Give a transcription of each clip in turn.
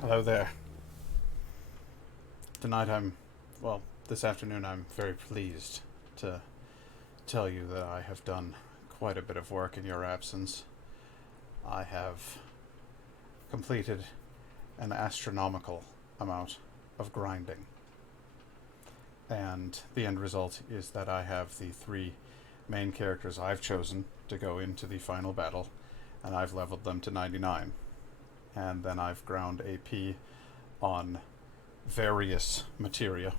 Hello there. Well, this afternoon I'm very pleased to tell you that I have done quite a bit of work in your absence. I have completed an astronomical amount of grinding. And the end result is that I have the three main characters I've chosen to go into the final battle, and I've leveled them to 99. And then I've ground AP on various materia,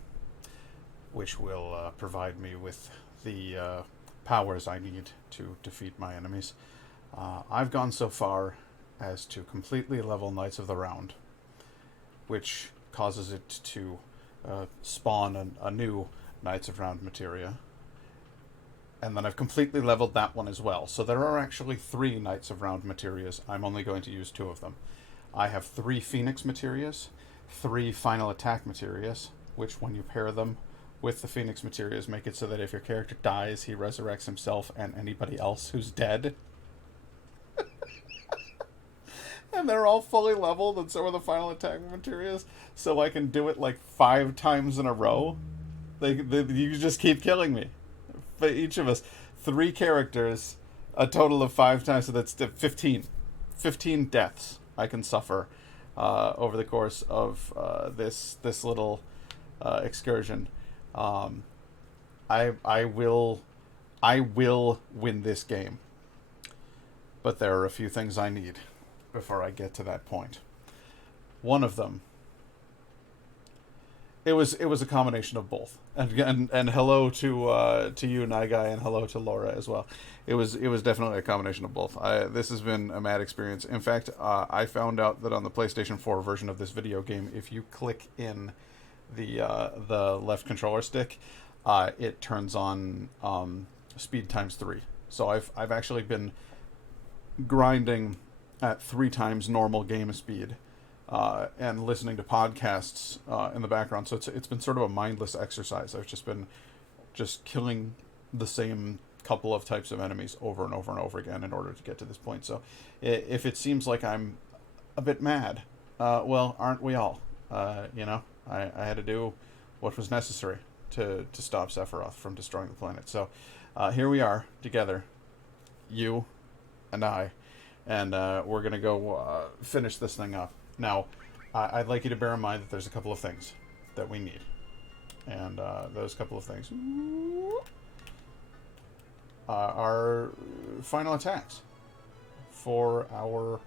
which will provide me with the powers I need to defeat my enemies. I've gone so far as to completely level Knights of the Round, which causes it to spawn a new Knights of Round materia. And then I've completely leveled that one as well. So there are actually three Knights of Round materias. I'm only going to use two of them. I have three Phoenix materias, three Final Attack materias, which when you pair them with the Phoenix materias make it so that if your character dies, he resurrects himself and anybody else who's dead. And they're all fully leveled, and so are the Final Attack materials, so I can do it like 5 times in a row. You just keep killing me. But each of us, three characters, a total of 5 times, so that's 15. 15 deaths I can suffer over the course of this little excursion. I will win this game, but there are a few things I need before I get to that point. One of them, it was a combination of both, and hello to you, Nigai, and hello to Laura as well. It was definitely a combination of both. This has been a mad experience. In fact, I found out that on the PlayStation 4 version of this video game, if you click in the left controller stick, it turns on speed times 3. So I've actually been grinding at 3 times normal game speed, and listening to podcasts in the background. So it's been sort of a mindless exercise. I've just been killing the same couple of types of enemies over and over and over again in order to get to this point. So if it seems like I'm a bit mad, well, aren't we all? I had to do what was necessary to stop Sephiroth from destroying the planet. So here we are together, you and I, and we're going to go finish this thing up. Now, I'd like you to bear in mind that there's a couple of things that we need. And those couple of things are final attacks for our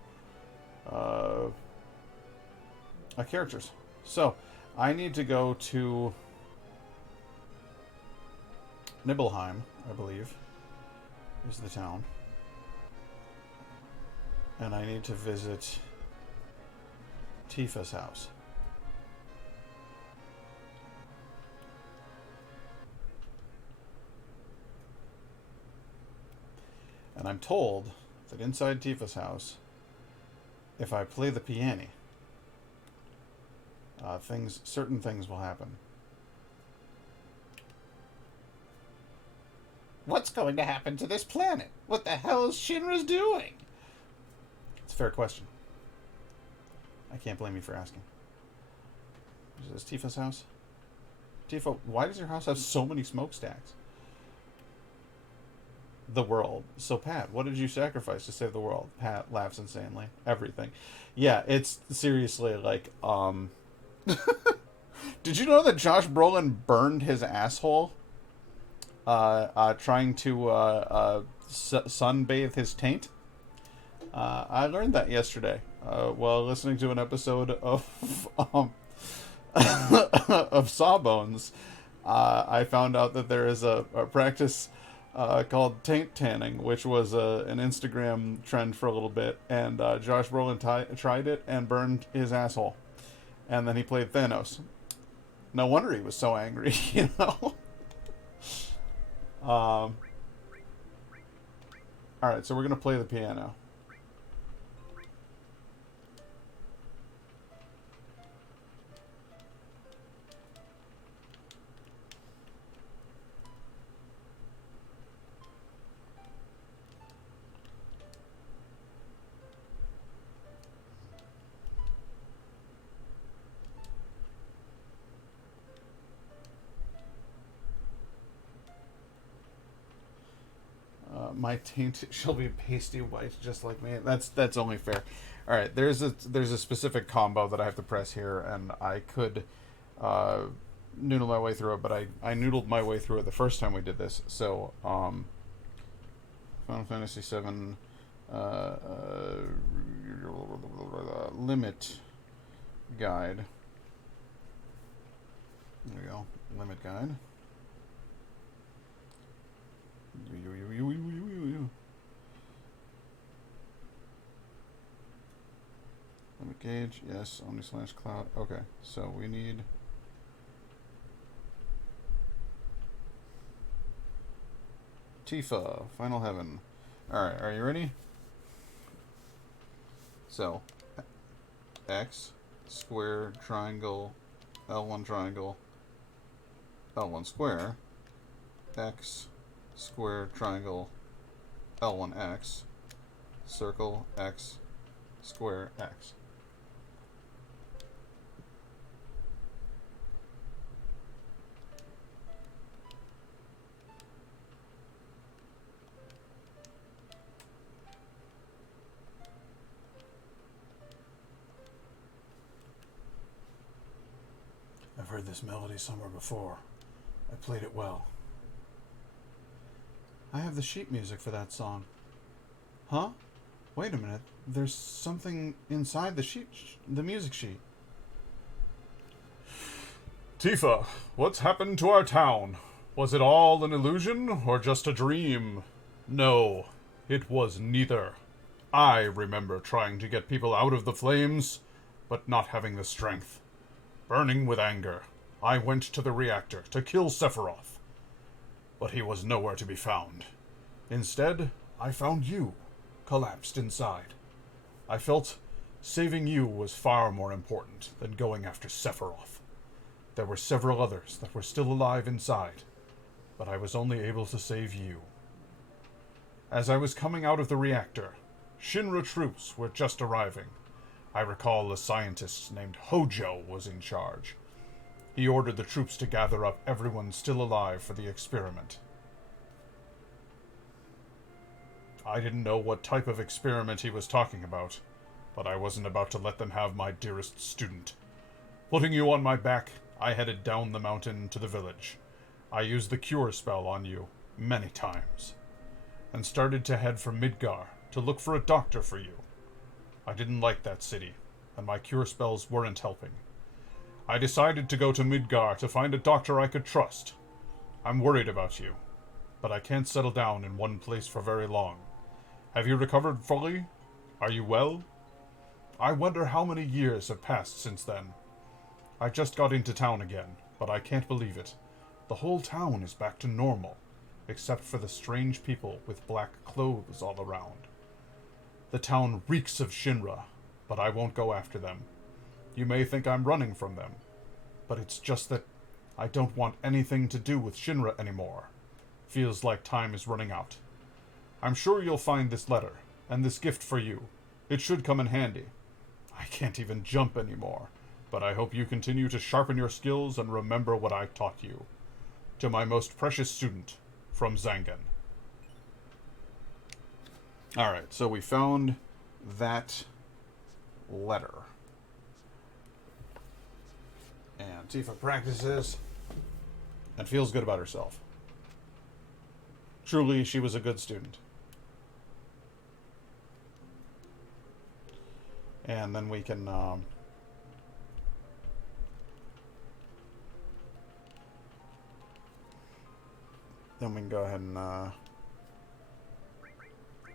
characters. So, I need to go to Nibelheim, I believe, is the town. And I need to visit Tifa's house. And I'm told that inside Tifa's house, if I play the piano, certain things will happen. What's going to happen to this planet? What the hell is Shinra's doing? It's a fair question. I can't blame you for asking. Is this Tifa's house? Tifa, why does your house have so many smokestacks? The world. So, Pat, what did you sacrifice to save the world? Pat laughs insanely. Everything. Yeah, it's seriously like, Did you know that Josh Brolin burned his asshole trying to sunbathe his taint? I learned that yesterday while listening to an episode of of Sawbones. I found out that there is a practice called taint tanning, which was an Instagram trend for a little bit, and Josh Brolin tried it and burned his asshole, and then he played Thanos. No wonder he was so angry, you know. All right, so we're gonna play the piano. My taint shall be pasty white, just like me. That's only fair. All right, there's a specific combo that I have to press here, and I could noodle my way through it, but I noodled my way through it the first time we did this. So Final Fantasy VII limit guide. There we go. Limit guide. Limit gauge, yes, Omni/Cloud. Okay, so we need Tifa, Final Heaven. Alright, are you ready? So, X, square, triangle, L1 triangle, L1 square, X, square, triangle, L1X, circle, X, square, X. I've heard this melody somewhere before. I played it well. I have the sheet music for that song. Huh? Wait a minute. There's something inside the music sheet. Tifa, what's happened to our town? Was it all an illusion or just a dream? No, it was neither. I remember trying to get people out of the flames, but not having the strength. Burning with anger, I went to the reactor to kill Sephiroth. But he was nowhere to be found. Instead, I found you, collapsed inside. I felt saving you was far more important than going after Sephiroth. There were several others that were still alive inside, but I was only able to save you. As I was coming out of the reactor, Shinra troops were just arriving. I recall a scientist named Hojo was in charge. He ordered the troops to gather up everyone still alive for the experiment. I didn't know what type of experiment he was talking about, but I wasn't about to let them have my dearest student. Putting you on my back, I headed down the mountain to the village. I used the cure spell on you many times, and started to head for Midgar to look for a doctor for you. I didn't like that city, and my cure spells weren't helping. I decided to go to Midgar to find a doctor I could trust. I'm worried about you, but I can't settle down in one place for very long. Have you recovered fully? Are you well? I wonder how many years have passed since then. I just got into town again, but I can't believe it. The whole town is back to normal, except for the strange people with black clothes all around. The town reeks of Shinra, but I won't go after them. You may think I'm running from them, but it's just that I don't want anything to do with Shinra anymore. Feels like time is running out. I'm sure you'll find this letter, and this gift for you. It should come in handy. I can't even jump anymore, but I hope you continue to sharpen your skills and remember what I taught you. To my most precious student, from Zangan. Alright, so we found that letter. And Tifa practices and feels good about herself. Truly, she was a good student. And then we can go ahead and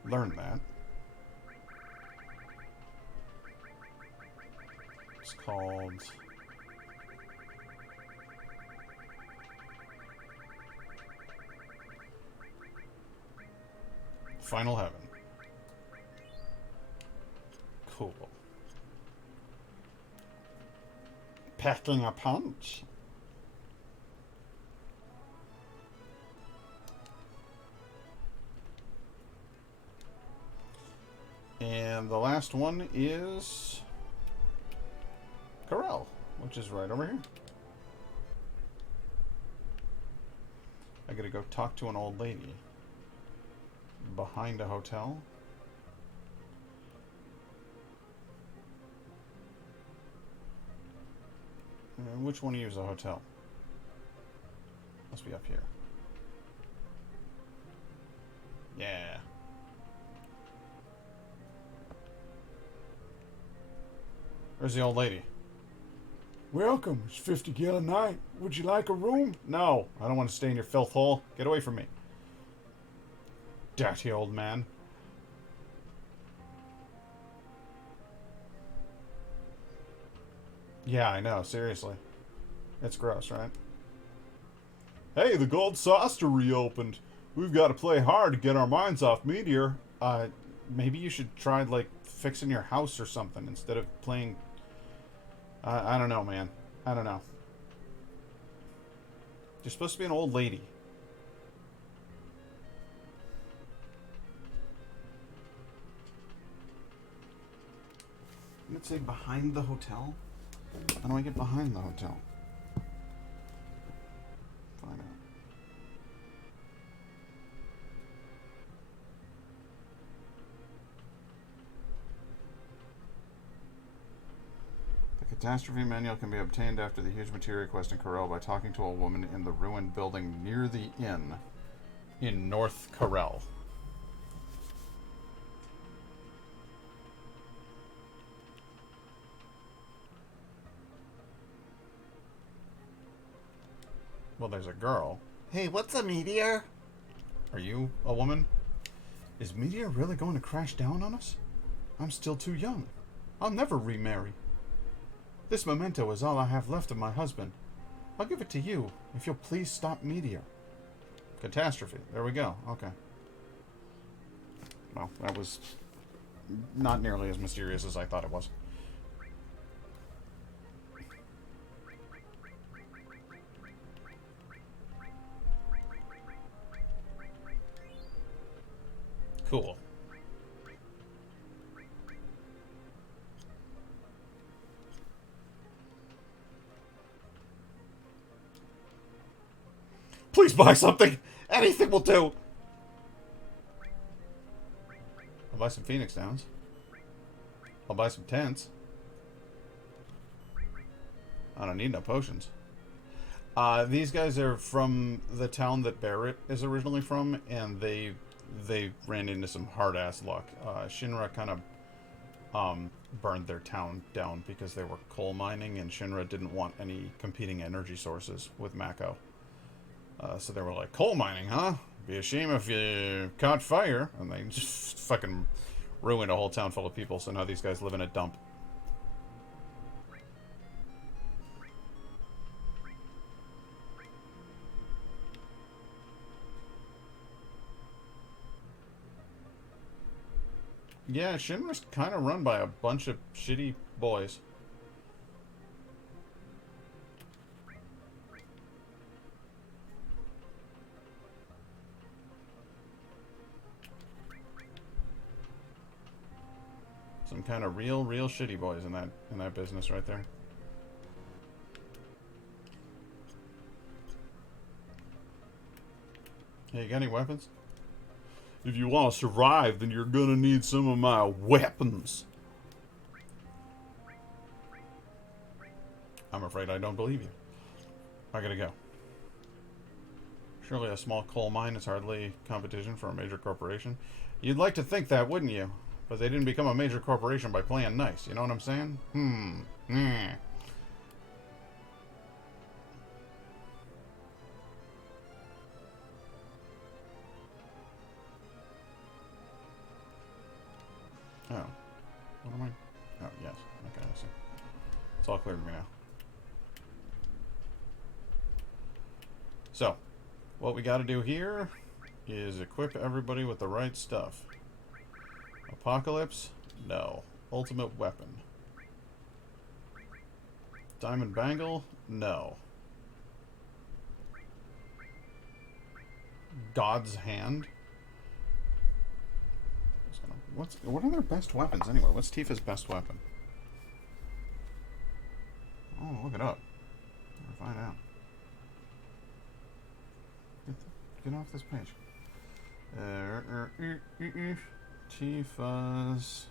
learn that. It's called Final Heaven. Cool. Packing a punch. And the last one is Corel, which is right over here. I gotta go talk to an old lady. behind a hotel. Which one of you is a hotel? Must be up here. Yeah. Where's the old lady? Welcome. It's 50 gil a night. Would you like a room? No, I don't want to stay in your filth hole. Get away from me. Dirty old man. Yeah, I know. Seriously. It's gross, right? Hey, the Gold Saucer reopened. We've got to play hard to get our minds off Meteor. Maybe you should try, like, fixing your house or something instead of playing... I don't know, man. I don't know. You're supposed to be an old lady. Didn't it say behind the hotel? How do I get behind the hotel? Find out. The catastrophe manual can be obtained after the huge material quest in Corel by talking to a woman in the ruined building near the inn in North Corel. Well, there's a girl. Hey, what's a meteor? Are you a woman? Is Meteor really going to crash down on us? I'm still too young. I'll never remarry. This memento is all I have left of my husband. I'll give it to you, if you'll please stop Meteor. Catastrophe. There we go. Okay. Well, that was not nearly as mysterious as I thought it was. Cool. Please buy something! Anything will do! I'll buy some Phoenix Downs. I'll buy some tents. I don't need no potions. These guys are from the town that Barrett is originally from, and they ran into some hard-ass luck. Shinra kind of burned their town down because they were coal mining, and Shinra didn't want any competing energy sources with Mako. So they were like, coal mining, huh? Be a shame if you caught fire. And they just fucking ruined a whole town full of people, so now these guys live in a dump. Yeah, Shinra's kind of run by a bunch of shitty boys. Some kind of real shitty boys in that business right there. Hey, you got any weapons? If you want to survive, then you're gonna need some of my weapons. I'm afraid I don't believe you. I gotta go. Surely a small coal mine is hardly competition for a major corporation. You'd like to think that, wouldn't you? But they didn't become a major corporation by playing nice. You know what I'm saying? Oh. What am I? Oh, yes. Okay, I see. It's all clear to me now. So, what we gotta do here is equip everybody with the right stuff. Apocalypse? No. Ultimate weapon. Diamond bangle? No. God's hand? What are their best weapons anyway? What's Tifa's best weapon? Oh, look it up. Gotta find out. Get off this page. Tifa's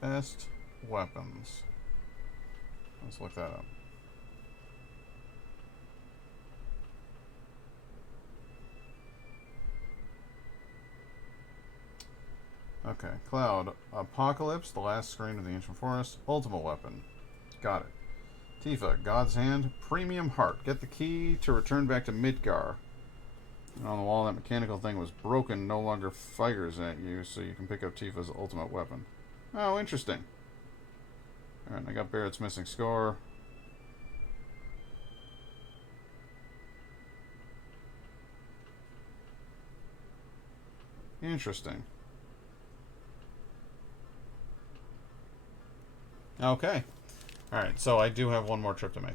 best weapons. Let's look that up. Okay, Cloud. Apocalypse, the last screen of the Ancient Forest. Ultimate weapon. Got it. Tifa, God's Hand. Premium Heart. Get the key to return back to Midgar. And on the wall, that mechanical thing was broken, no longer fires at you, so you can pick up Tifa's ultimate weapon. Oh, interesting. Alright, I got Barrett's missing score. Interesting. Okay. Alright, so I do have one more trip to make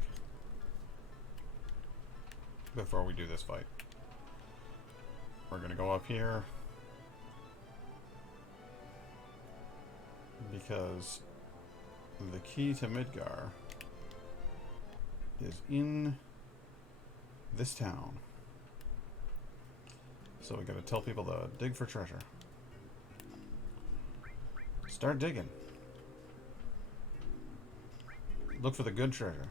before we do this fight. We're gonna go up here because the key to Midgar is in this town. So we gotta tell people to dig for treasure. Start digging. Look for the good treasure.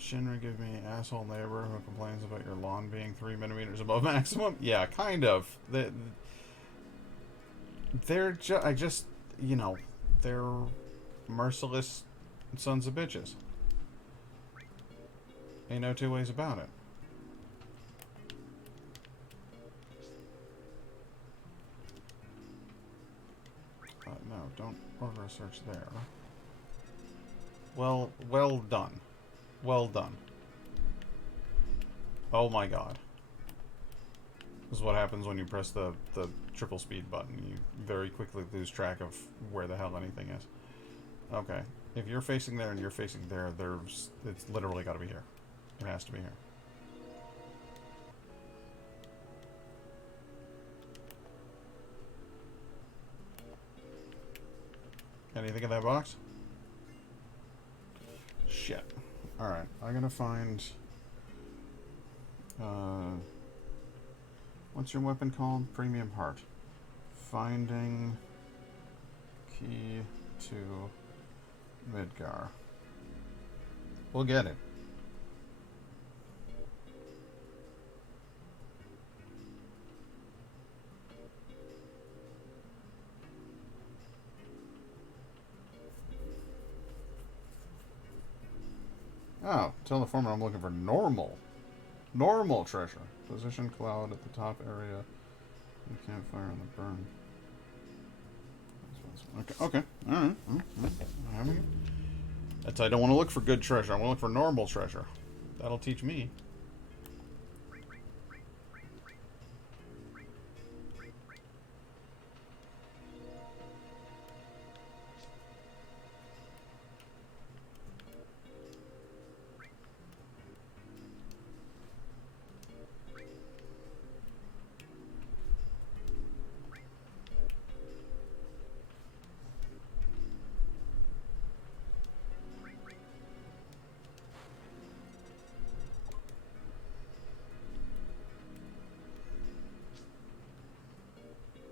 Shinra give me asshole neighbor who complains about your lawn being 3 millimeters above maximum. Yeah, kind of. They're just, you know, they're merciless sons of bitches. Ain't no two ways about it. No, don't order a search there. Well done. Well done. Oh my god. This is what happens when you press the triple speed button. You very quickly lose track of where the hell anything is. Okay. If you're facing there and you're facing there, it's literally got to be here. It has to be here. Anything in that box? Shit. Alright, I'm gonna find... what's your weapon called? Premium Heart. Finding... key to... Midgar. We'll get it. Oh, tell the former I'm looking for normal treasure. Position Cloud at the top area. You can't fire on the burn. Okay. Alright. That's I don't want to look for good treasure. I want to look for normal treasure. That'll teach me.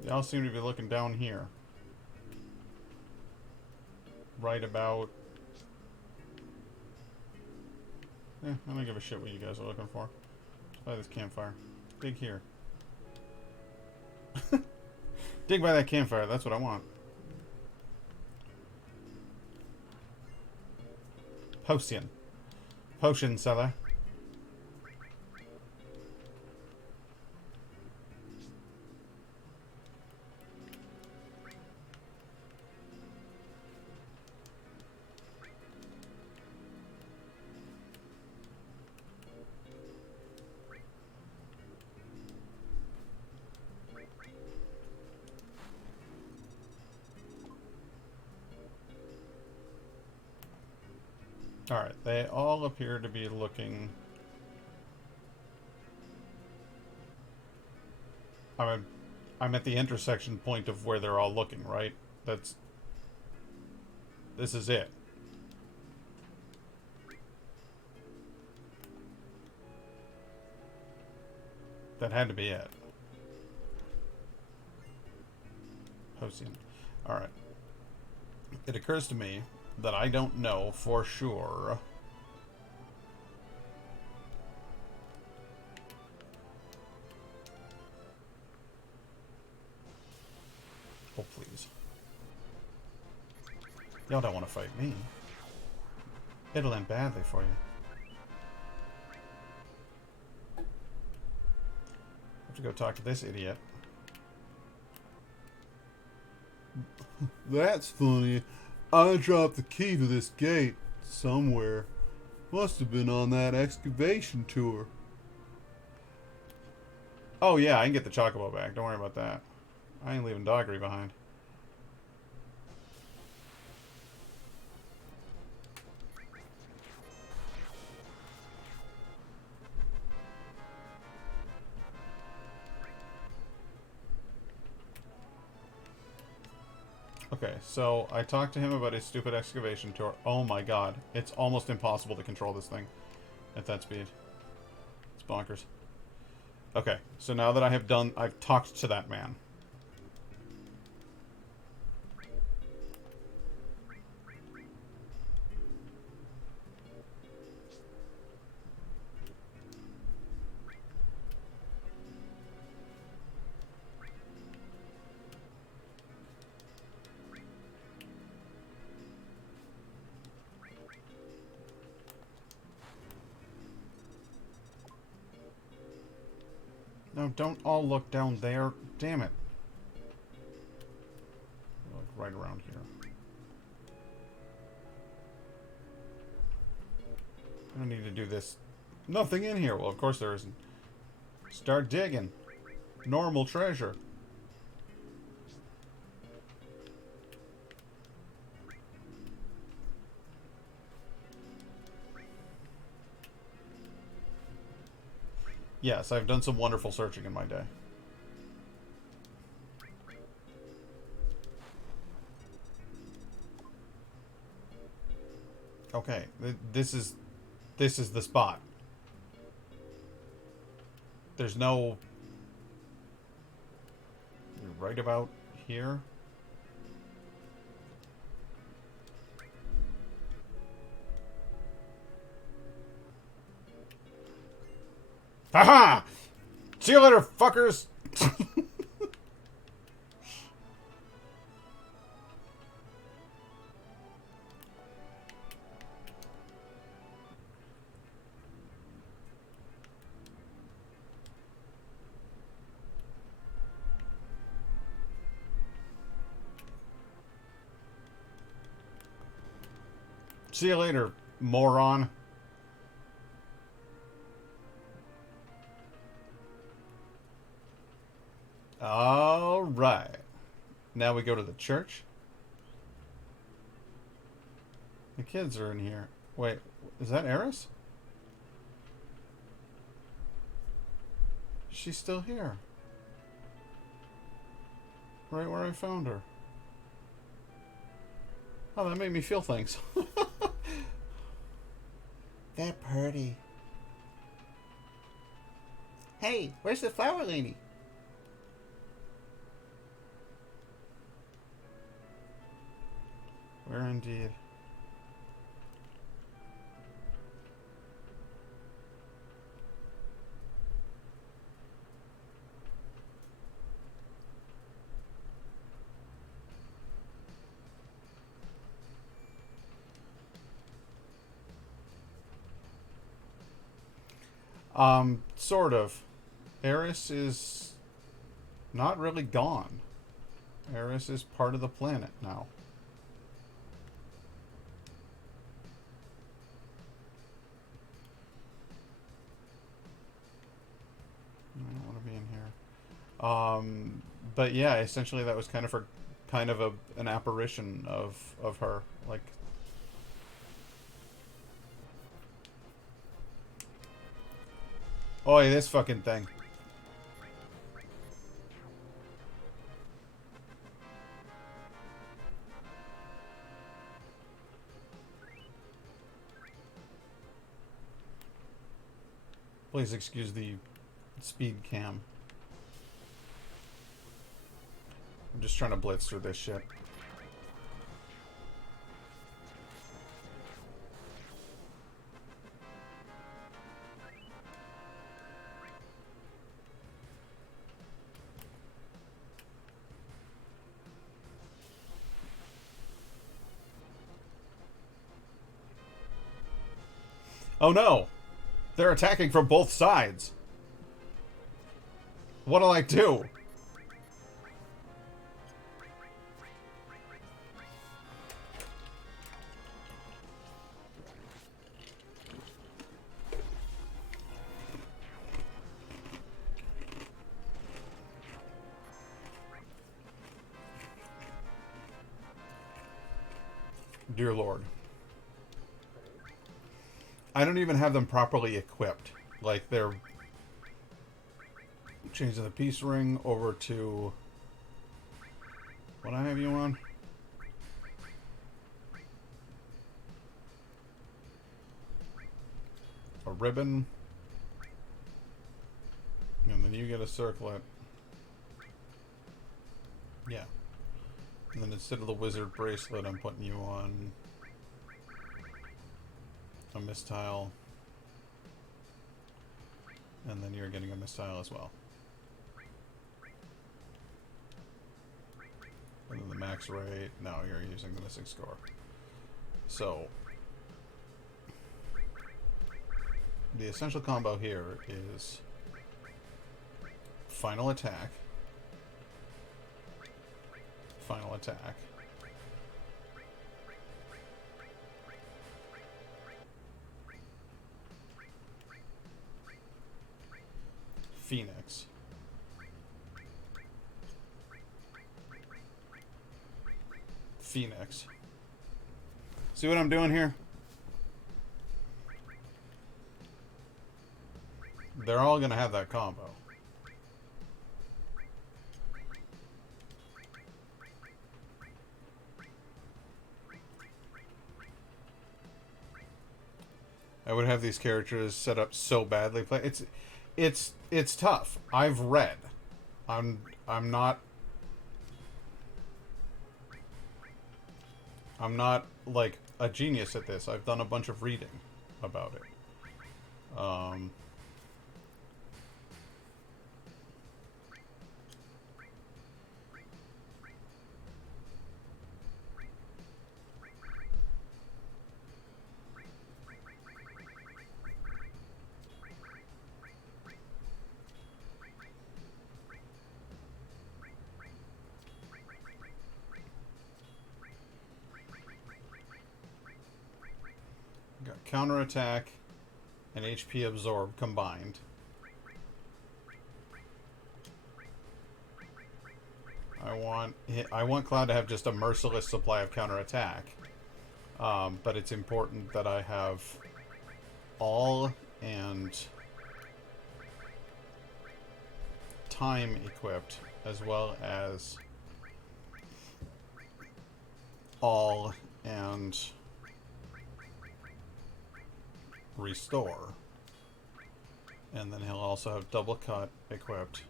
They all seem to be looking down here. Right about... I don't give a shit what you guys are looking for. Let's buy this campfire. Dig here. Dig by that campfire, that's what I want. Potion seller. Alright, they all appear to be looking... I'm at the intersection point of where they're all looking, right? This is it. That had to be it. Hosting. Alright. It occurs to me that I don't know for sure. Oh, please. Y'all don't want to fight me. It'll end badly for you. Have to go talk to this idiot. That's funny. I dropped the key to this gate somewhere. Must have been on that excavation tour. Oh yeah, I can get the chocobo back. Don't worry about that. I ain't leaving Doggery behind. Okay, so I talked to him about his stupid excavation tour. Oh my god. It's almost impossible to control this thing at that speed. It's bonkers. Okay, so now that I've talked to that man. No, don't all look down there. Damn it. Look right around here. I don't need to do this. Nothing in here. Well, of course there isn't. Start digging. Normal treasure. Yes, I've done some wonderful searching in my day. Okay, this is the spot. There's no... You're right about here. Haha! See you later, fuckers! See you later, moron. All right. Now we go to the church. The kids are in here. Wait, is that Eris? She's still here. Right where I found her. Oh, that made me feel things. They're pretty. Hey, where's the flower lady? Where indeed? Sort of. Eris is not really gone. Eris is part of the planet now. I don't want to be in here. But yeah, essentially that was kind of an apparition of her, like. Oi, this fucking thing. Please excuse the Speed cam. I'm just trying to blitz through this shit. Oh no! They're attacking from both sides! What'll I do? Dear Lord. I don't even have them properly equipped. Like, they're changing the peace ring over to... What I have you on? A ribbon. And then you get a circlet. Yeah. And then instead of the wizard bracelet, I'm putting you on a mistile. And then you're getting a mistile as well. And then the max rate, no, you're using the missing score. So, the essential combo here is final attack, final attack, Phoenix, Phoenix. See what I'm doing here? They're all gonna have that combo. I would have these characters set up so badly. It's tough. I've read. I'm not like a genius at this. I've done a bunch of reading about it. Got counterattack and HP absorb combined. I want Cloud to have just a merciless supply of counterattack. But it's important that I have all and time equipped, as well as all and restore. And then he'll also have double cut equipped.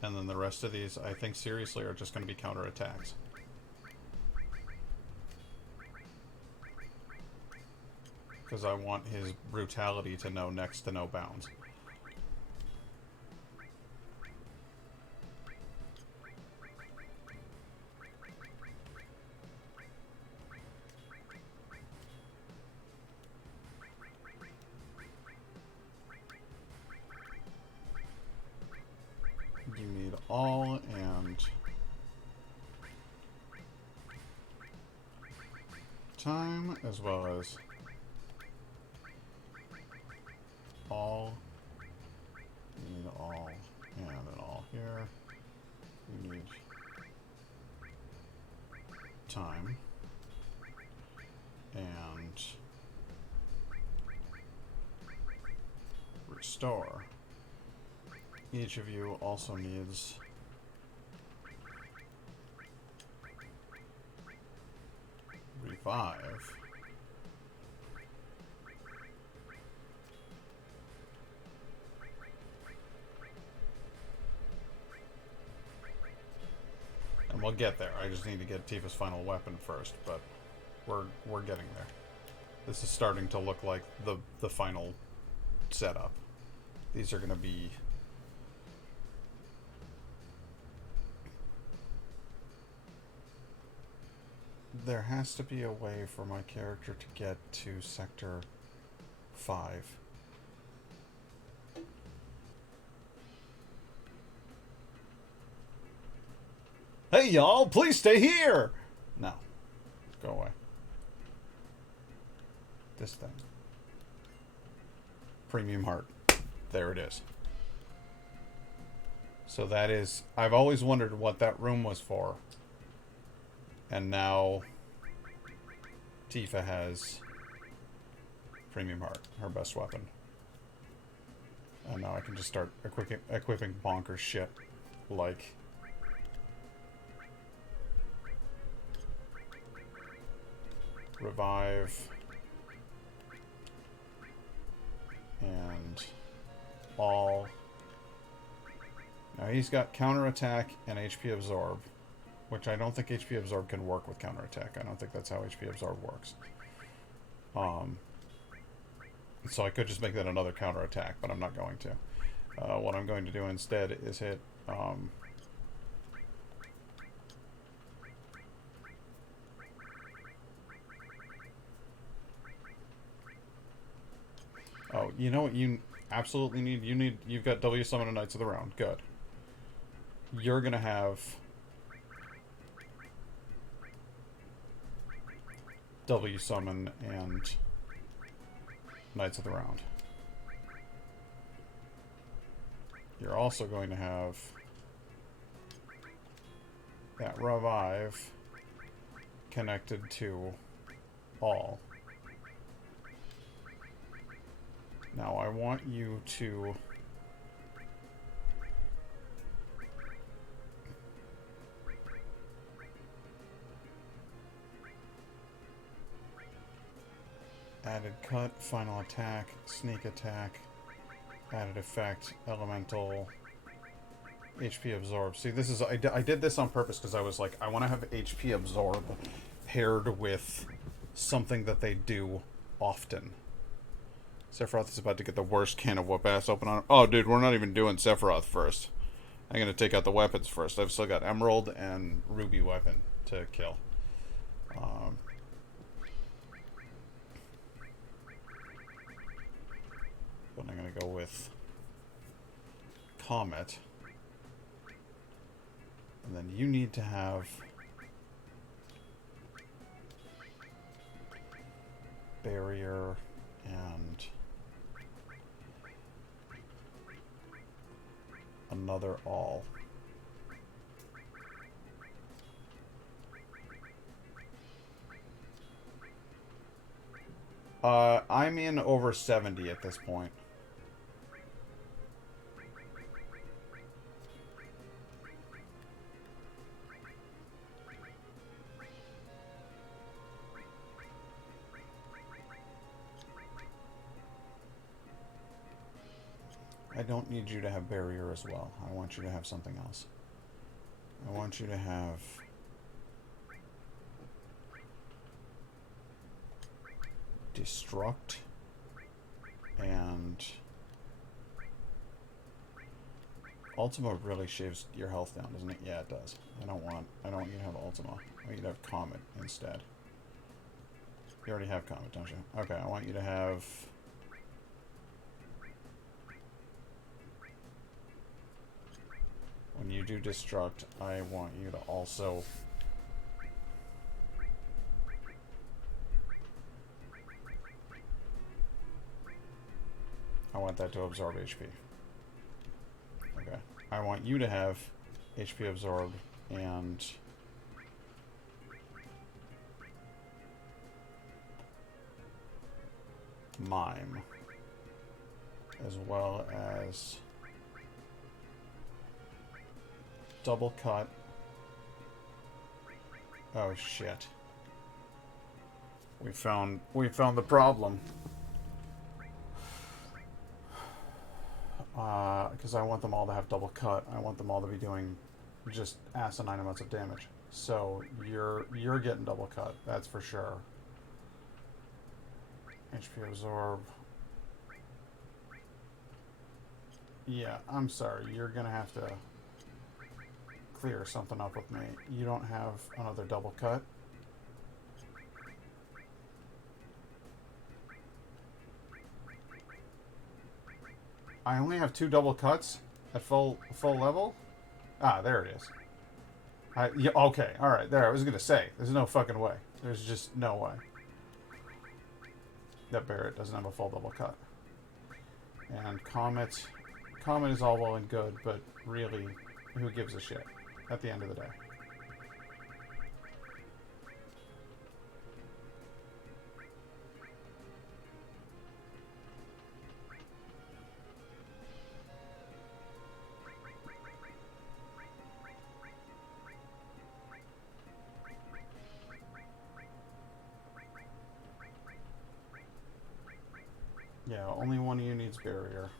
And then the rest of these, I think seriously, are just going to be counterattacks. Because I want his brutality to know next to no bounds. You need all and time, as well as all. You need all and an all here. You need time and restore. Each of you also needs revive. and we'll get there. I just need to get Tifa's final weapon first, but we're getting there. This is starting to look like the final setup. These are going to be... There has to be a way for my character to get to Sector 5. Hey y'all, please stay here! No. Go away. This thing. Premium heart. There it is. So that is... I've always wondered what that room was for. And now Tifa has Premium Heart, her best weapon. And now I can just start equipping bonkers shit like Revive and all. Now he's got counterattack and HP absorb, which I don't think HP absorb can work with counterattack. I don't think that's how HP absorb works. So I could just make that another counterattack, but I'm not going to. What I'm going to do instead is hit oh, you know what you absolutely need? You've got W summon and Knights of the Round. Good. You're gonna have W summon and Knights of the Round. You're also going to have that revive connected to all. Now I want you to added cut, final attack, sneak attack, added effect, elemental, HP absorb. See, this is I did this on purpose because I was like, I want to have HP absorb paired with something that they do often. Sephiroth is about to get the worst can of whoop ass open on him. Oh, dude, we're not even doing Sephiroth first. I'm gonna take out the weapons first. I've still got Emerald and Ruby weapon to kill. But I'm gonna go with Comet. And then you need to have Barrier and another all. I'm in over 70 at this point. I don't need you to have barrier as well. I want you to have something else. I want you to have destruct and Ultima really shaves your health down, doesn't it? Yeah, it does. I don't want you to have Ultima. I want you to have Comet instead. You already have Comet, don't you? Okay, I want you to have when you do destruct, I want you to also I want that to absorb HP. Okay. I want you to have HP absorbed and mime, as well as double cut. Oh shit. We found the problem. Because I want them all to have double cut. I want them all to be doing just asinine amounts of damage. So you're getting double cut, that's for sure. HP absorb. Yeah, I'm sorry. You're gonna have to clear something up with me. You don't have another double cut. I only have 2 double cuts at full level. Ah, there it is. Yeah, okay, all right. There, I was gonna say, there's no fucking way. There's just no way that Barrett doesn't have a full double cut. And Comet is all well and good, but really, who gives a shit at the end of the day? Yeah, only one of you needs barrier.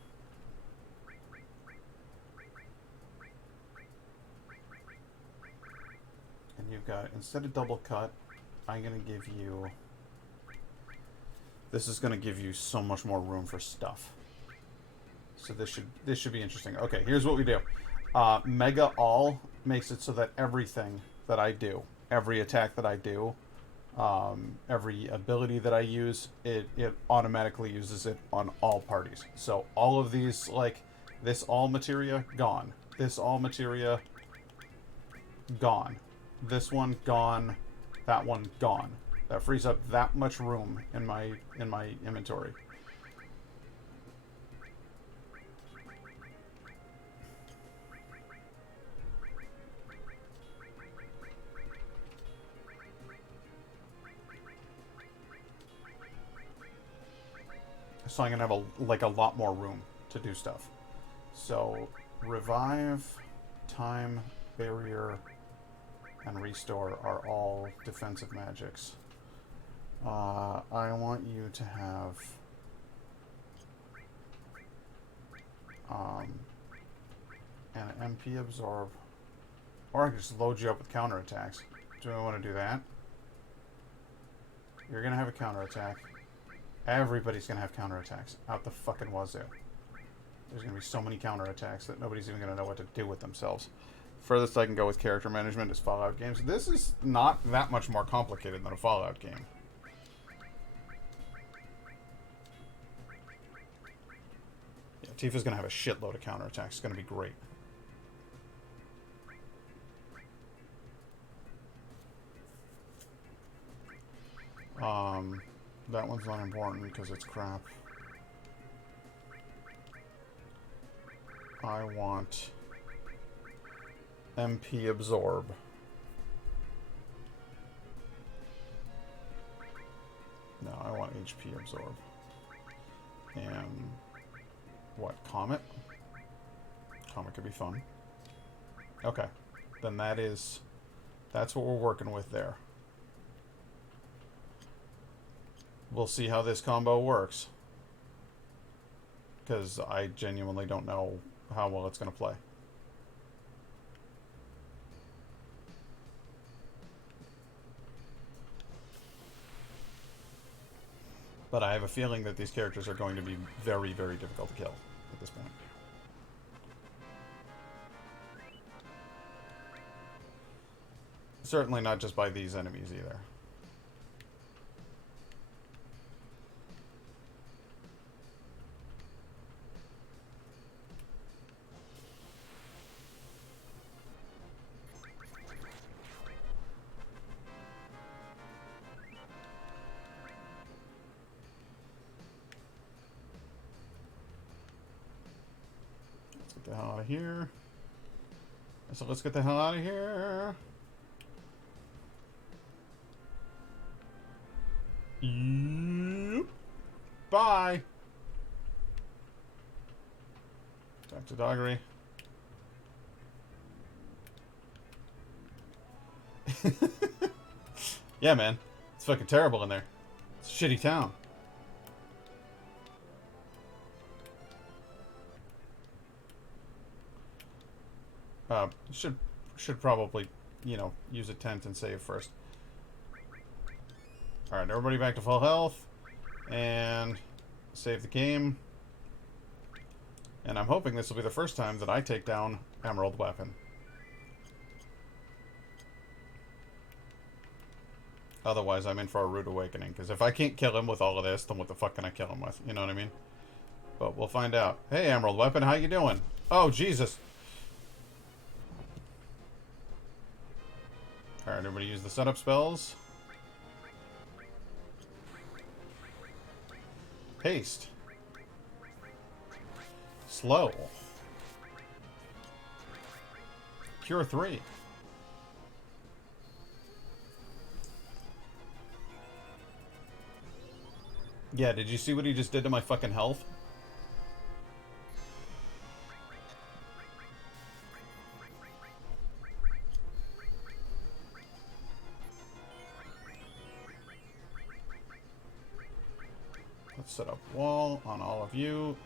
And you've got, instead of double cut, I'm going to give you... This is going to give you so much more room for stuff. So this should be interesting. Okay, here's what we do. Mega All makes it so that everything that I do, every attack that I do, every ability that I use, it automatically uses it on all parties. So all of these, like this all materia, gone. This all materia, gone. This one, gone. That one, gone. That frees up that much room in my inventory. So I'm gonna have a lot more room to do stuff. So revive, time, barrier, and restore are all defensive magics. I want you to have an MP absorb, or I can just load you up with counterattacks. Do I want to do that? You're gonna have a counterattack. Everybody's gonna have counterattacks out the fucking wazoo. There's gonna be so many counterattacks that nobody's even gonna know what to do with themselves. Furthest I can go with character management is Fallout games. This is not that much more complicated than a Fallout game. Yeah, Tifa's gonna have a shitload of counterattacks. It's gonna be great. That one's not important because it's crap. I want MP absorb. No, I want HP absorb. And what, Comet? Comet could be fun. Okay. Then that's what we're working with there. We'll see how this combo works. Because I genuinely don't know how well it's going to play. But I have a feeling that these characters are going to be very, very difficult to kill at this point. Certainly not just by these enemies either. Get the hell out of here. So let's get the hell out of here. Yep. Bye. Back to Doggery. Yeah, man. It's fucking terrible in there. It's a shitty town. Should should probably, you know, use a tent and save first. Alright, everybody back to full health. And save the game. And I'm hoping this will be the first time that I take down Emerald Weapon. Otherwise, I'm in for a rude awakening. Because if I can't kill him with all of this, then what the fuck can I kill him with? You know what I mean? But we'll find out. Hey, Emerald Weapon, how you doing? Oh, Jesus. Alright, everybody use the setup spells. Haste. Slow. Cure 3. Yeah, did you see what he just did to my fucking health? Let's set up wall on all of you.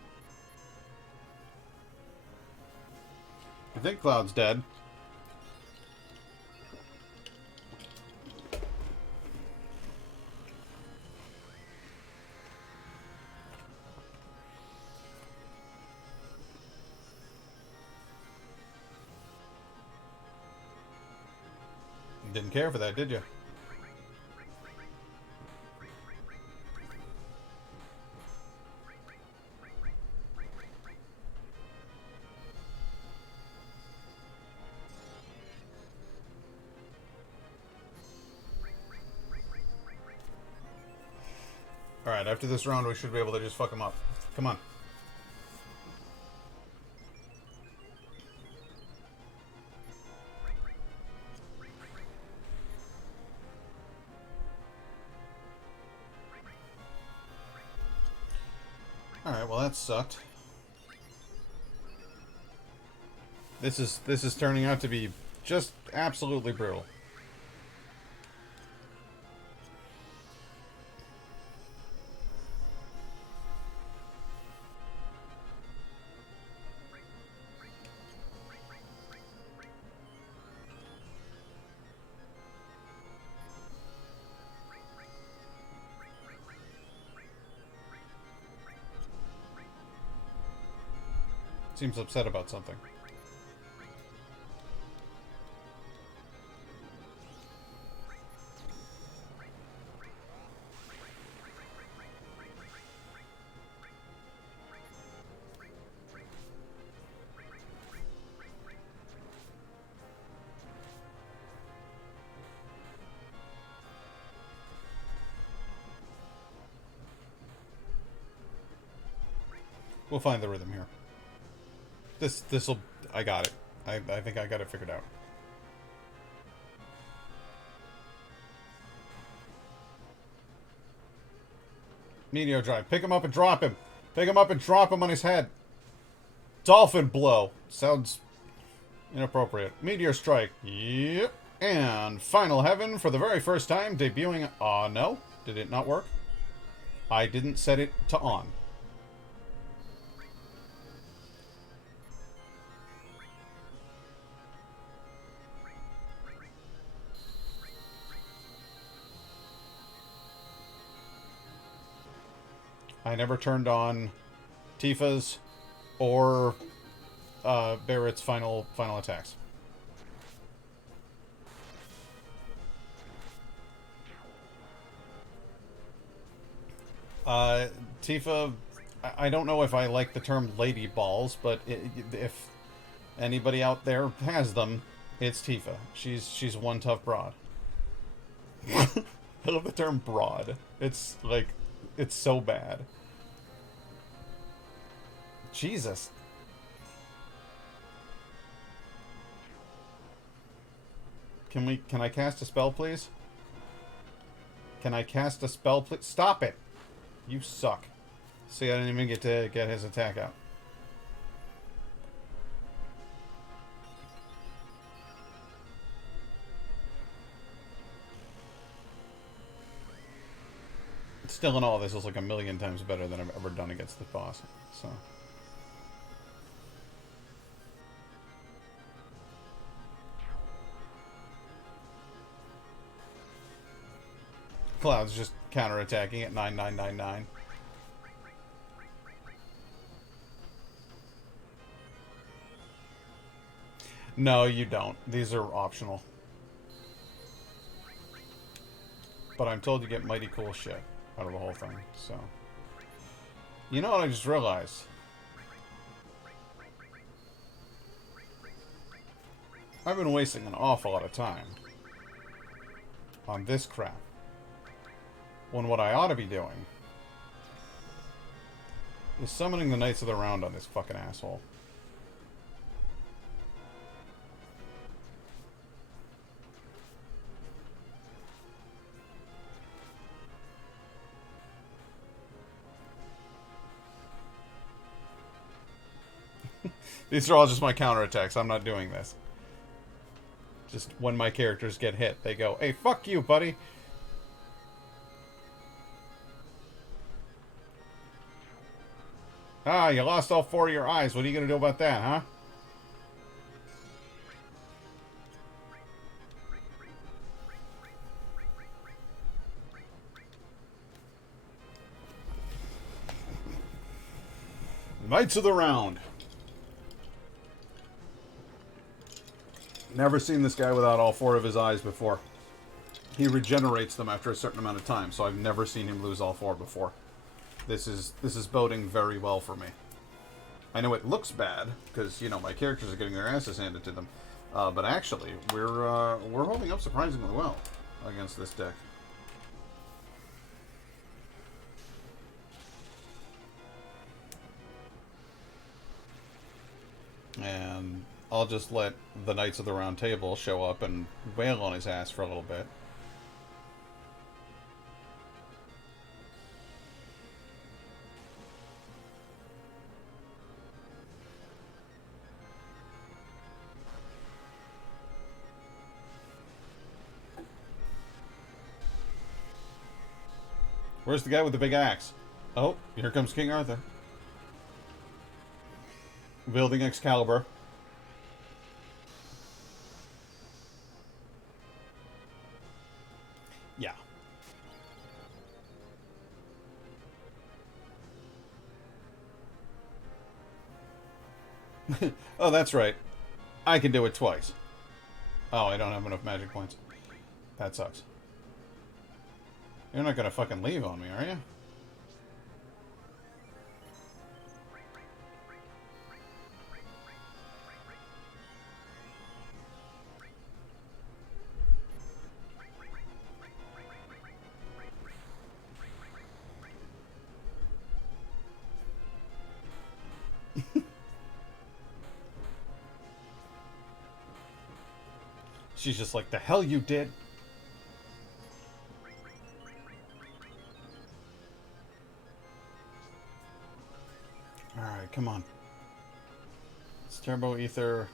I think Cloud's dead. Didn't care for that, did you? Alright, after this round we should be able to just fuck him up. Come on. Alright, well that sucked. This is turning out to be just absolutely brutal. Seems upset about something. We'll find the rhythm here. This'll... I got it. I think I got it figured out. Meteor Drive. Pick him up and drop him. Pick him up and drop him on his head. Dolphin Blow. Sounds inappropriate. Meteor Strike. Yep. And Final Heaven for the very first time debuting... Aw, no. Did it not work? I didn't set it to on. I never turned on Tifa's or Barrett's final attacks. Tifa, I don't know if I like the term lady balls, but if anybody out there has them, it's Tifa. She's one tough broad. I love the term broad. It's like, it's so bad. Jesus. Can I cast a spell, please? Can I cast a spell, please? Stop it! You suck. See, I didn't even get to get his attack out. Still in all, this is like a million times better than I've ever done against the boss, so... Cloud's just counterattacking at 9999. No, you don't. These are optional. But I'm told you get mighty cool shit out of the whole thing, so... You know what I just realized? I've been wasting an awful lot of time on this crap. When what I ought to be doing is summoning the Knights of the Round on this fucking asshole. These are all just my counterattacks. I'm not doing this. Just when my characters get hit, they go, "Hey, fuck you, buddy." Ah, you lost all 4 of your eyes. What are you going to do about that, huh? Knights of the Round. Never seen this guy without all 4 of his eyes before. He regenerates them after a certain amount of time, so I've never seen him lose all 4 before. This is boding very well for me. I know it looks bad because, you know, my characters are getting their asses handed to them, but actually we're holding up surprisingly well against this deck. And I'll just let the Knights of the Round Table show up and wail on his ass for a little bit. Where's the guy with the big axe? Oh, here comes King Arthur. Wielding Excalibur. Yeah. Oh, that's right. I can do it twice. Oh, I don't have enough magic points. That sucks. You're not gonna fucking leave on me, are you? She's just like, the hell you did? Alright, come on. It's Turbo Ether.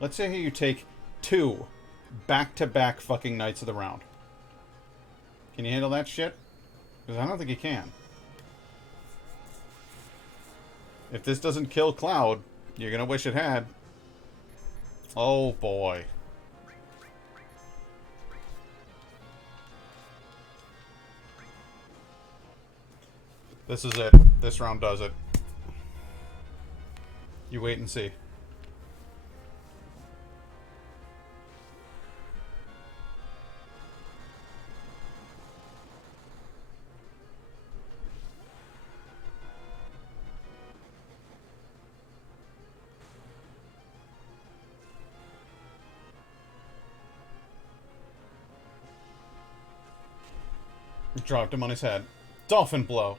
Let's say you take 2 back-to-back fucking Knights of the Round. Can you handle that shit? Because I don't think you can. If this doesn't kill Cloud, you're gonna wish it had. Oh boy. This is it. This round does it. You wait and see. Dropped him on his head. Dolphin blow.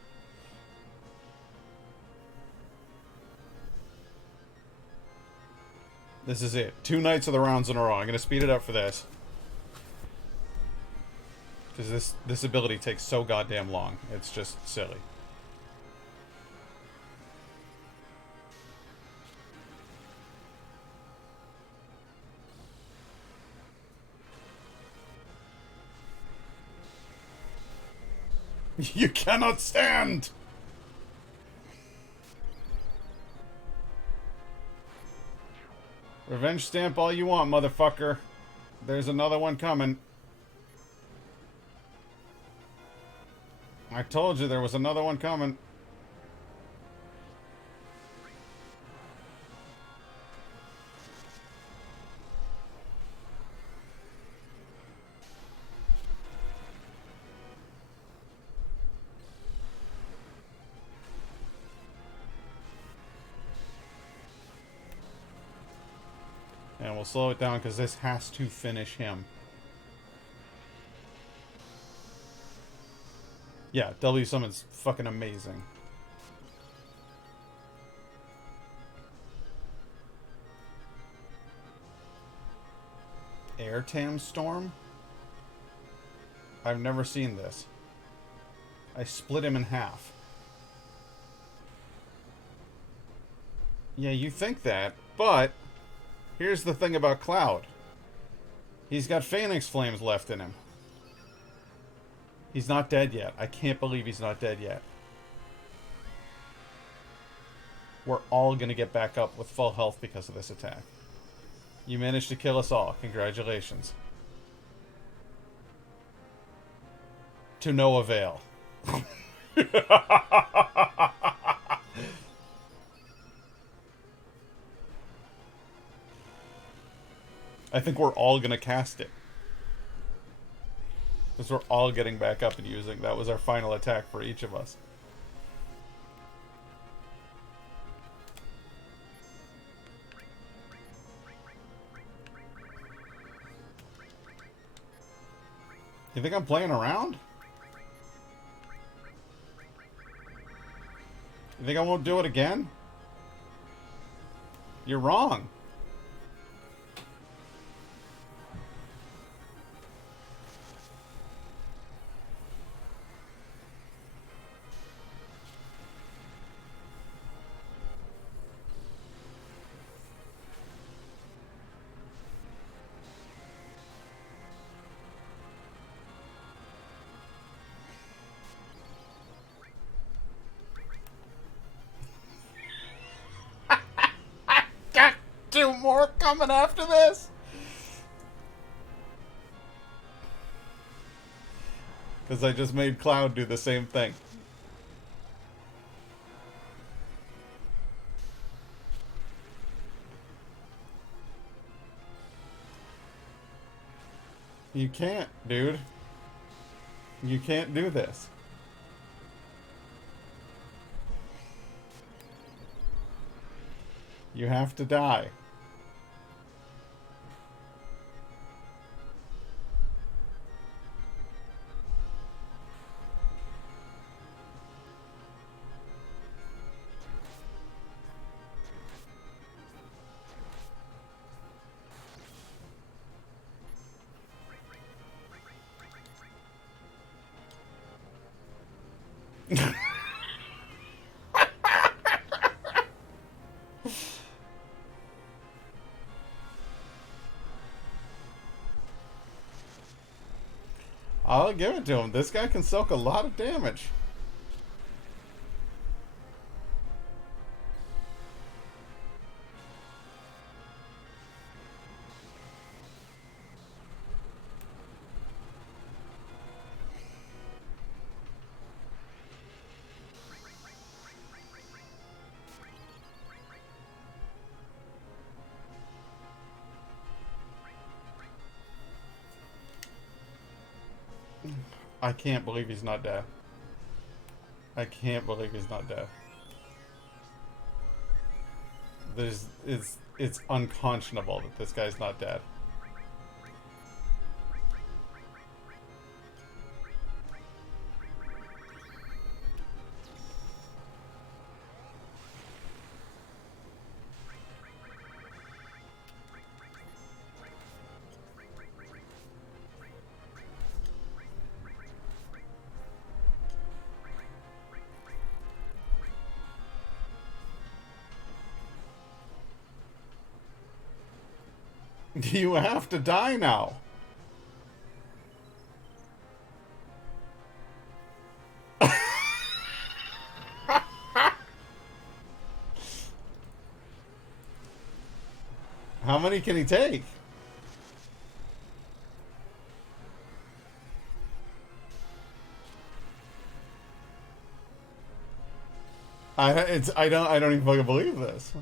This is it. 2 Knights of the Rounds in a row. I'm going to speed it up for this. Because this ability takes so goddamn long. It's just silly. You cannot stand! Revenge stamp all you want, motherfucker. There's another one coming. I told you there was another one coming. And we'll slow it down because this has to finish him. Yeah, W summon's fucking amazing. Airtam Storm? I've never seen this. I split him in half. Yeah, you think that, but here's the thing about Cloud. He's got Phoenix Flames left in him. He's not dead yet. I can't believe he's not dead yet. We're all gonna get back up with full health because of this attack. You managed to kill us all. Congratulations. To no avail. I think we're all gonna cast it. Because we're all getting back up and using. That was our final attack for each of us. You think I'm playing around? You think I won't do it again? You're wrong. Two more coming after this? Because I just made Cloud do the same thing. You can't, dude. You can't do this. You have to die. I'll give it to him. This guy can soak a lot of damage. I can't believe he's not dead. I can't believe he's not dead. It's unconscionable that this guy's not dead. You have to die now. How many can he take? I don't even fucking believe this.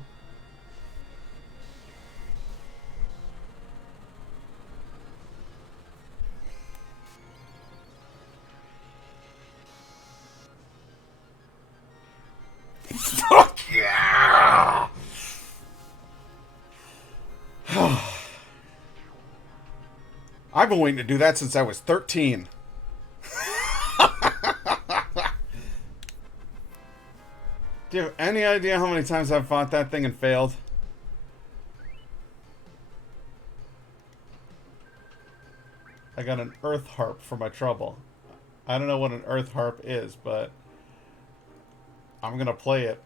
Fuck yeah! I've been waiting to do that since I was 13. Do you have any idea how many times I've fought that thing and failed? I got an earth harp for my trouble. I don't know what an earth harp is, but I'm gonna play it.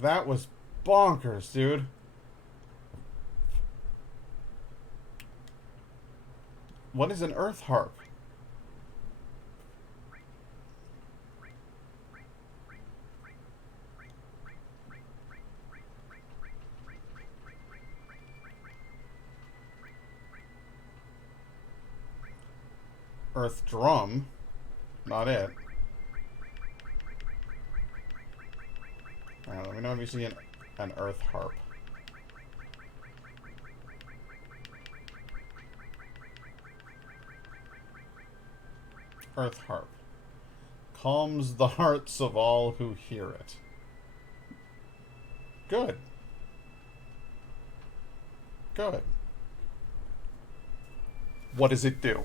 That was bonkers, dude. What is an earth harp? Earth drum. Not it. Alright, let me know if you see an earth harp. Earth harp. Calms the hearts of all who hear it. Good. Good. What does it do?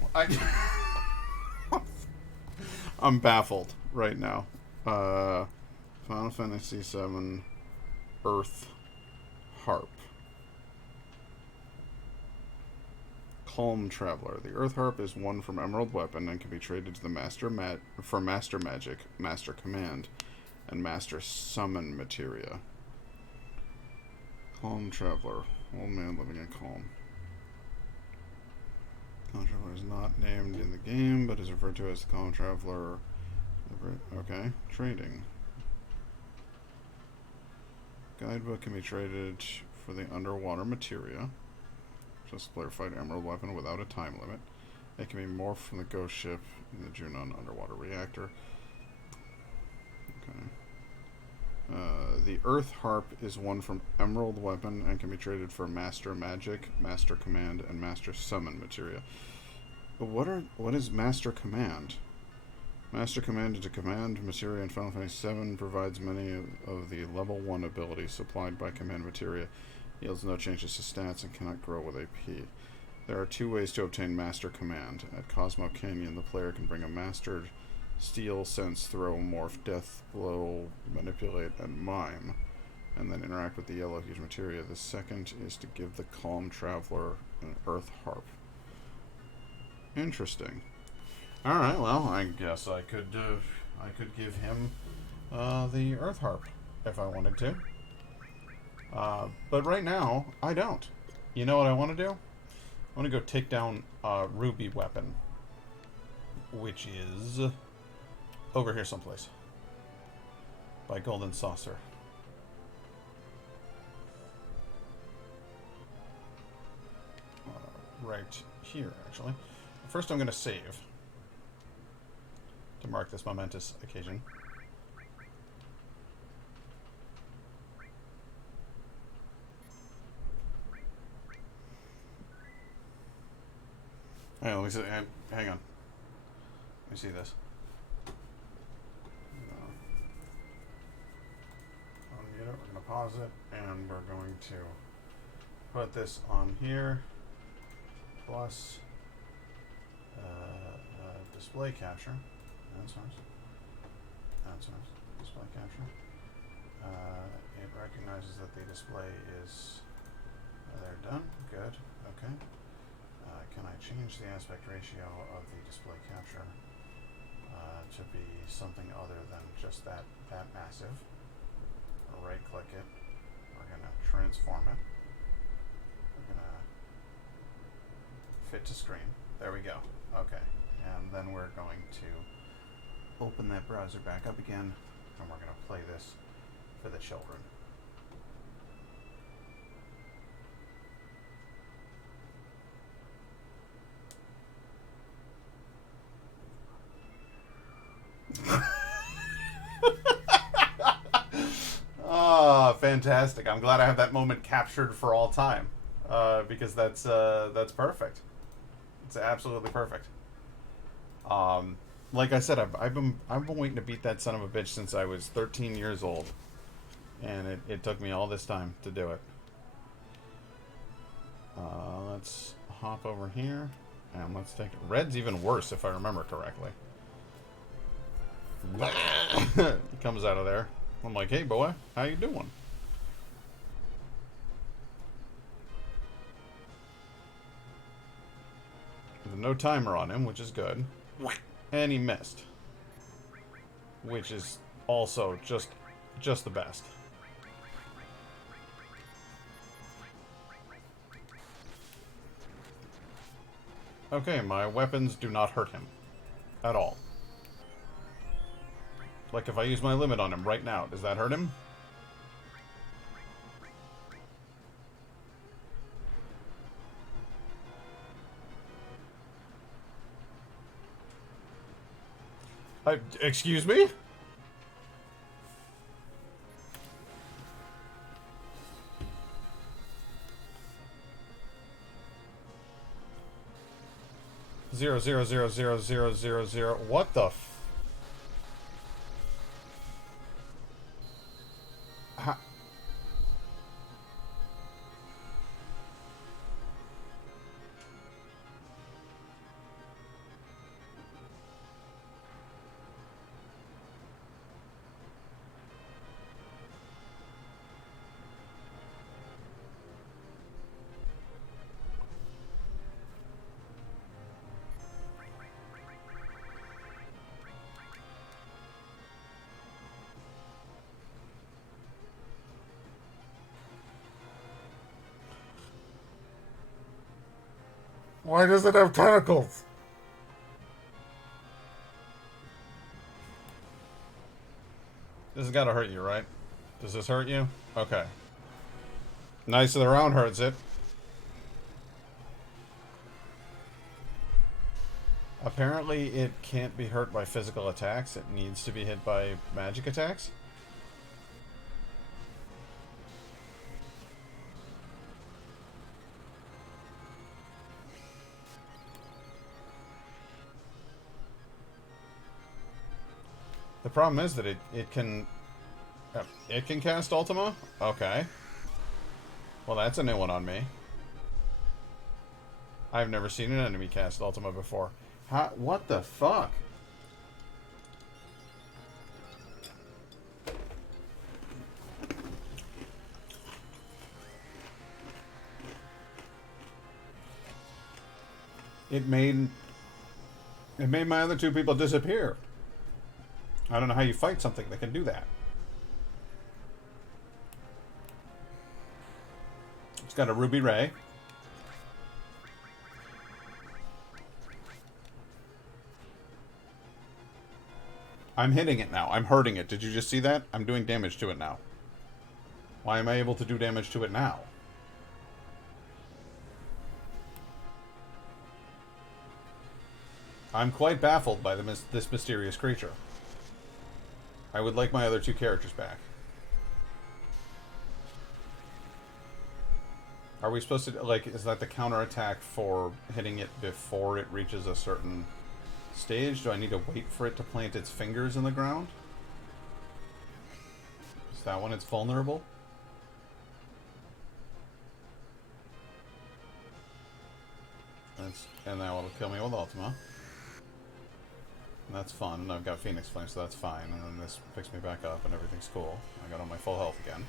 I'm baffled right now. Final Fantasy VII Earth Harp. Calm Traveler. The Earth Harp is one from Emerald Weapon and can be traded to the Master Magic, Master Command, and Master Summon materia. Calm Traveler. Old man living in calm. Calm Traveler is not named in the game, but is referred to as the Calm Traveler. Okay, trading. Guidebook can be traded for the underwater materia. Just player fight Emerald Weapon without a time limit. It can be morphed from the ghost ship in the Junon underwater reactor. Okay. The Earth Harp is one from Emerald Weapon and can be traded for Master Magic, Master Command, and Master Summon materia. But what is Master Command? Master Command is a command materia in Final Fantasy VII, provides many of the level 1 abilities supplied by command materia, yields no changes to stats, and cannot grow with AP. There are 2 ways to obtain Master Command. At Cosmo Canyon, the player can bring a mastered Steal, Sense, Throw, Morph, Death, Blow, Manipulate, and Mime, and then interact with the Yellow Huge materia. The second is to give the Calm Traveler an Earth Harp. Interesting. Alright, well, I guess I could give him the Earth Harp if I wanted to. But right now, I don't. You know what I want to do? I want to go take down Ruby Weapon, which is over here someplace by Golden Saucer. Right here, actually. First, I'm going to save to mark this momentous occasion. Hey, let me see. Hang on. Let me see this. Unmute it. We're going to pause it, and we're going to put this on here. Plus display capture. That's nice. That's nice. Display capture. It recognizes that the display is they're done. Good. Okay. Can I change the aspect ratio of the display capture to be something other than just that massive? Right click it. We're going to transform it. We're going to fit to screen. There we go. Okay. And then we're going to open that browser back up again, and we're going to play this for the children. fantastic. I'm glad I have that moment captured for all time, because that's perfect. It's absolutely perfect. Like I said, I've been waiting to beat that son of a bitch since I was 13 years old, and it took me all this time to do it. Let's hop over here, and let's take it. Red's even worse if I remember correctly. He comes out of there. I'm like, hey boy, how you doing? There's no timer on him, which is good. And he missed, which is also just the best. Okay, my weapons do not hurt him at all. Like if I use my limit on him right now, does that hurt him? Excuse me? Zero, zero, zero, zero, zero, zero, zero. What the f... Ha Why does it have tentacles? This has got to hurt you, right? Does this hurt you? Okay. Nice of the round hurts it. Apparently it can't be hurt by physical attacks. It needs to be hit by magic attacks. The problem is that it can cast Ultima? Okay. Well, that's a new one on me. I've never seen an enemy cast Ultima before. How, what the fuck? It made my other two people disappear. I don't know how you fight something that can do that. It's got a ruby ray. I'm hitting it now. I'm hurting it. Did you just see that? I'm doing damage to it now. Why am I able to do damage to it now? I'm quite baffled by this mysterious creature. I would like my other two characters back. Are we supposed to, like, is that the counterattack for hitting it before it reaches a certain stage? Do I need to wait for it to plant its fingers in the ground? Is that when it's vulnerable? And now it'll kill me with Ultima. And that's fun, and I've got Phoenix Flame, so that's fine. And then this picks me back up, and everything's cool. I got on my full health again.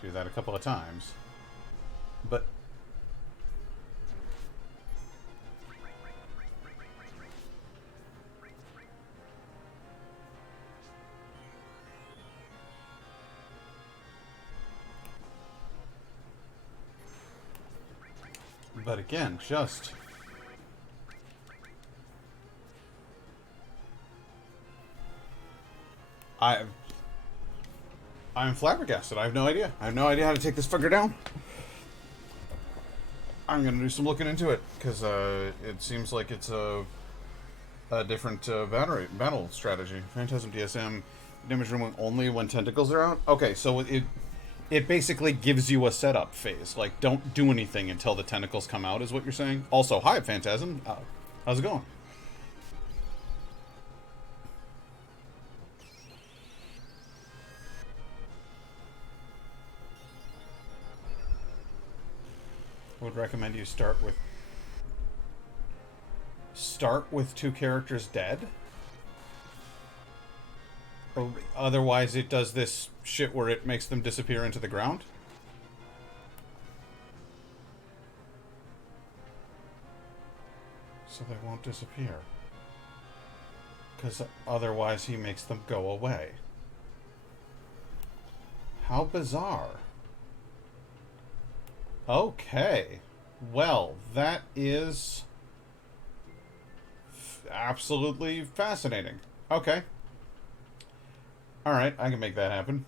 Do that a couple of times. But... But again, just... I'm flabbergasted. I have no idea. I have no idea how to take this fucker down. I'm gonna do some looking into it, because it seems like it's a different battle strategy. Phantasm DSM, damage removal only when tentacles are out? Okay, so It basically gives you a setup phase. Like, don't do anything until the tentacles come out, is what you're saying. Also, hi, Phantasm. How's it going? Would recommend you start with two characters dead. Or otherwise, it does this shit where it makes them disappear into the ground. So they won't disappear. Because otherwise he makes them go away. How bizarre. Okay. Well, that is absolutely fascinating. Okay. Alright, I can make that happen.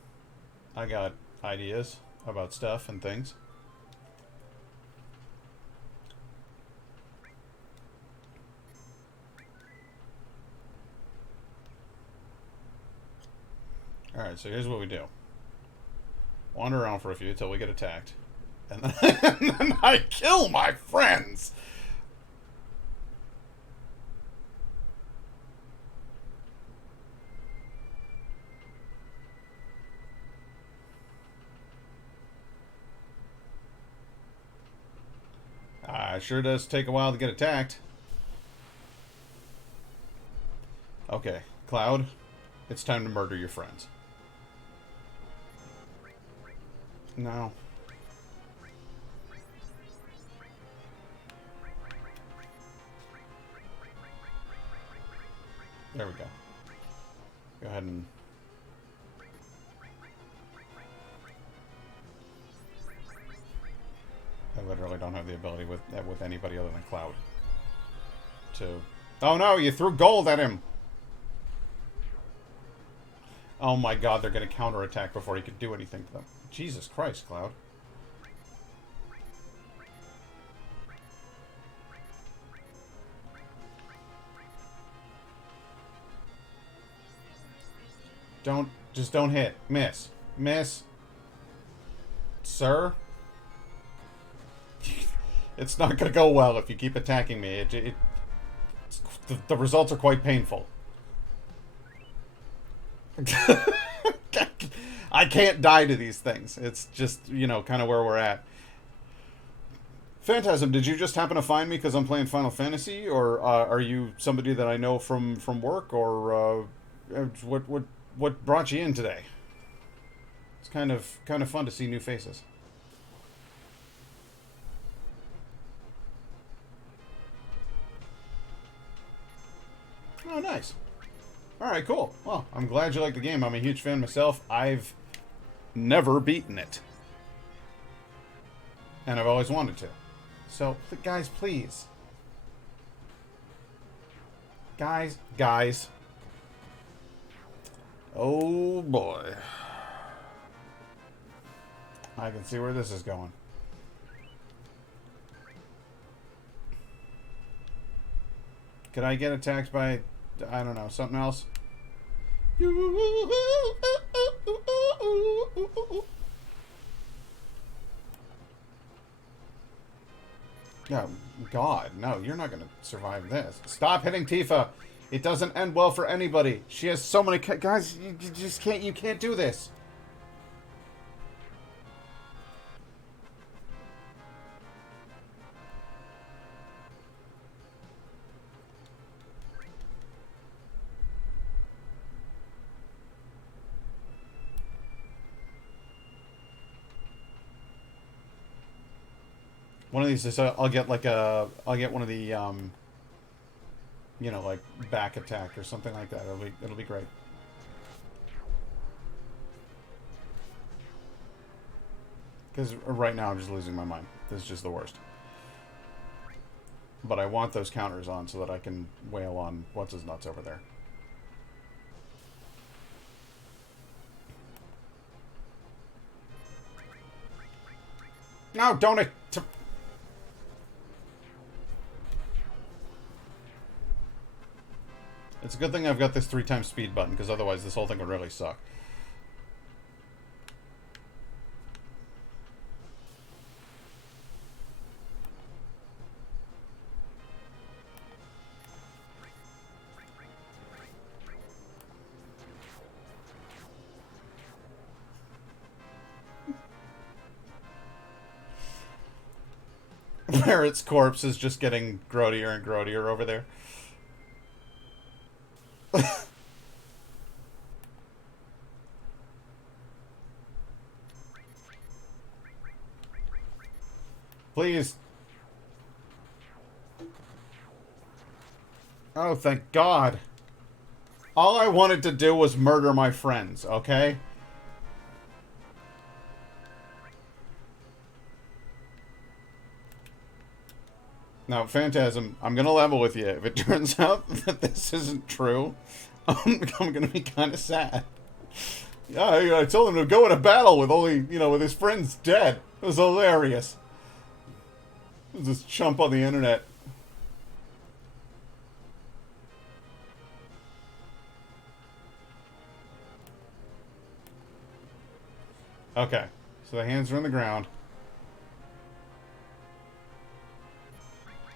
I got ideas about stuff and things. Alright, so here's what we do. Wander around for a few till we get attacked. And then, and then I kill my friends! It sure does take a while to get attacked. Okay, Cloud, it's time to murder your friends. No. There we go. Go ahead and... I literally don't have the ability with anybody other than Cloud to... Oh no, you threw gold at him! Oh my god, they're gonna counterattack before he could do anything to them. Jesus Christ, Cloud. Just don't hit. Miss. Miss. Sir? It's not gonna go well if you keep attacking me. The results are quite painful. I can't die to these things. It's just, you know, kind of where we're at. Phantasm, did you just happen to find me because I'm playing Final Fantasy, or are you somebody that I know from work, or what brought you in today? It's kind of fun to see new faces. Oh, nice. Alright, cool. Well, I'm glad you like the game. I'm a huge fan myself. I've never beaten it. And I've always wanted to. So, guys, please. Guys. Oh, boy. I can see where this is going. Could I get attacked by... I don't know, something else? No, God, no, you're not going to survive this. Stop hitting Tifa. It doesn't end well for anybody. She has so many... Guys, you just can't... You can't do this. One of these is I'll get like I'll get one of the you know, like back attack or something like that. It'll be great. Because right now I'm just losing my mind. This is just the worst. But I want those counters on so that I can wail on what's his nuts over there. No, don't. It's a good thing I've got this 3x speed button, because otherwise this whole thing would really suck. Barrett's corpse is just getting grodier and grodier over there. Please. Oh, thank God. All I wanted to do was murder my friends, okay? Now, Phantasm, I'm gonna level with you. If it turns out that this isn't true, I'm gonna be kind of sad. Yeah, I told him to go in a battle with only, with his friends dead. It was hilarious. It was this chump on the internet. Okay, so the hands are on the ground.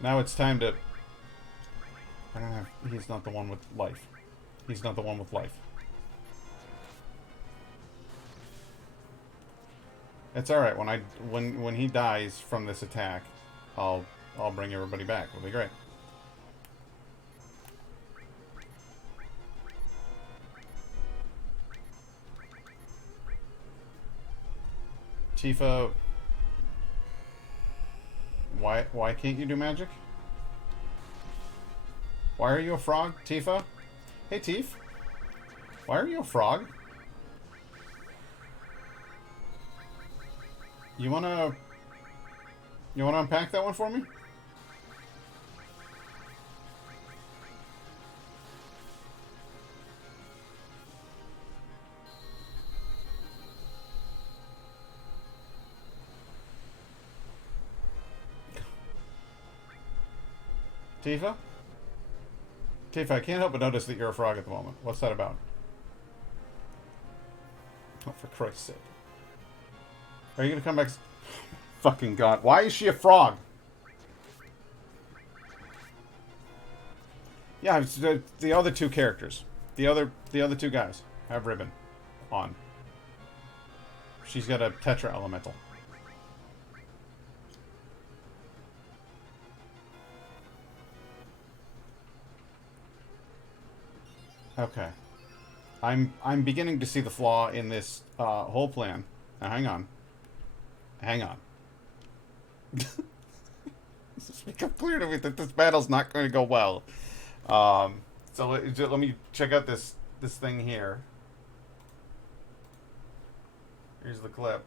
Now it's time to... I don't have... He's not the one with life. He's not the one with life. It's alright. When he dies from this attack, I'll bring everybody back. It'll be great. Tifa... Why can't you do magic? Why are you a frog, Tifa? Hey, Tifa. Why are you a frog? You wanna unpack that one for me? Tifa? Tifa, I can't help but notice that you're a frog at the moment. What's that about? Oh, for Christ's sake. Are you gonna come back? Fucking God. Why is she a frog? Yeah, it's the other two characters. The other two guys have ribbon on. She's got a Tetra Elemental. Okay. I'm beginning to see the flaw in this whole plan. Now, hang on. Hang on. It's become clear to me that this battle's not going to go well. So let me check out this thing here. Here's the clip.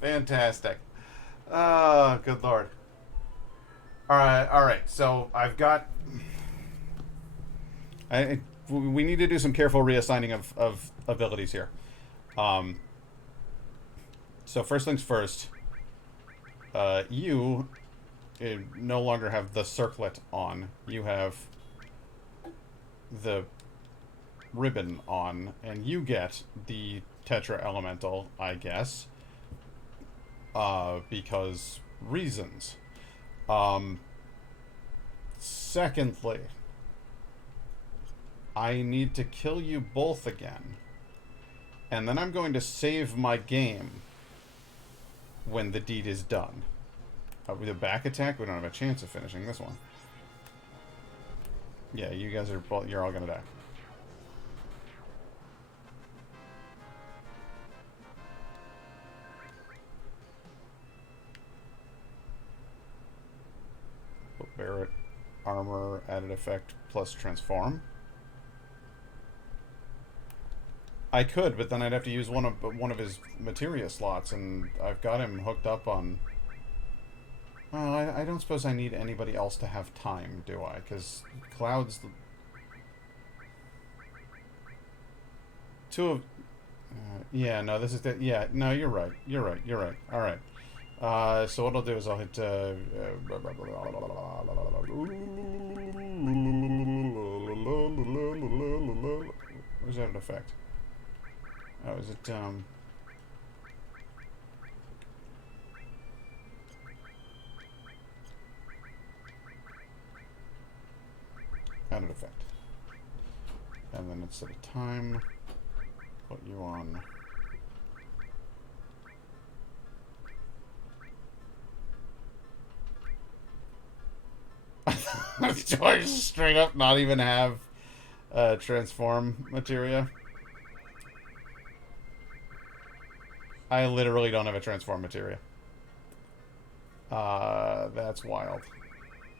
Fantastic. Oh, good lord. Alright, so I've got... we need to do some careful reassigning of abilities here. So first things first, you no longer have the circlet on. You have the ribbon on, and you get the Tetra Elemental, I guess. Because reasons. Secondly, I need to kill you both again. And then I'm going to save my game when the deed is done. With a back attack, we don't have a chance of finishing this one. Yeah, you guys are... You're all gonna die. Barrett armor added effect plus transform. I could, but then I'd have to use one of his materia slots, and I've got him hooked up on... Well, I don't suppose I need anybody else to have time, do I? Because Cloud's... Two of... yeah, no, this is the... Yeah, no, you're right. You're right. You're right. Alright. So what I'll do is I'll hit... where's that an effect? Oh, is it, Added effect. And then instead of time, put you on... Do I just straight up not even have transform materia? I literally don't have a transform materia. That's wild.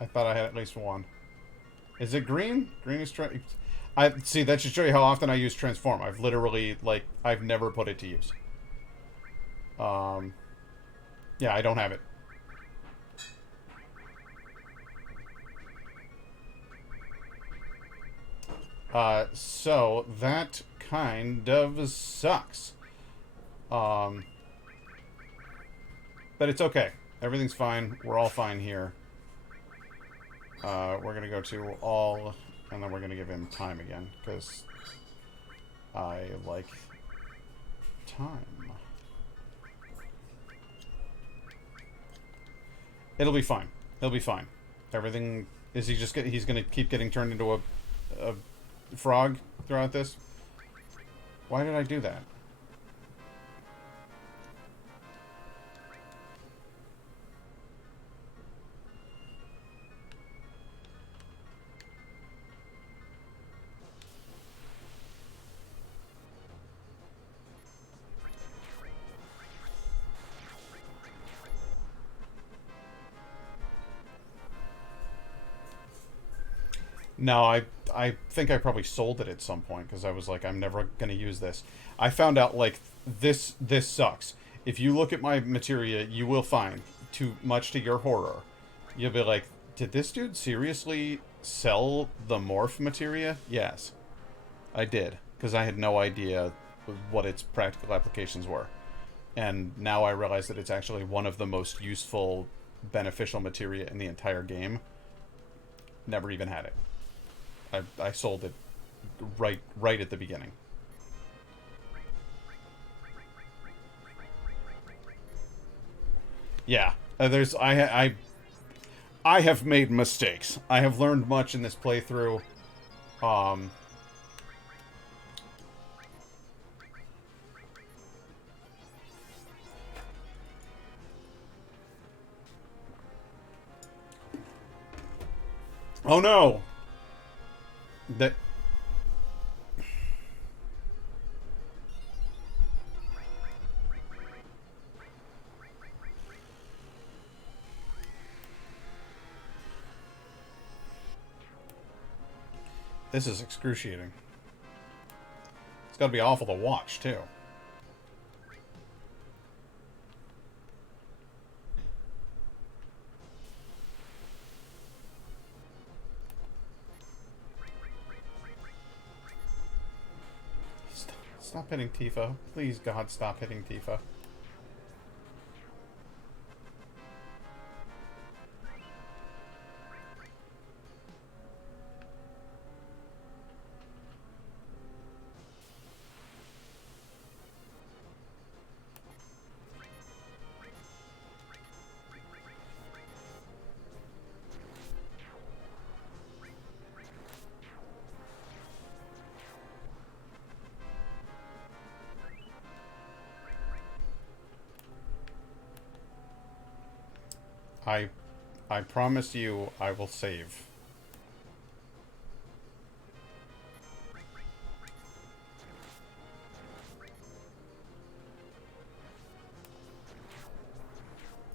I thought I had at least one. Is it green? Green is I see, that should show you how often I use transform. I've literally, like, I've never put it to use. Yeah, I don't have it. So that kind of sucks. But it's okay. Everything's fine. We're all fine here. We're gonna go to all, and then we're gonna give him time again, because I like time. It'll be fine. He'll be fine. Everything... Is he just he's gonna keep getting turned into a frog throughout this? Why did I do that? No, I think I probably sold it at some point because I was like, I'm never going to use this. I found out, like, this sucks. If you look at my materia, you will find, too much to your horror, you'll be like, did this dude seriously sell the morph materia? Yes, I did, because I had no idea what its practical applications were. And now I realize that it's actually one of the most useful, beneficial materia in the entire game. Never even had it. I sold it right at the beginning. Yeah, I have made mistakes. I have learned much in this playthrough. Oh no! That... This is excruciating. It's gotta be awful to watch, too. Stop hitting Tifa. Please, God, stop hitting Tifa. I promise you I will save.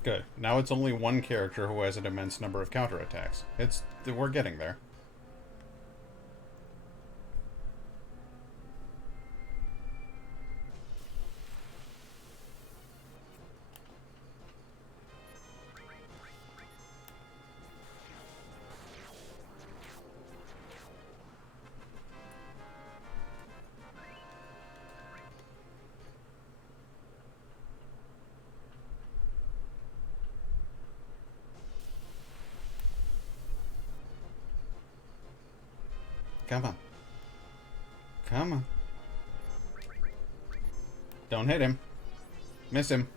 Good. Now it's only one character who has an immense number of counterattacks. We're getting there. Come on. Come on. Don't hit him. Miss him.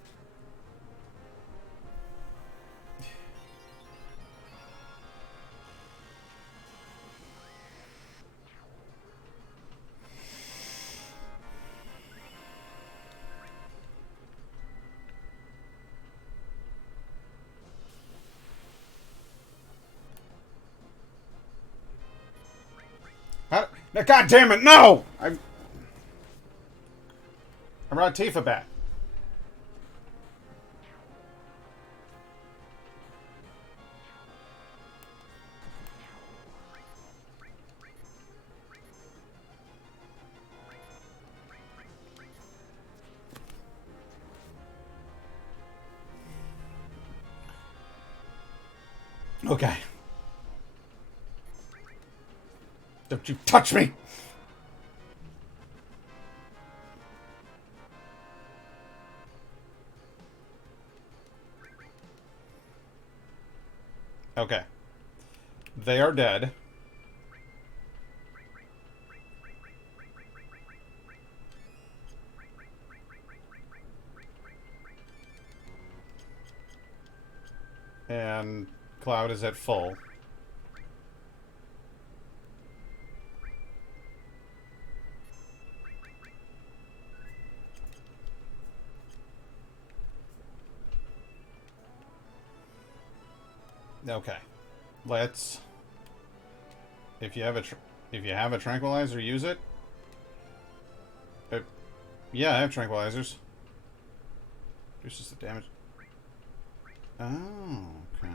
God damn it, no! I brought Tifa back. Okay. Don't you touch me! Okay. They are dead. And Cloud is at full. Okay. Let's... If you have a tranquilizer, use it. Yeah, I have tranquilizers. Reduces the damage. Oh, okay.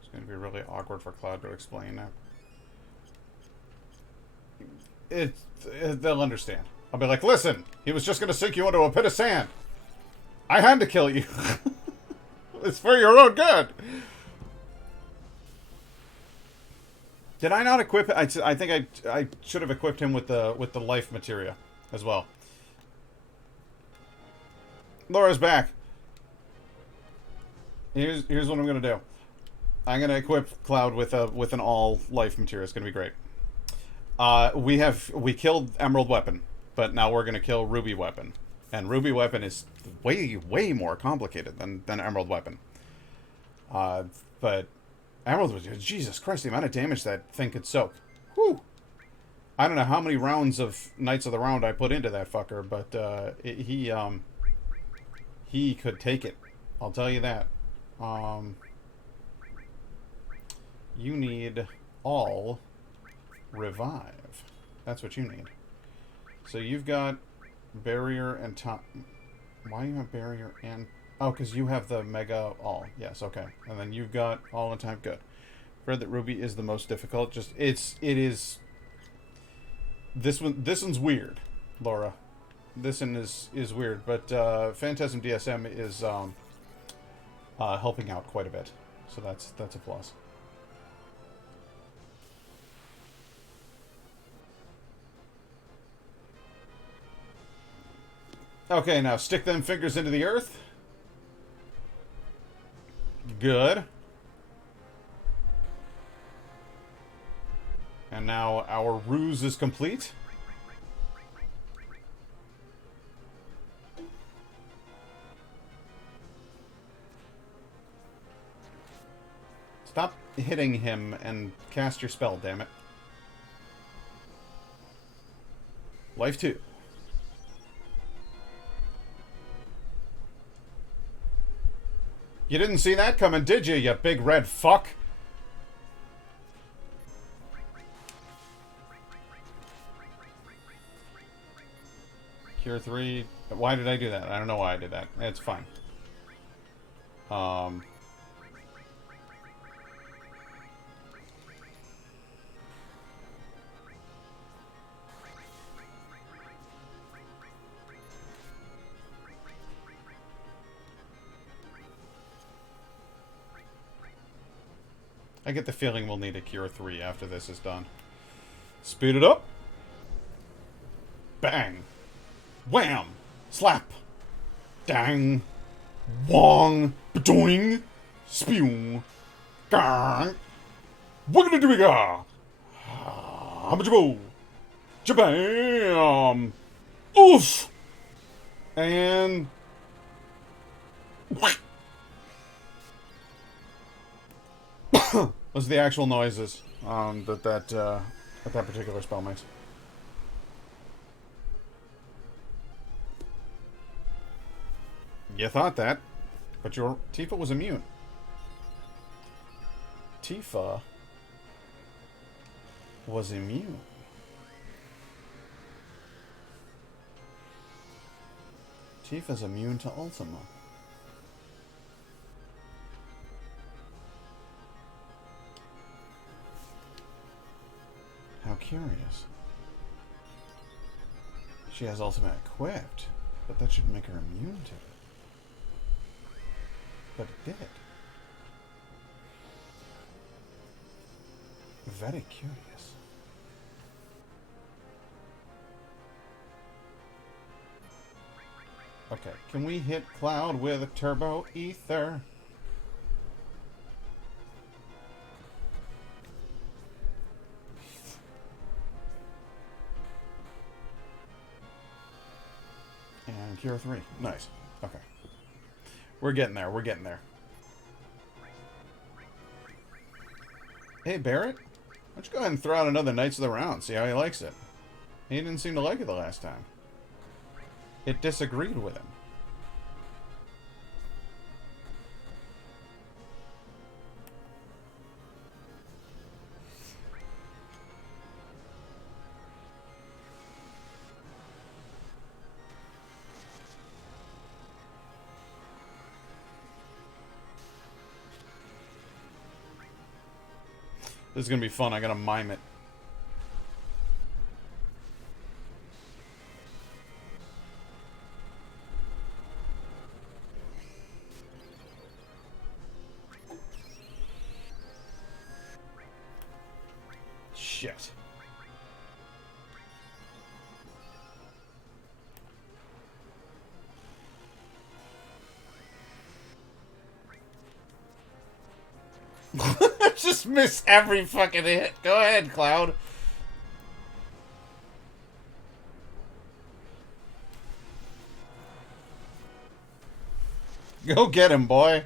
It's going to be really awkward for Cloud to explain that. They'll understand. I'll be like, listen, he was just going to sink you into a pit of sand. I had to kill you. It's for your own good. Did I not equip? I think I should have equipped him with the life materia as well. Laura's back. Here's what I'm gonna do. I'm gonna equip Cloud with an all life material. It's gonna be great. We killed Emerald Weapon, but now we're gonna kill Ruby Weapon, and Ruby Weapon is way more complicated than Emerald Weapon. But Emerald was, Jesus Christ, the amount of damage that thing could soak. Whew. I don't know how many rounds of Knights of the Round I put into that fucker, but he could take it. I'll tell you that. You need all revive. That's what you need. So you've got barrier and top. Why do you have barrier and... Oh, because you have the mega all. Yes, okay. And then you've got all in time. Good. Read that Ruby is the most difficult. Just it is. This one's weird, Laura. This one is weird, but Phantasm DSM is helping out quite a bit, so that's a plus. Okay, now stick them fingers into the earth. Good. And now our ruse is complete. Stop hitting him and cast your spell, damn it. Life 2. You didn't see that coming, did you, you big red fuck? Cure 3. Why did I do that? I don't know why I did that. It's fine. I get the feeling we'll need a Cure 3 after this is done. Speed it up. Bang. Wham. Slap. Dang. Wong. Badoing. Spew. Gang. Wiggly dwigga. Hamajabo. Jabam. Oof. And... Those are the actual noises that particular spell makes. You thought that, but your Tifa was immune. Tifa was immune. Tifa's immune to Ultima. How curious. She has Ultima equipped, but that shouldn't make her immune to it. But it did. Very curious. Okay, can we hit Cloud with a Turbo Ether? And Cure 3. Nice. Okay. We're getting there. We're getting there. Hey, Barrett. Why don't you go ahead and throw out another Knights of the Round, see how he likes it. He didn't seem to like it the last time. It disagreed with him. This is gonna be fun. I gotta mime it. Shit. Just miss every fucking hit. Go ahead, Cloud. Go get him, boy.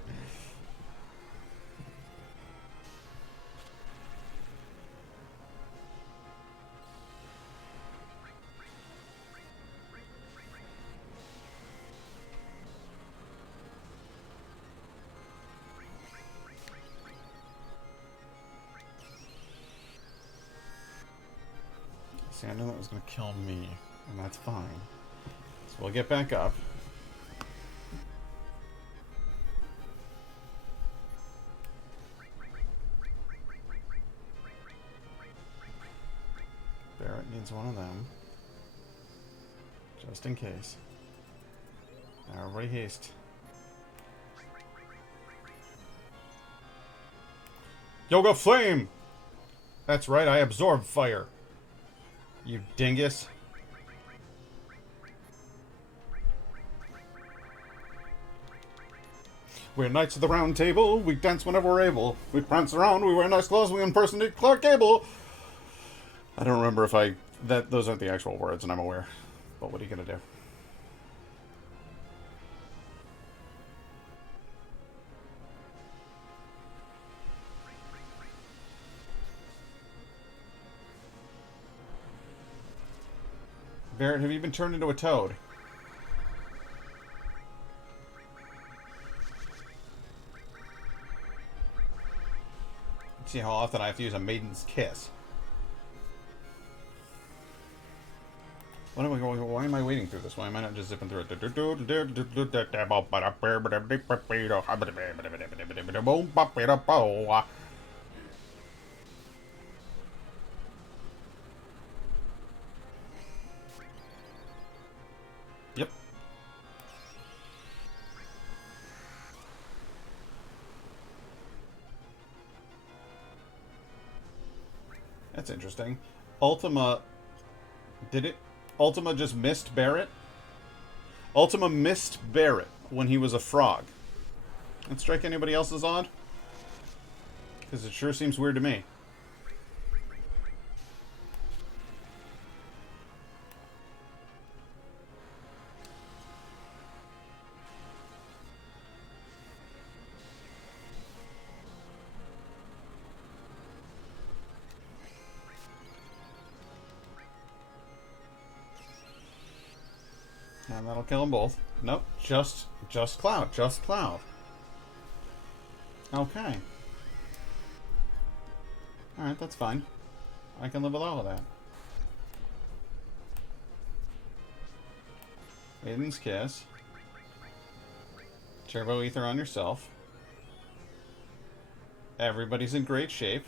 See, I knew that was going to kill me, and that's fine. So we'll get back up. Barrett needs one of them. Just in case. Everybody haste. Yoga Flame! That's right, I absorb fire. You dingus. We're Knights of the Round Table. We dance whenever we're able. We prance around. We wear nice clothes. We impersonate Clark Gable. I don't remember if those aren't the actual words, and I'm aware. But what are you gonna do? Barrett, have you been turned into a toad? Let's see how often I have to use a maiden's kiss. Why am I waiting through this? Why am I not just zipping through it? Yep. That's interesting. Ultima... Did it... Ultima just missed Barrett? Ultima missed Barrett when he was a frog. That strike anybody else as odd? Because it sure seems weird to me. And that'll kill them both. Nope, just Cloud. Just Cloud. Okay. Alright, that's fine. I can live with all of that. Maiden's Kiss. Turbo Ether on yourself. Everybody's in great shape.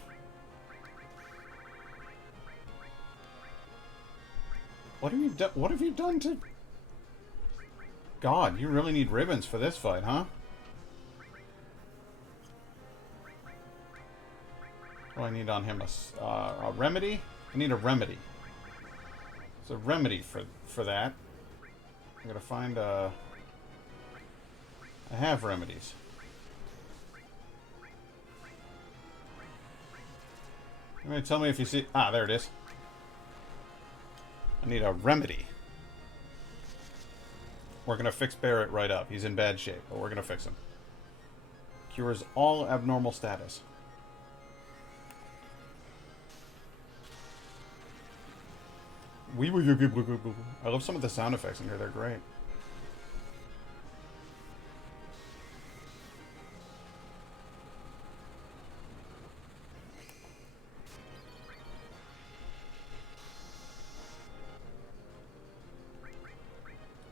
What have you done? What have you done to... God, you really need ribbons for this fight, huh? What do I need on him? A remedy? I need a remedy. There's a remedy for that. I'm gonna find I have remedies. You gonna tell me if you see... Ah, there it is. I need a remedy. We're gonna fix Barrett right up. He's in bad shape, but we're gonna fix him. Cures all abnormal status. I love some of the sound effects in here. They're great.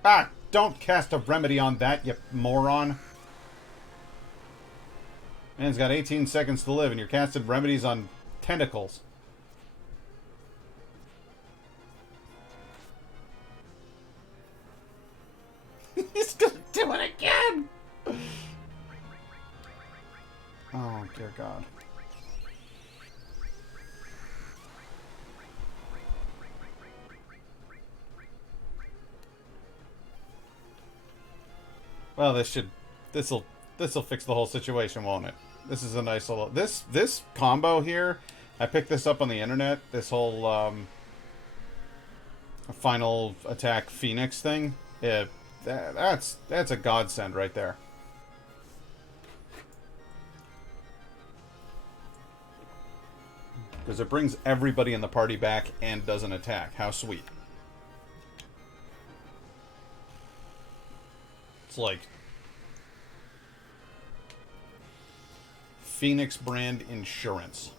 Ah! Don't cast a remedy on that, you moron. Man's got 18 seconds to live, and you're casting remedies on tentacles. He's gonna do it again! Oh, dear God. Well, this'll fix the whole situation, won't it? This is a nice little... This combo here, I picked this up on the internet, this whole, final attack Phoenix thing. That's a godsend right there. Because it brings everybody in the party back and does an attack. How sweet. It's like Phoenix brand insurance.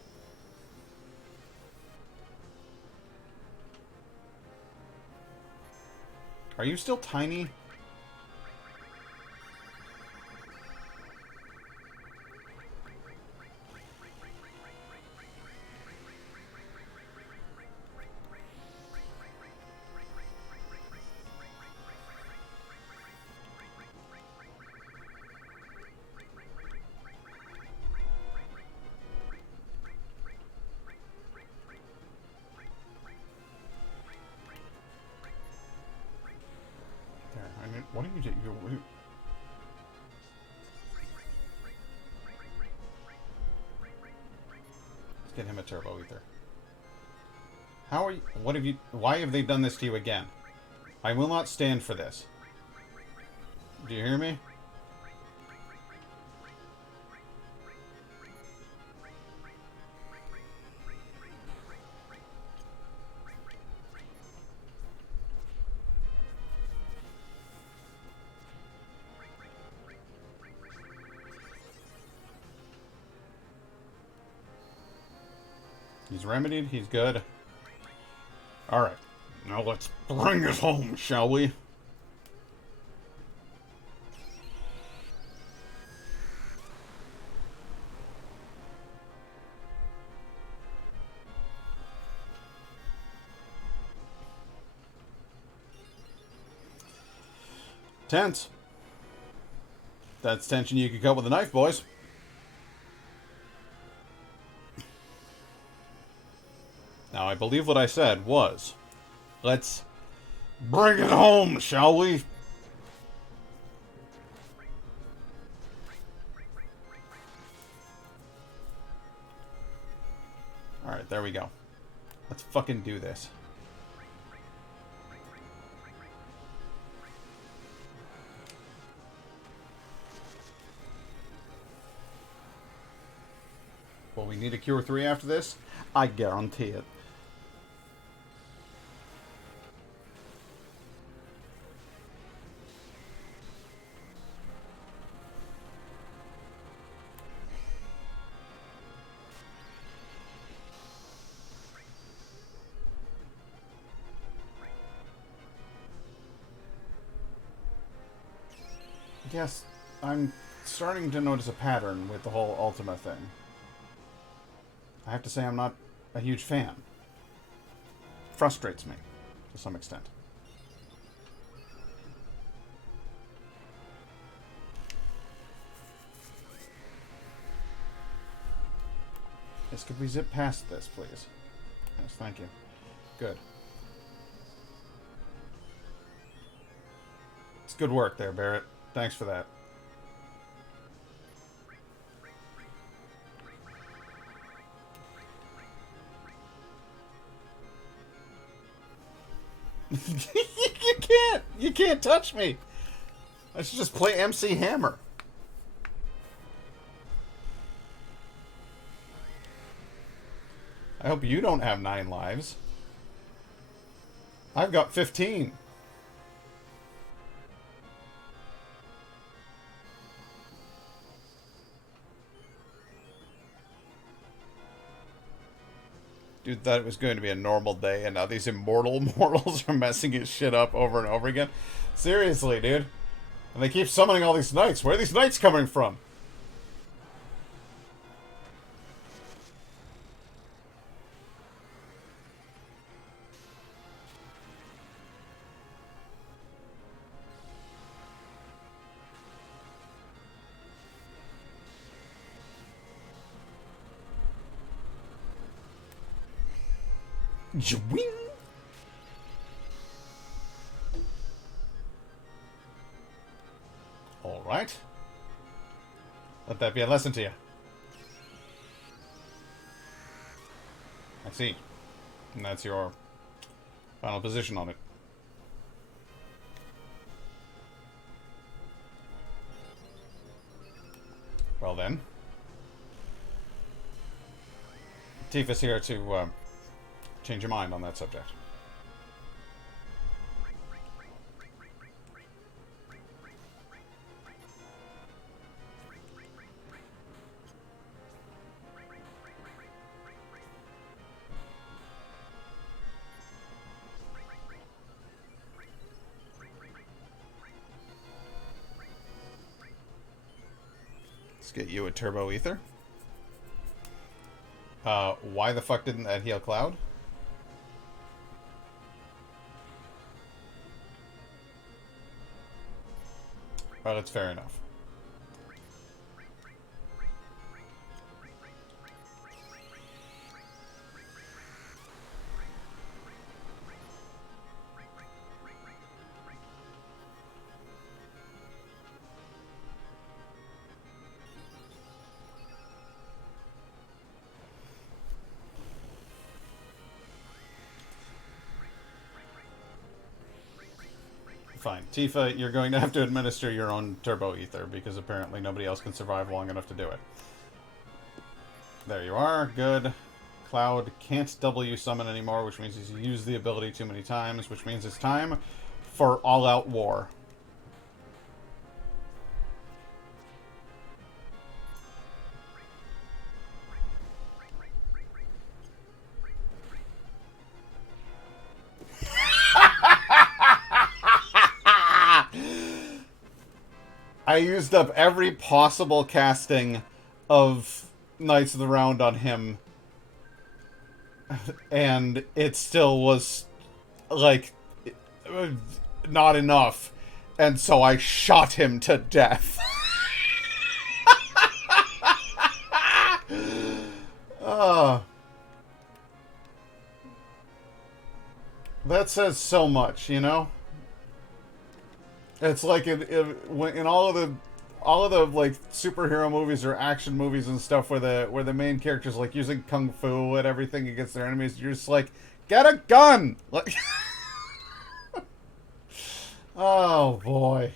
Are you still tiny? What are you doing? Let's get him a turbo ether. How are you? What have you? Why have they done this to you again? I will not stand for this. Do you hear me? He's remedied. He's good. Alright. Now let's bring it home, shall we? Tense. That's tension you can cut with a knife, boys. Now, I believe what I said was, let's bring it home, shall we? Alright, there we go. Let's fucking do this. Will we need a Cure 3 after this? I guarantee it. guess I'm starting to notice a pattern with the whole Ultima thing. I have to say I'm not a huge fan. Frustrates me to some extent. Yes, could we zip past this, please? Yes, thank you. Good. It's good work there, Barrett. Thanks for that. You can't touch me. I should just play MC Hammer. I hope you don't have 9 lives. I've got 15. Dude thought it was going to be a normal day, and now these immortal mortals are messing his shit up over and over again. Seriously, dude. And they keep summoning all these knights. Where are these knights coming from? Zwing! Alright. Let that be a lesson to you. I see. And that's your final position on it. Well then. Tifa's here to change your mind on that subject. Let's get you a turbo ether. Why the fuck didn't that heal Cloud? Well, that's fair enough. Fine. Tifa, you're going to have to administer your own turbo ether, because apparently nobody else can survive long enough to do it. There you are. Good. Cloud can't W summon anymore, which means he's used the ability too many times, which means it's time for all-out war. I used up every possible casting of Knights of the Round on him, and it still was, like, not enough, and so I shot him to death. That says so much, you know? It's like in all of the like superhero movies or action movies and stuff where the main character's like using kung fu and everything against their enemies, you're just like, get a gun! Like, oh boy.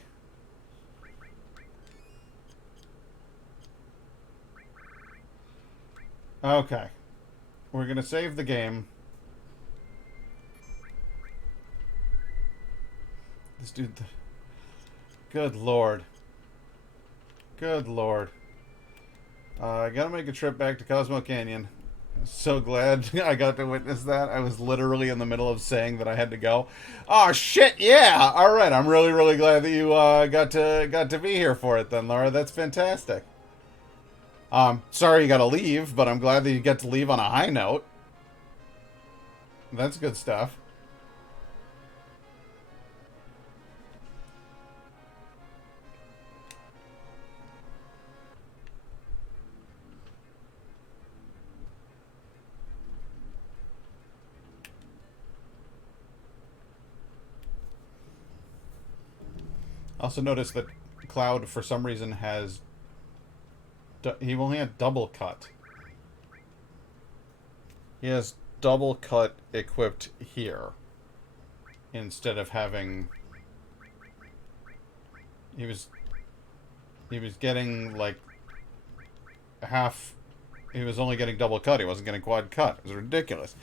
Okay, we're gonna save the game. This dude. Good lord. Good lord. I gotta make a trip back to Cosmo Canyon. So glad I got to witness that. I was literally in the middle of saying that I had to go. Oh shit! Yeah. All right. I'm really, really glad that you got to be here for it. Then, Laura, that's fantastic. Sorry you got to leave, but I'm glad that you get to leave on a high note. That's good stuff. Also noticed that Cloud, for some reason, has... He only had double cut. He has double cut equipped here. Instead of having... He was getting, like, half... He was only getting double cut. He wasn't getting quad cut. It was ridiculous.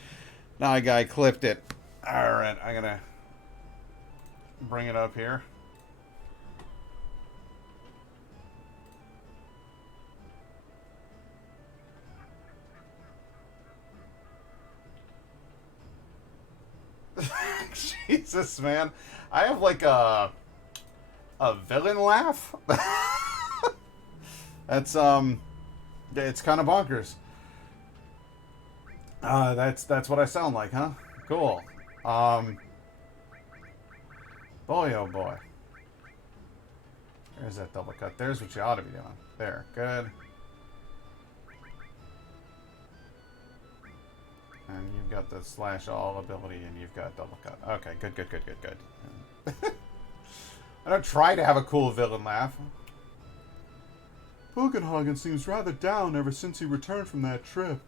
Now a guy clipped it. Alright, I'm gonna... bring it up here. Jesus, man. I have like a villain laugh. That's it's kind of bonkers. That's what I sound like, huh? Cool. Boy, oh boy. There's that double cut. There's what you ought to be doing. There, good. And you've got the slash all ability, and you've got double cut. Okay, good. I don't try to have a cool villain laugh. Bugenhagen seems rather down ever since he returned from that trip.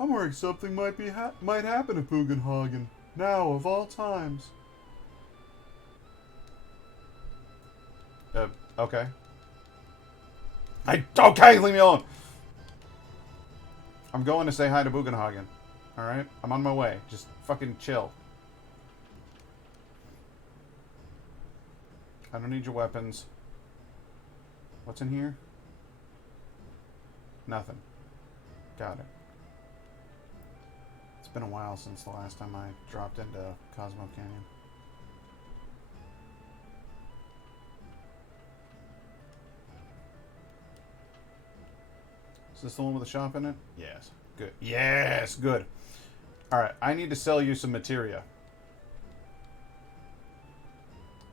I'm worried something might happen to Bugenhagen. Now, of all times. Okay. Okay, leave me alone! I'm going to say hi to Bugenhagen. Alright? I'm on my way. Just fucking chill. I don't need your weapons. What's in here? Nothing. Got it. It's been a while since the last time I dropped into Cosmo Canyon. Is this the one with the shop in it? Yes. Good. Yes, good. Alright, I need to sell you some materia.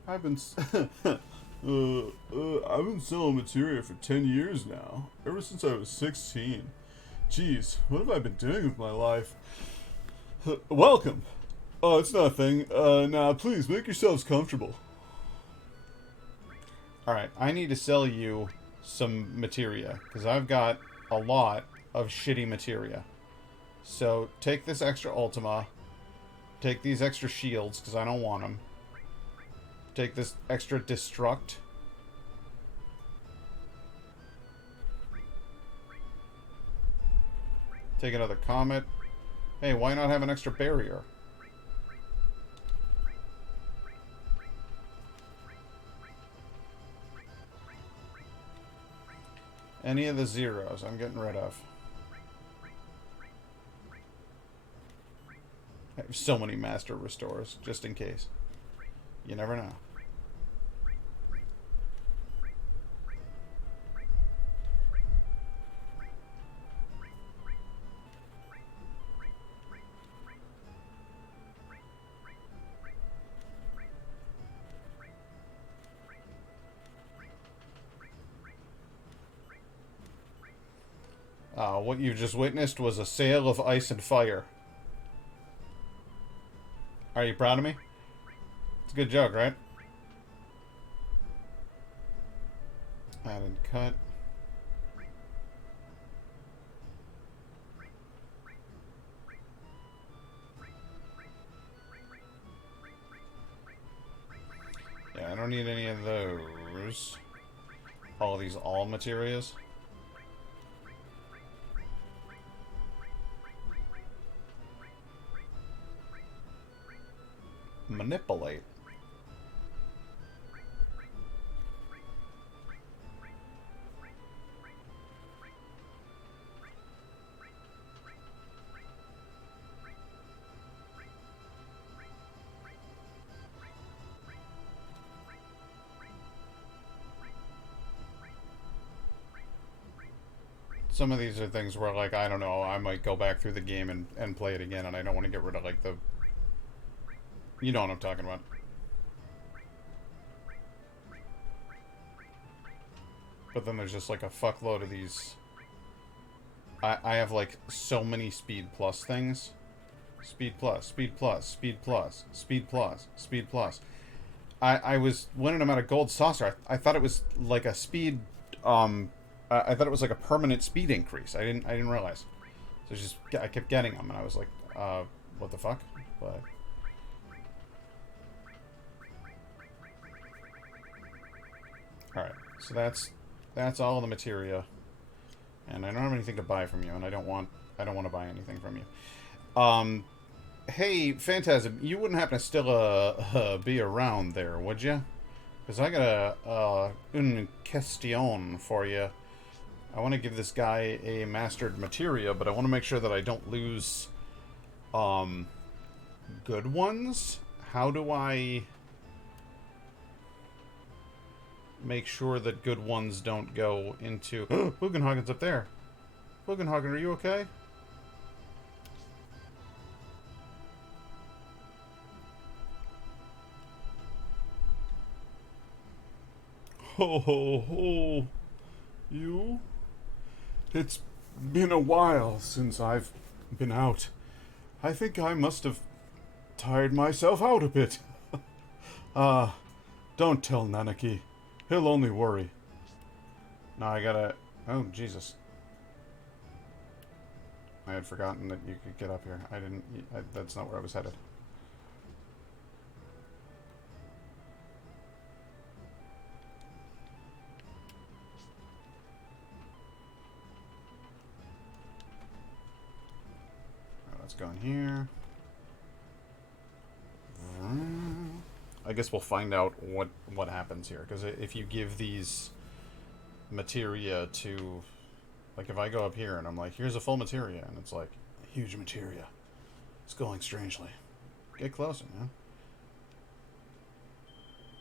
I've been selling materia for 10 years now. Ever since I was 16. Jeez, what have I been doing with my life? Welcome. Oh, it's nothing. Now, please, make yourselves comfortable. Alright, I need to sell you some materia, because I've got a lot of shitty materia. So, take this extra Ultima. Take these extra shields, because I don't want them. Take this extra Destruct. Take another Comet. Hey, why not have an extra Barrier? Any of the zeros I'm getting rid of. I have so many Master Restores, just in case. You never know. What you just witnessed was a sale of ice and fire. Are you proud of me? It's a good joke, right? Add and cut. Yeah, I don't need any of those. All these all materials. Manipulate. some of these are things where, like, I don't know, I might go back through the game and play it again, and I don't want to get rid of, like, the... You know what I'm talking about. But then there's just, like, a fuckload of these... I have, like, so many Speed Plus things. Speed Plus, Speed Plus, Speed Plus, Speed Plus, Speed Plus. I was winning them out of Gold Saucer. I thought it was, like, a speed... I thought it was like a permanent speed increase. I didn't realize. So just I kept getting them, and I was like, what the fuck? But all right, so that's all the materia, and I don't have anything to buy from you, and I don't want to buy anything from you. Hey, Phantasm, you wouldn't happen to still be around there, would you? Because I got une question for you. I want to give this guy a mastered materia, but I want to make sure that I don't lose good ones. How do I make sure that good ones don't go into... Bugenhagen's up there. Bugenhagen, are you okay? Ho ho ho. You? It's been a while since I've been out. I think I must have tired myself out a bit. Don't tell Nanaki. He'll only worry. Now I gotta... Oh, Jesus. I had forgotten that you could get up here. I didn't... that's not where I was headed. Let's go in here. I guess we'll find out what happens here, because if you give these materia to, like, if I go up here and I'm like, here's a full materia, and it's like, huge materia, it's going strangely. Get closer, man.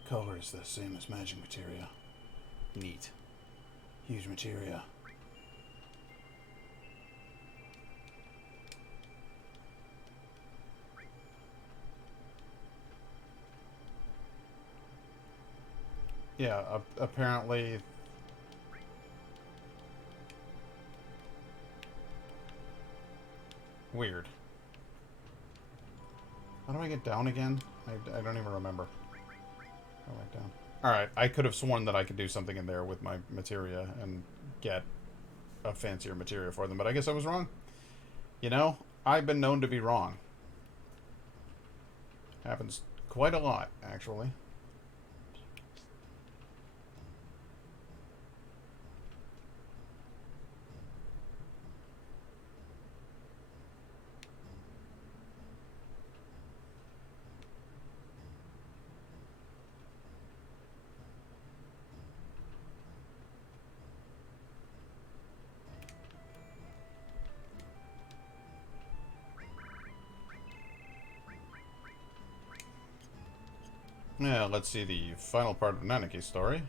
Color is the same as magic materia. Neat. Huge materia. Yeah, apparently... Weird. How do I get down again? I don't even remember. How do I get down? Alright, I could have sworn that I could do something in there with my materia and get a fancier materia for them, but I guess I was wrong. You know, I've been known to be wrong. Happens quite a lot, actually. Yeah, let's see the final part of Nanaki's story.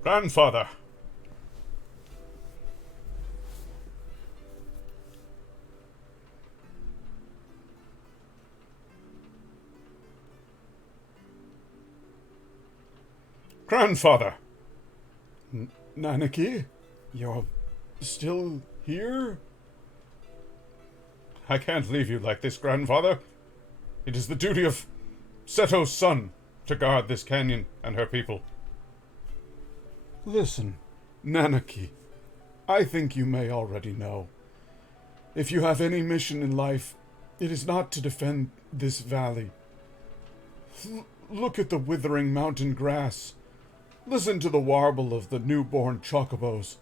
Grandfather! Grandfather! Nanaki? You're still here? I can't leave you like this, Grandfather. It is the duty of Seto's son to guard this canyon and her people. Listen, Nanaki, I think you may already know. If you have any mission in life, it is not to defend this valley. Look at the withering mountain grass. Listen to the warble of the newborn chocobos.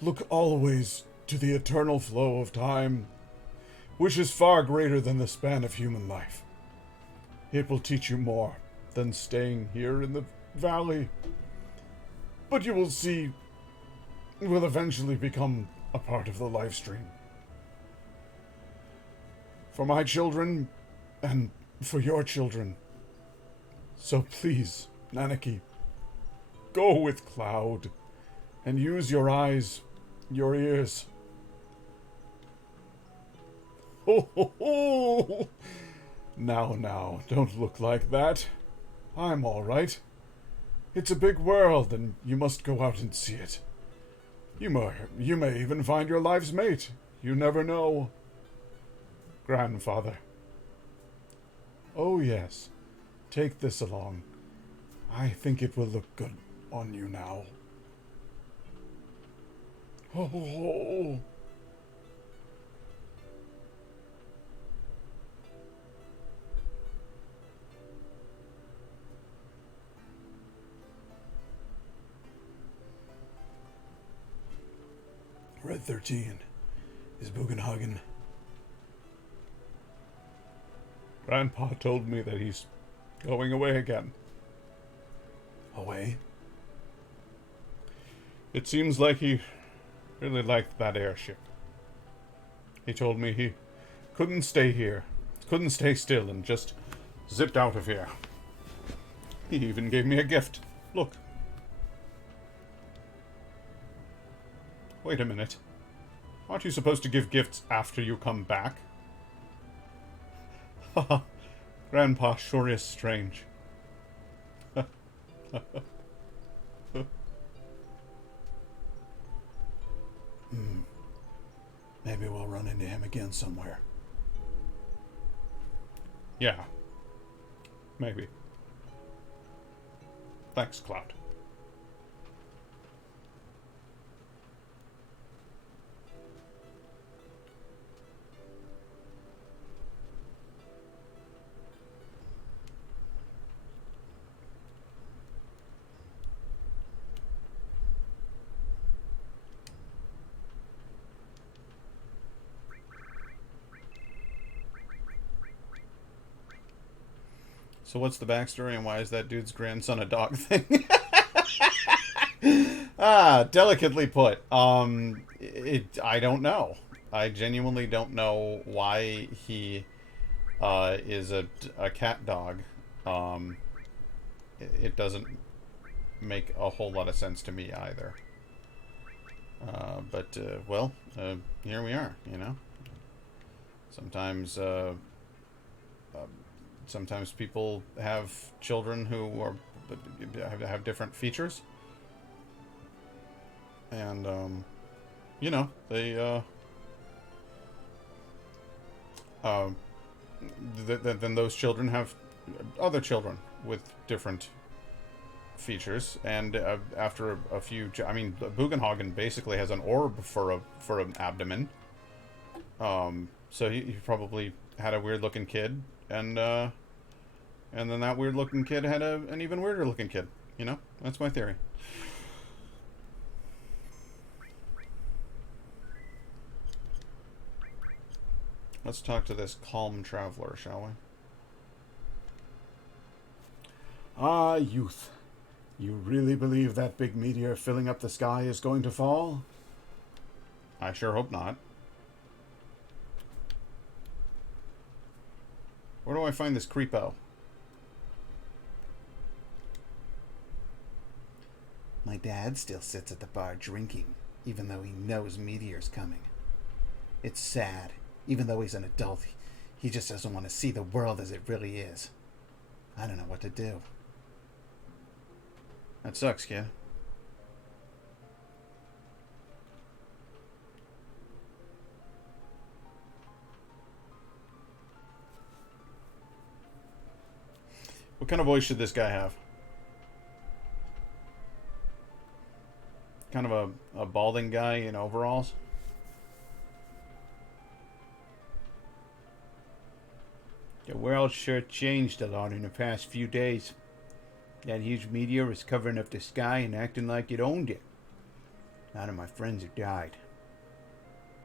Look always to the eternal flow of time. which is far greater than the span of human life. It will teach you more than staying here in the valley. But you will see, will eventually become a part of the live stream. For my children, and for your children. So please, Nanaki, go with Cloud, and use your eyes, your ears. Ho ho ho! Now, don't look like that. I'm all right. It's a big world, and you must go out and see it. You may even find your life's mate. You never know. Grandfather. Oh yes, take this along. I think it will look good on you now. Oh. Red 13 is Bugenhagen. Grandpa told me that he's going away again. Away? It seems like he really liked that airship. He told me he couldn't stay here, couldn't stay still, and just zipped out of here. He even gave me a gift. Look. Wait a minute. Aren't you supposed to give gifts after you come back? Haha. Grandpa sure is strange. Maybe we'll run into him again somewhere. Yeah. Maybe. Thanks, Cloud. So what's the backstory and why is that dude's grandson a dog thing? Delicately put. I don't know. I genuinely don't know why he is a cat dog. It doesn't make a whole lot of sense to me either. But here we are, you know. Sometimes sometimes people have children who have different features, and you know, they then those children have other children with different features, and after a few, I mean, Bugenhagen basically has an orb for an abdomen. So he probably had a weird looking kid, and then that weird looking kid had an even weirder looking kid. You know, that's my theory. Let's talk to this calm traveler, shall we? Ah, youth. You really believe that big meteor filling up the sky is going to fall? I sure hope not. Where do I find this creepo? My dad still sits at the bar drinking, even though he knows meteor's coming. It's sad. Even though he's an adult, he just doesn't want to see the world as it really is. I don't know what to do. That sucks, kid. What kind of voice should this guy have? Kind of a balding guy in overalls? The world sure changed a lot in the past few days. That huge meteor is covering up the sky and acting like it owned it. A lot of my friends have died.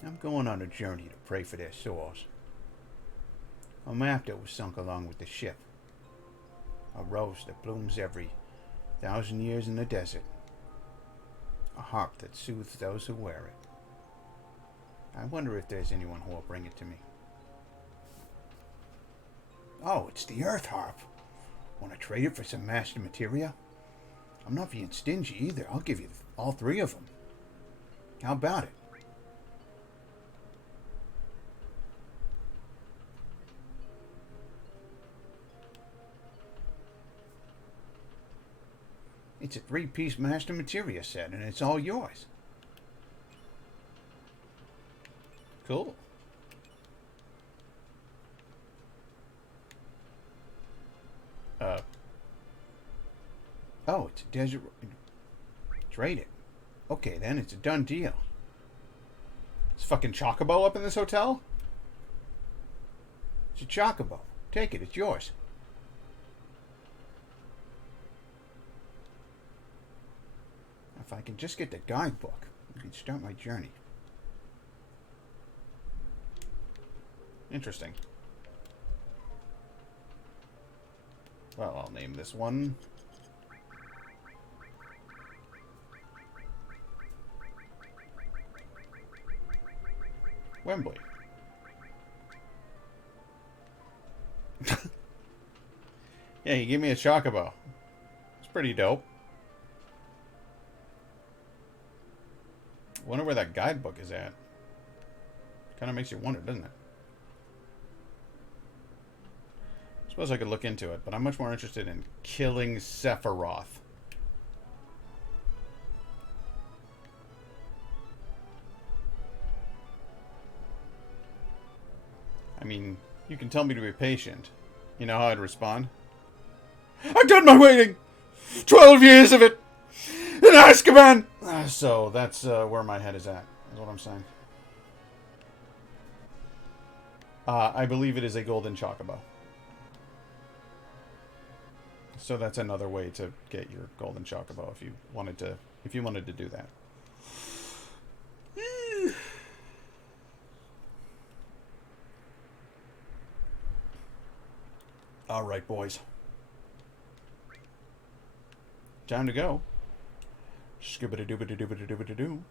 I'm going on a journey to pray for their souls. A map that was sunk along with the ship. A rose that blooms every 1,000 years in the desert. A harp that soothes those who wear it. I wonder if there's anyone who will bring it to me. Oh, it's the Earth Harp. Want to trade it for some master materia? I'm not being stingy either. I'll give you all 3 of them. How about it? It's a 3-piece master materia set, and it's all yours. Cool. Oh, it's a desert. Trade it. Okay, then it's a done deal. Is fucking Chocobo up in this hotel? It's a chocobo. Take it. It's yours. If I can just get the guidebook, we can start my journey. Interesting. Well, I'll name this one. Wembley. Yeah, he gave me a Chocobo. It's pretty dope. Wonder where that guidebook is at. Kind of makes you wonder, doesn't it? Suppose I could look into it, but I'm much more interested in killing Sephiroth. I mean, you can tell me to be patient. You know how I'd respond? I've done my waiting! 12 years of it! In Azkaban! So that's where my head is at, is what I'm saying. I believe it is a golden chocobo. So that's another way to get your golden chocobo if you wanted to do that. All right, boys. Time to go. Skibbity-doobity-doobity-doobity-doo.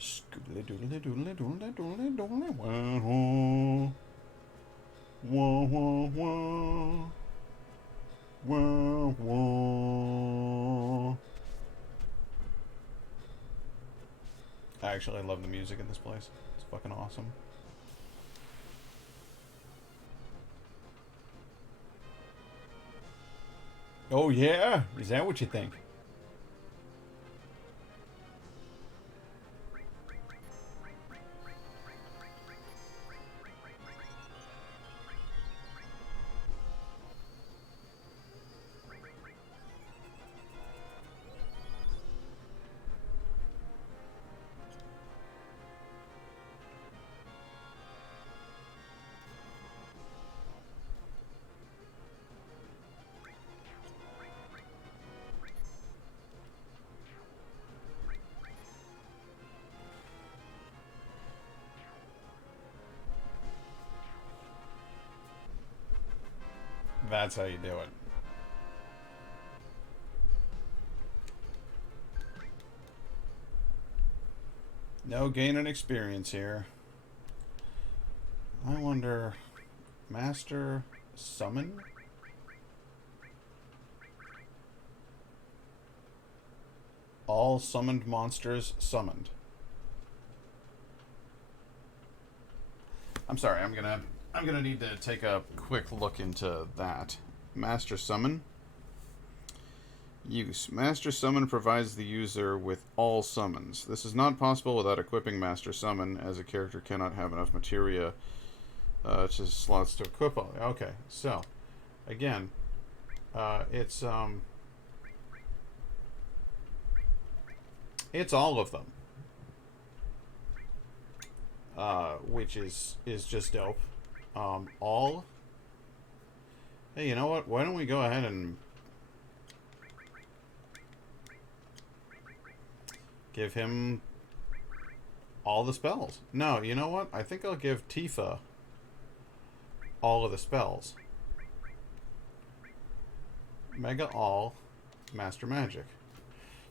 Skibbity-doodly-doodly-doodly-doodly-doodly-doodly. Wah, wah, wah. Wah, wah. I actually love the music in this place. It's fucking awesome. Oh yeah? Is that what you think? That's how you do it. No gain in experience here. I wonder... Master Summon? All summoned monsters summoned. I'm sorry, I'm gonna need to take a quick look into that. Master Summon. Use. Master Summon provides the user with all summons. This is not possible without equipping Master Summon, as a character cannot have enough materia to slots to equip all. Okay, so again, it's all of them, which is just dope. All. Hey, you know what? Why don't we go ahead and give him all the spells. No, you know what? I think I'll give Tifa all of the spells. Mega All, Master Magic.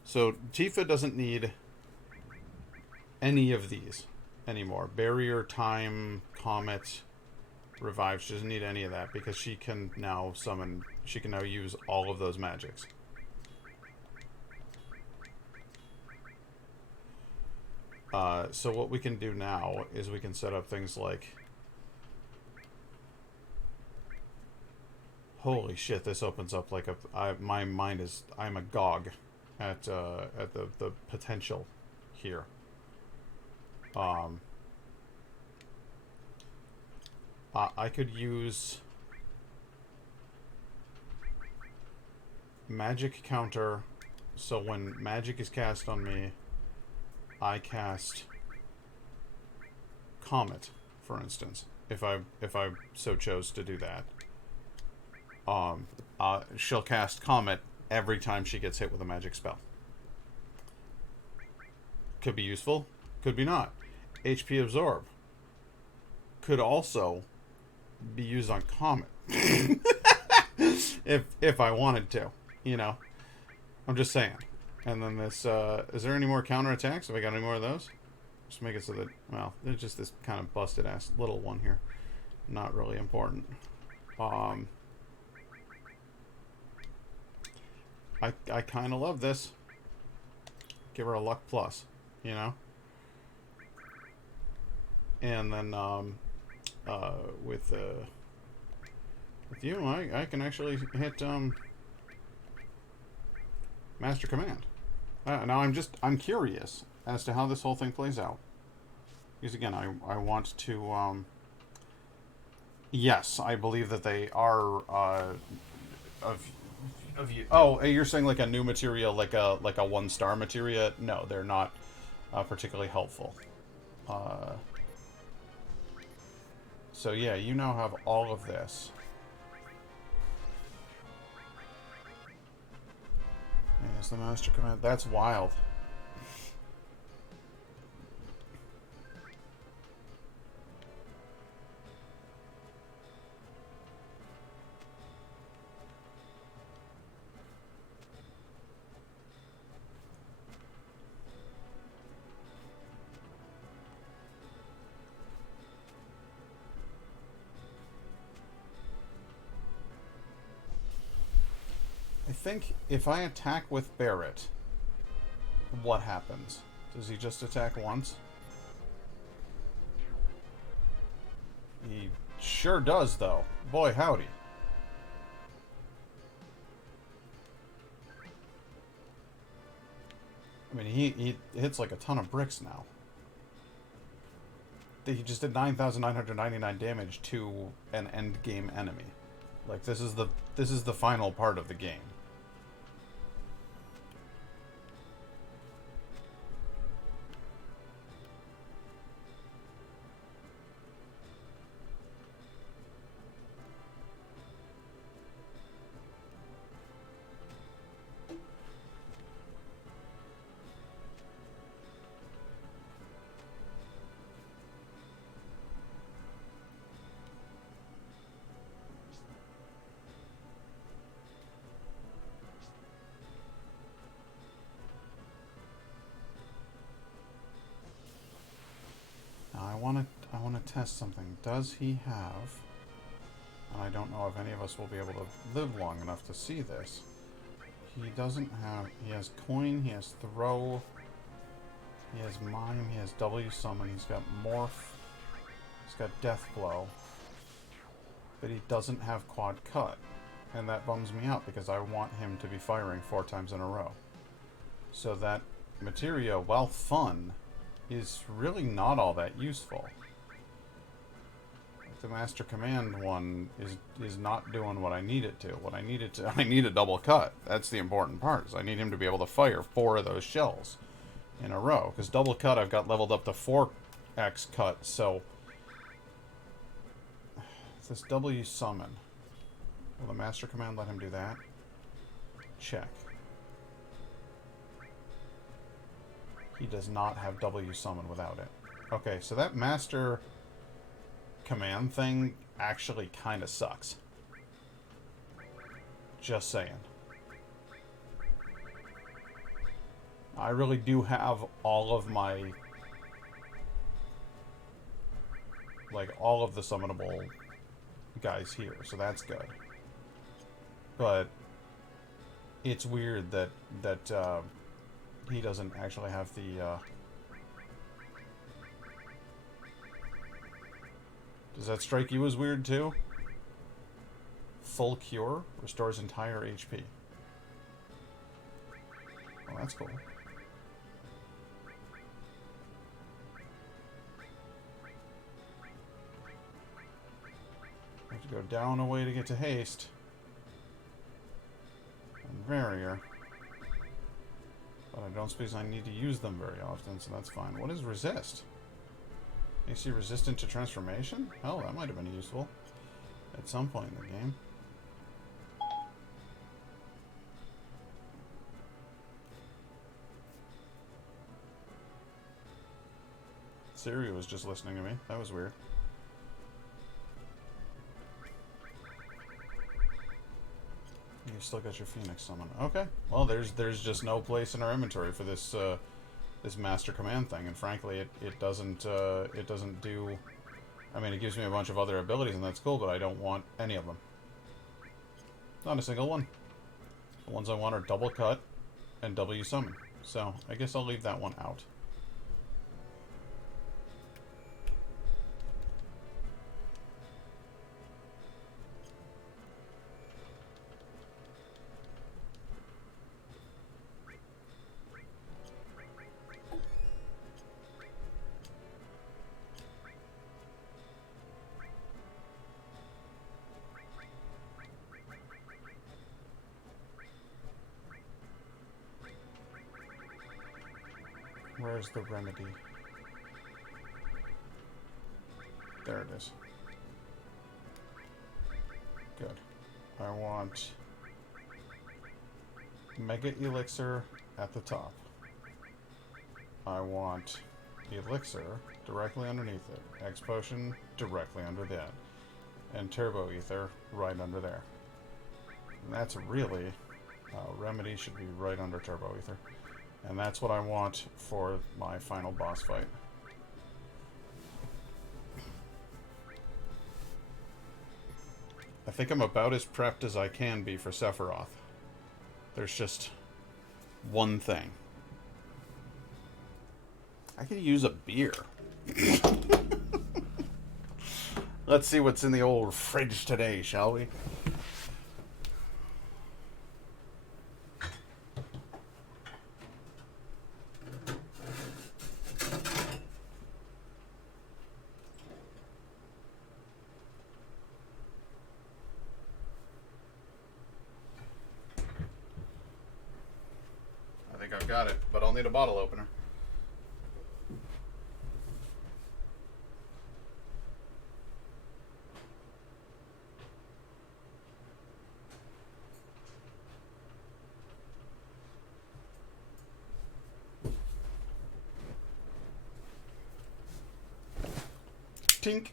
So Tifa doesn't need any of these anymore. Barrier, Time, Comet, Revive. She doesn't need any of that because she can now summon, she can now use all of those magics. So what we can do now is we can set up things like... Holy shit, this opens up like a... my mind is... I'm agog at the potential here. I could use... Magic counter, so when magic is cast on me, I cast Comet, for instance, if I so chose to do that. She'll cast Comet every time she gets hit with a magic spell. Could be useful, could be not. HP Absorb could also be used on Comet. if I wanted to, you know. I'm just saying. And then this, is there any more counterattacks? Have I got any more of those? Just make it so that, well, there's just this kind of busted ass little one here. Not really important. I kind of love this. Give her a luck plus, you know? And then, with you, I can actually hit, Master Command. Now I'm curious as to how this whole thing plays out. Because again, I want to, yes, I believe that they are, of you. Oh, you're saying like a new materia, like a 1-star materia? No, they're not, particularly helpful. So yeah, you now have all of this. Yes, the Master Command. That's wild. I think if I attack with Barret, what happens? Does he just attack once? He sure does, though. Boy, howdy. I mean, he hits like a ton of bricks now. He just did 9,999 damage to an end game enemy. Like, this is the final part of the game. I want to test something. Does he have, and I don't know if any of us will be able to live long enough to see this, he doesn't have, he has coin, he has throw, he has mime, he has W summon, he's got morph, he's got death blow, but he doesn't have quad cut, and that bums me out because I want him to be firing 4 times in a row. So that materia, while fun, is really not all that useful. The Master Command one is not doing what I need it to. What I need it to, I need a double cut. That's the important part. Is I need him to be able to fire 4 of those shells in a row. Because double cut, I've got leveled up to 4x cut. So this W summon. Will the Master Command let him do that? Check. He does not have W summon without it. Okay, so that master command thing actually kind of sucks. Just saying. I really do have all of my... like, all of the summonable guys here, so that's good. But it's weird that he doesn't actually have the... Does that strike you as weird, too? Full Cure restores entire HP. Well, that's cool. I have to go down a way to get to haste. And barrier. But I don't suppose I need to use them very often, so that's fine. What is resist? AC resistant to transformation? Hell, that might have been useful at some point in the game. Siri was just listening to me. That was weird. You still got your Phoenix summon. Okay. Well, there's just no place in our inventory for this this master command thing, and frankly, it doesn't do. I mean, it gives me a bunch of other abilities, and that's cool, but I don't want any of them. Not a single one. The ones I want are double cut and W summon. So I guess I'll leave that one out. Where's the remedy? There it is. Good. I want Mega Elixir at the top. I want Elixir directly underneath it. X Potion directly under that. And Turbo Ether right under there. And that's really... Remedy should be right under Turbo Ether. And that's what I want for my final boss fight. I think I'm about as prepped as I can be for Sephiroth. There's just one thing. I could use a beer. Let's see what's in the old fridge today, shall we? I've got it, but I'll need a bottle opener. Tink.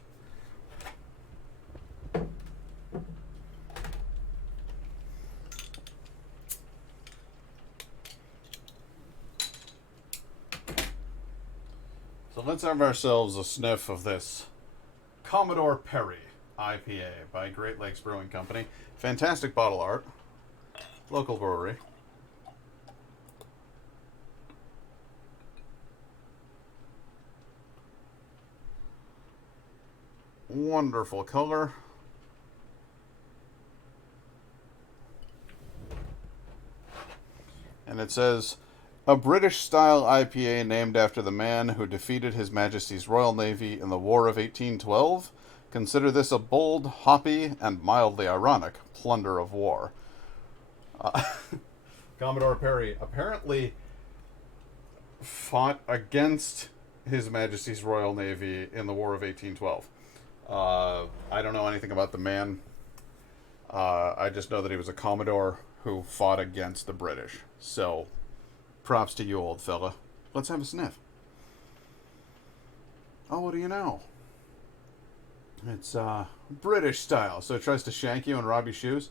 So let's have ourselves a sniff of this Commodore Perry IPA by Great Lakes Brewing Company. Fantastic bottle art. Local brewery. Wonderful color. And it says, a British-style IPA named after the man who defeated His Majesty's Royal Navy in the War of 1812. Consider this a bold, hoppy, and mildly ironic plunder of war. Commodore Perry apparently fought against His Majesty's Royal Navy in the War of 1812. I don't know anything about the man. I just know that he was a Commodore who fought against the British. So, props to you, old fella. Let's have a sniff. Oh, what do you know? It's British style, so it tries to shank you and rob your shoes.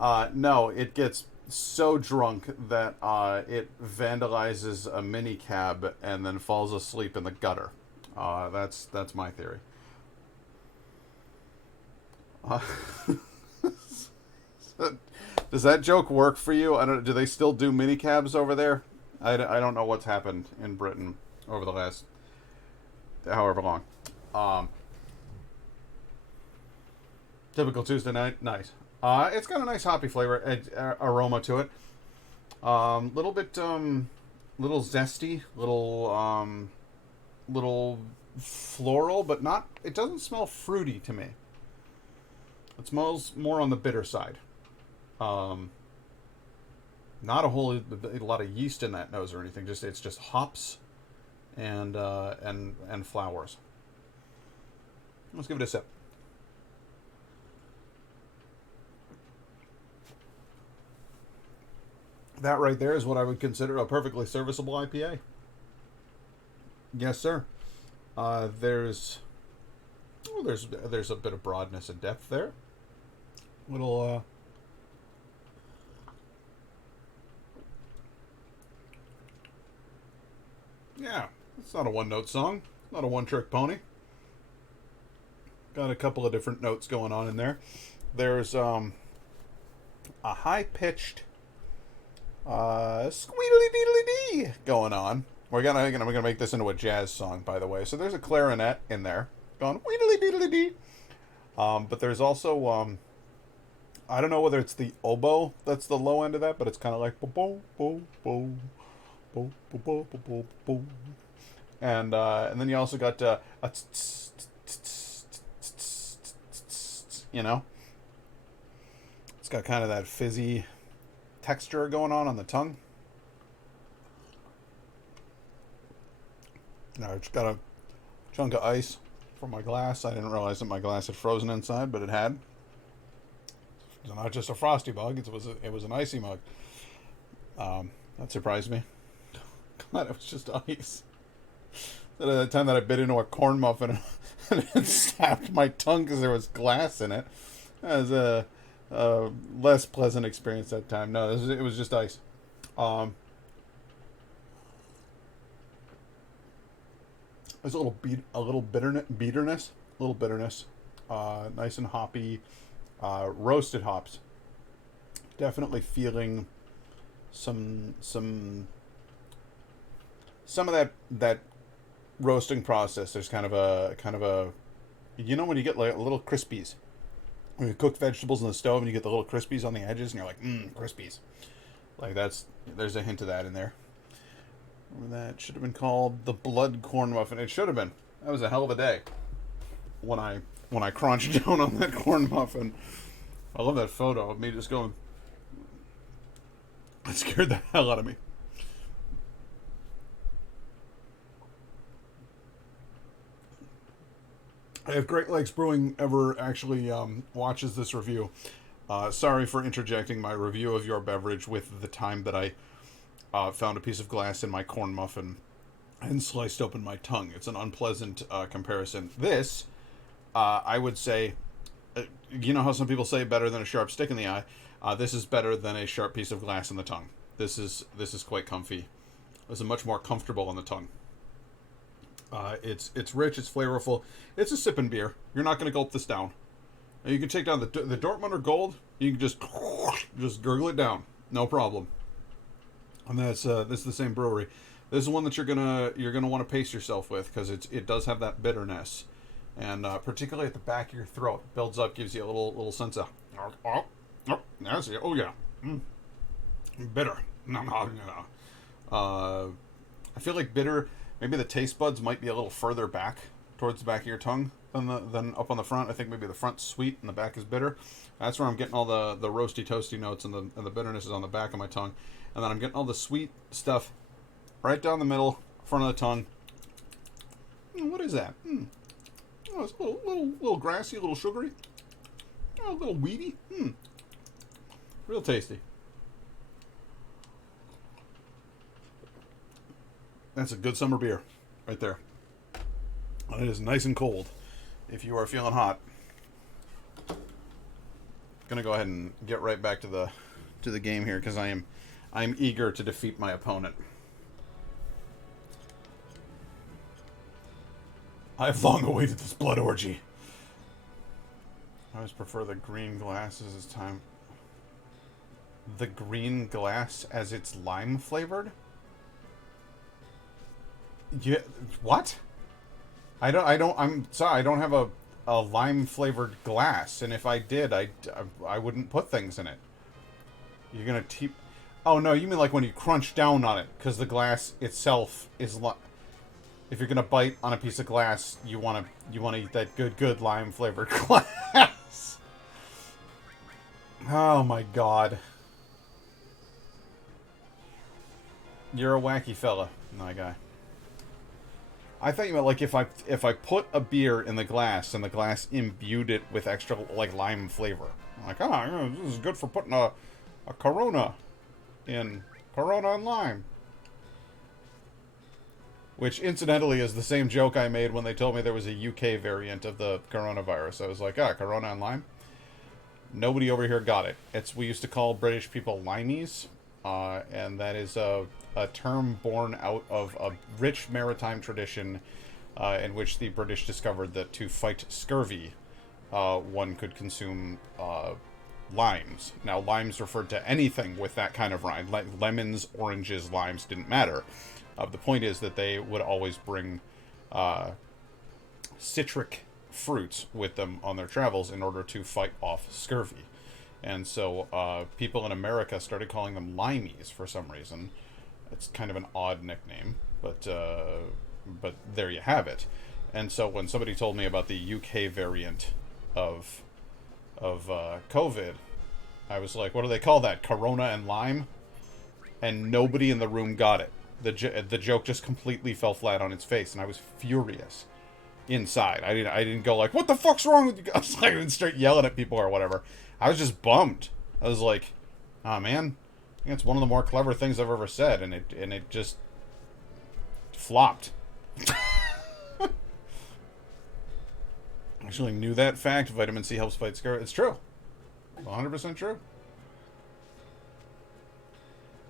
No, it gets so drunk that it vandalizes a minicab and then falls asleep in the gutter. That's my theory. Uh, does that joke work for you? I don't. Do they still do minicabs over there? I don't know what's happened in Britain over the last however long. Typical Tuesday night. Nice. It's got a nice hoppy flavor, aroma to it. Little bit, little zesty, little floral, but not. It doesn't smell fruity to me. It smells more on the bitter side. Not a lot of yeast in that nose or anything. It's just hops and flowers. Let's give it a sip. That right there is what I would consider a perfectly serviceable IPA. Yes, sir. There's a bit of broadness and depth there. Little yeah, it's not a one-note song, not a one-trick pony. Got a couple of different notes going on in there. There's a high-pitched squeedly deedly dee going on. We're gonna make this into a jazz song, by the way. So there's a clarinet in there going wheedly deedly dee. But there's also I don't know whether it's the oboe that's the low end of that, but it's kind of like bo bo bo bo bo bo bo bo. And then you also got you know, it's got kind of that fizzy texture going on the tongue. Now it's got a chunk of ice from my glass. I didn't realize that my glass had frozen inside, but it had. It's not just a frosty mug; it was an icy mug. That surprised me. God, it was just ice. At the time that I bit into a corn muffin and it stabbed my tongue because there was glass in it. That was a less pleasant experience that time. No, it was just ice. There's a little bitterness. Nice and hoppy, roasted hops. Definitely feeling some of that roasting process. There's kind of a you know when you get like little crispies when you cook vegetables in the stove and you get the little crispies on the edges and you're like crispies, like there's a hint of that in there. That should have been called the blood corn muffin. It should have been. That was a hell of a day when I crunched down on that corn muffin. I love that photo of me just going. It scared the hell out of me. If Great Lakes Brewing ever actually watches this review, sorry for interjecting my review of your beverage with the time that I found a piece of glass in my corn muffin and sliced open my tongue. It's an unpleasant comparison. This, I would say, you know how some people say better than a sharp stick in the eye? This is better than a sharp piece of glass in the tongue. This is quite comfy. This is much more comfortable on the tongue. It's rich, it's flavorful. It's a sipping beer. You're not going to gulp this down. You can take down the Dortmunder Gold. You can just gurgle it down, no problem. And this is the same brewery. This is one that you're gonna want to pace yourself with because it does have that bitterness, and particularly at the back of your throat, builds up, gives you a little sense of that's it. Oh yeah, bitter. I feel like bitter. Maybe the taste buds might be a little further back towards the back of your tongue than up on the front. I think maybe the front's sweet and the back is bitter. That's where I'm getting all the roasty toasty notes and the bitterness is on the back of my tongue, and then I'm getting all the sweet stuff right down the middle, front of the tongue. What is that? Oh, it's a little grassy, a little sugary, a little weedy. Real tasty. That's a good summer beer, right there. And it is nice and cold. If you are feeling hot, gonna go ahead and get right back to the game here because I'm eager to defeat my opponent. I have long awaited this blood orgy. I always prefer the green glasses as time. The green glass as it's lime flavored? Yeah, what? I'm sorry, I don't have a lime flavored glass, and if I did, I wouldn't put things in it. You're gonna oh no, you mean like when you crunch down on it, because the glass itself is if you're gonna bite on a piece of glass, you wanna eat that good lime flavored glass. Oh my god. You're a wacky fella, my guy. I thought you meant like if I put a beer in the glass and the glass imbued it with extra like lime flavor. I'm like, oh, this is good for putting a Corona in. Corona and lime. Which incidentally is the same joke I made when they told me there was a UK variant of the coronavirus. I was like, Corona and lime. Nobody over here got it. We used to call British people limeys, and that is a term born out of a rich maritime tradition in which the British discovered that to fight scurvy, one could consume limes. Now, limes referred to anything with that kind of rind. Like lemons, oranges, limes, didn't matter. The point is that they would always bring citric fruits with them on their travels in order to fight off scurvy. And so people in America started calling them limeys for some reason. It's kind of an odd nickname, but there you have it. And so when somebody told me about the UK variant of COVID, I was like, what do they call that? Corona and lime? And nobody in the room got it. The joke just completely fell flat on its face, and I was furious inside. I didn't go like, what the fuck's wrong with you guys? I didn't start yelling at people or whatever. I was just bummed. I was like, oh man, I think it's one of the more clever things I've ever said, and it just flopped. Actually knew that fact. Vitamin C helps fight scurvy. It's true. 100% true.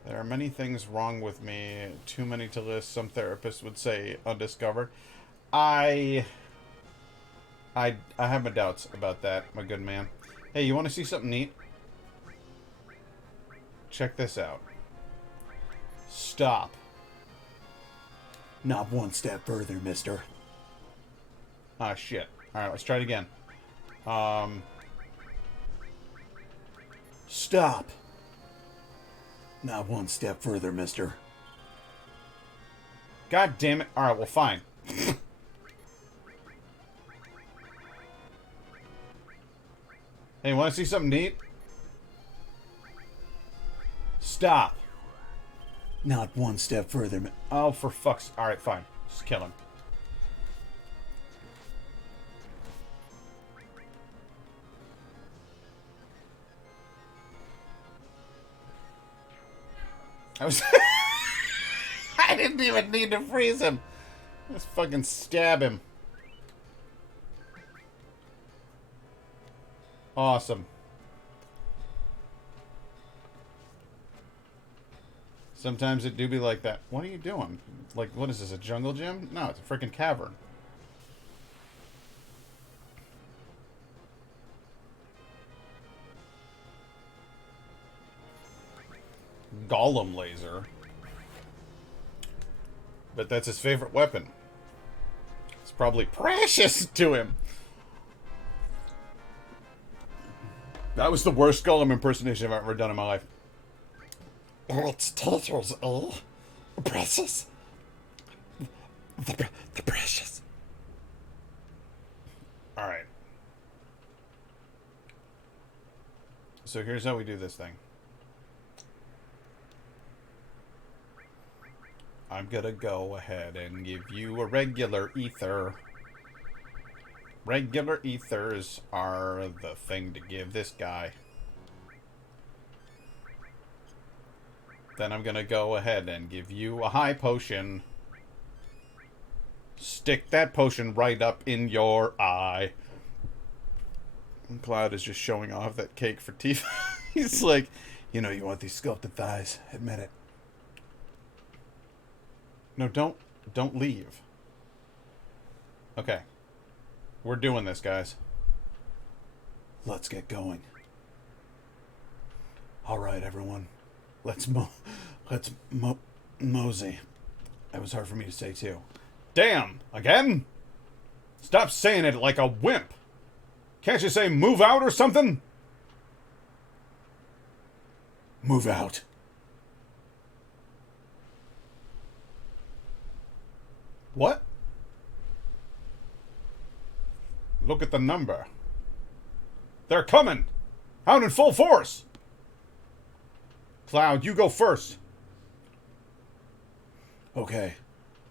There are many things wrong with me. Too many to list. Some therapists would say undiscovered. I have my doubts about that, my good man. Hey, you want to see something neat? Check this out. Stop. Not one step further, mister. Ah, shit. Alright, let's try it again. Stop. Not one step further, mister. God damn it. Alright, well, fine. Hey, want to see something neat? Stop. Not one step further. Oh, for fuck's... Alright, fine. Just kill him. I didn't even need to freeze him. Let's fucking stab him. Awesome. Sometimes it do be like that. What are you doing? Like, what is this, a jungle gym? No, it's a freaking cavern. Golem laser. But that's his favorite weapon. It's probably precious to him. That was the worst Golem impersonation I've ever done in my life. It's taters, eh? Precious. The precious. Alright. So here's how we do this thing. I'm gonna go ahead and give you a regular ether. Regular ethers are the thing to give this guy. Then I'm gonna go ahead and give you a high potion. Stick that potion right up in your eye. And Cloud is just showing off that cake for Tifa. He's like, You know you want these sculpted thighs. Admit it. no, don't leave. Okay. We're doing this, guys. Let's get going. All right, everyone. Let's mosey. That was hard for me to say, too. Damn! Again? Stop saying it like a wimp. Can't you say move out or something? Move out. What? Look at the number. They're coming! Out in full force! Cloud, you go first. Okay,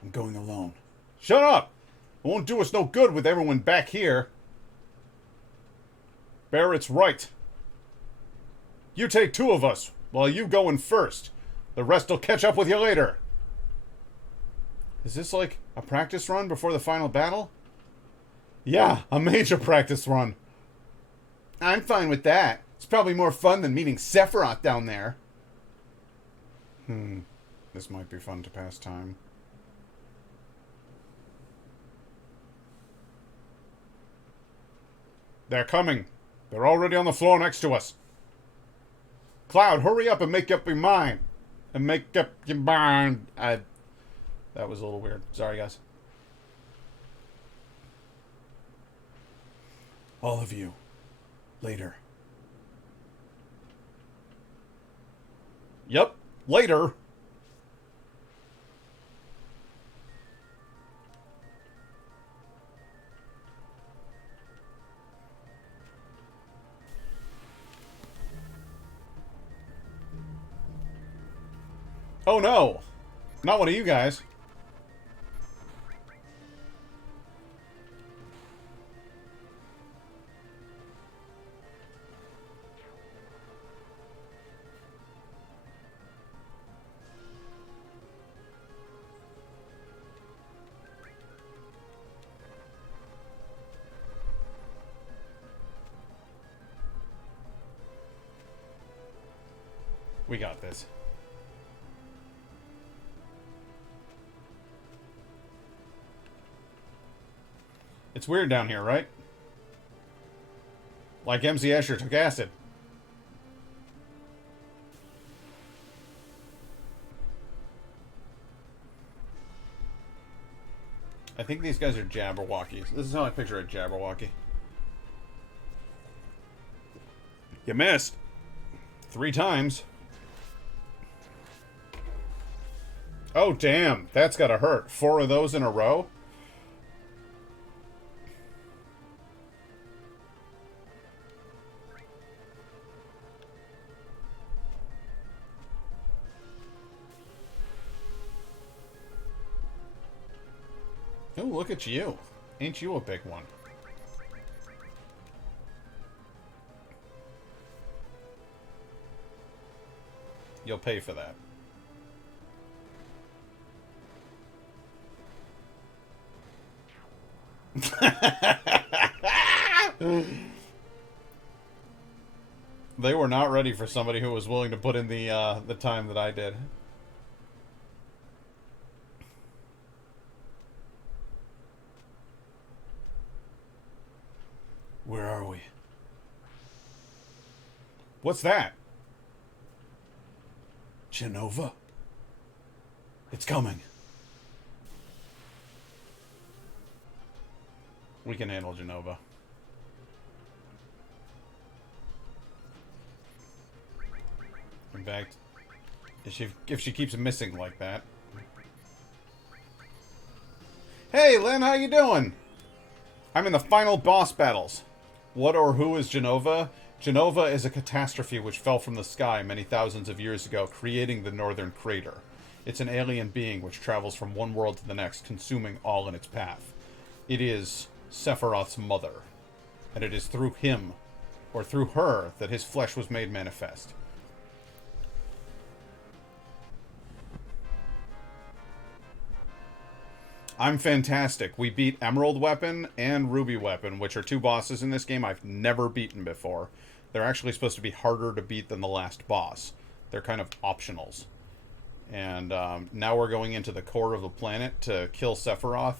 I'm going alone. Shut up! It won't do us no good with everyone back here. Barrett's right. You take 2 of us, while you go in first. The rest will catch up with you later. Is this like a practice run before the final battle? Yeah, a major practice run. I'm fine with that. It's probably more fun than meeting Sephiroth down there. This might be fun to pass time. They're coming. They're already on the floor next to us. Cloud, hurry up and make up your mind. And make up your mind. That was a little weird. Sorry, guys. All of you. Later. Yep. Later. Oh no! Not one of you guys. We got this. It's weird down here, right? Like MC Escher took acid. I think these guys are Jabberwockies. This is how I picture a Jabberwocky. You missed. 3 times. Oh, damn. That's gotta hurt. 4 of those in a row? Oh, look at you. Ain't you a big one? You'll pay for that. They were not ready for somebody who was willing to put in the time that I did. Where are we? What's that? Genova? It's coming. We can handle Genova. In fact, if she keeps missing like that. Hey, Lynn, how you doing? I'm in the final boss battles. What or who is Genova? Genova is a catastrophe which fell from the sky many thousands of years ago, creating the Northern Crater. It's an alien being which travels from one world to the next, consuming all in its path. It is Sephiroth's mother, and it is through him, or through her, that his flesh was made manifest. I'm fantastic. We beat Emerald Weapon and Ruby Weapon, which are two bosses in this game I've never beaten before. They're actually supposed to be harder to beat than the last boss. They're kind of optionals. And now we're going into the core of the planet to kill Sephiroth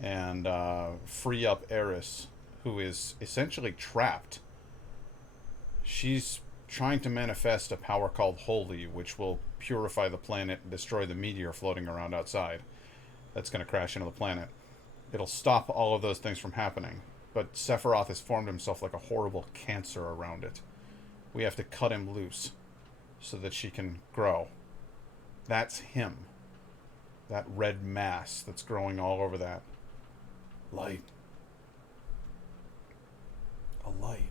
and free up Eris, who is essentially trapped. She's trying to manifest a power called Holy, which will purify the planet and destroy the meteor floating around outside. That's going to crash into the planet. It'll stop all of those things from happening. But Sephiroth has formed himself like a horrible cancer around it. We have to cut him loose so that she can grow. That's him. That red mass that's growing all over that. Light. A light.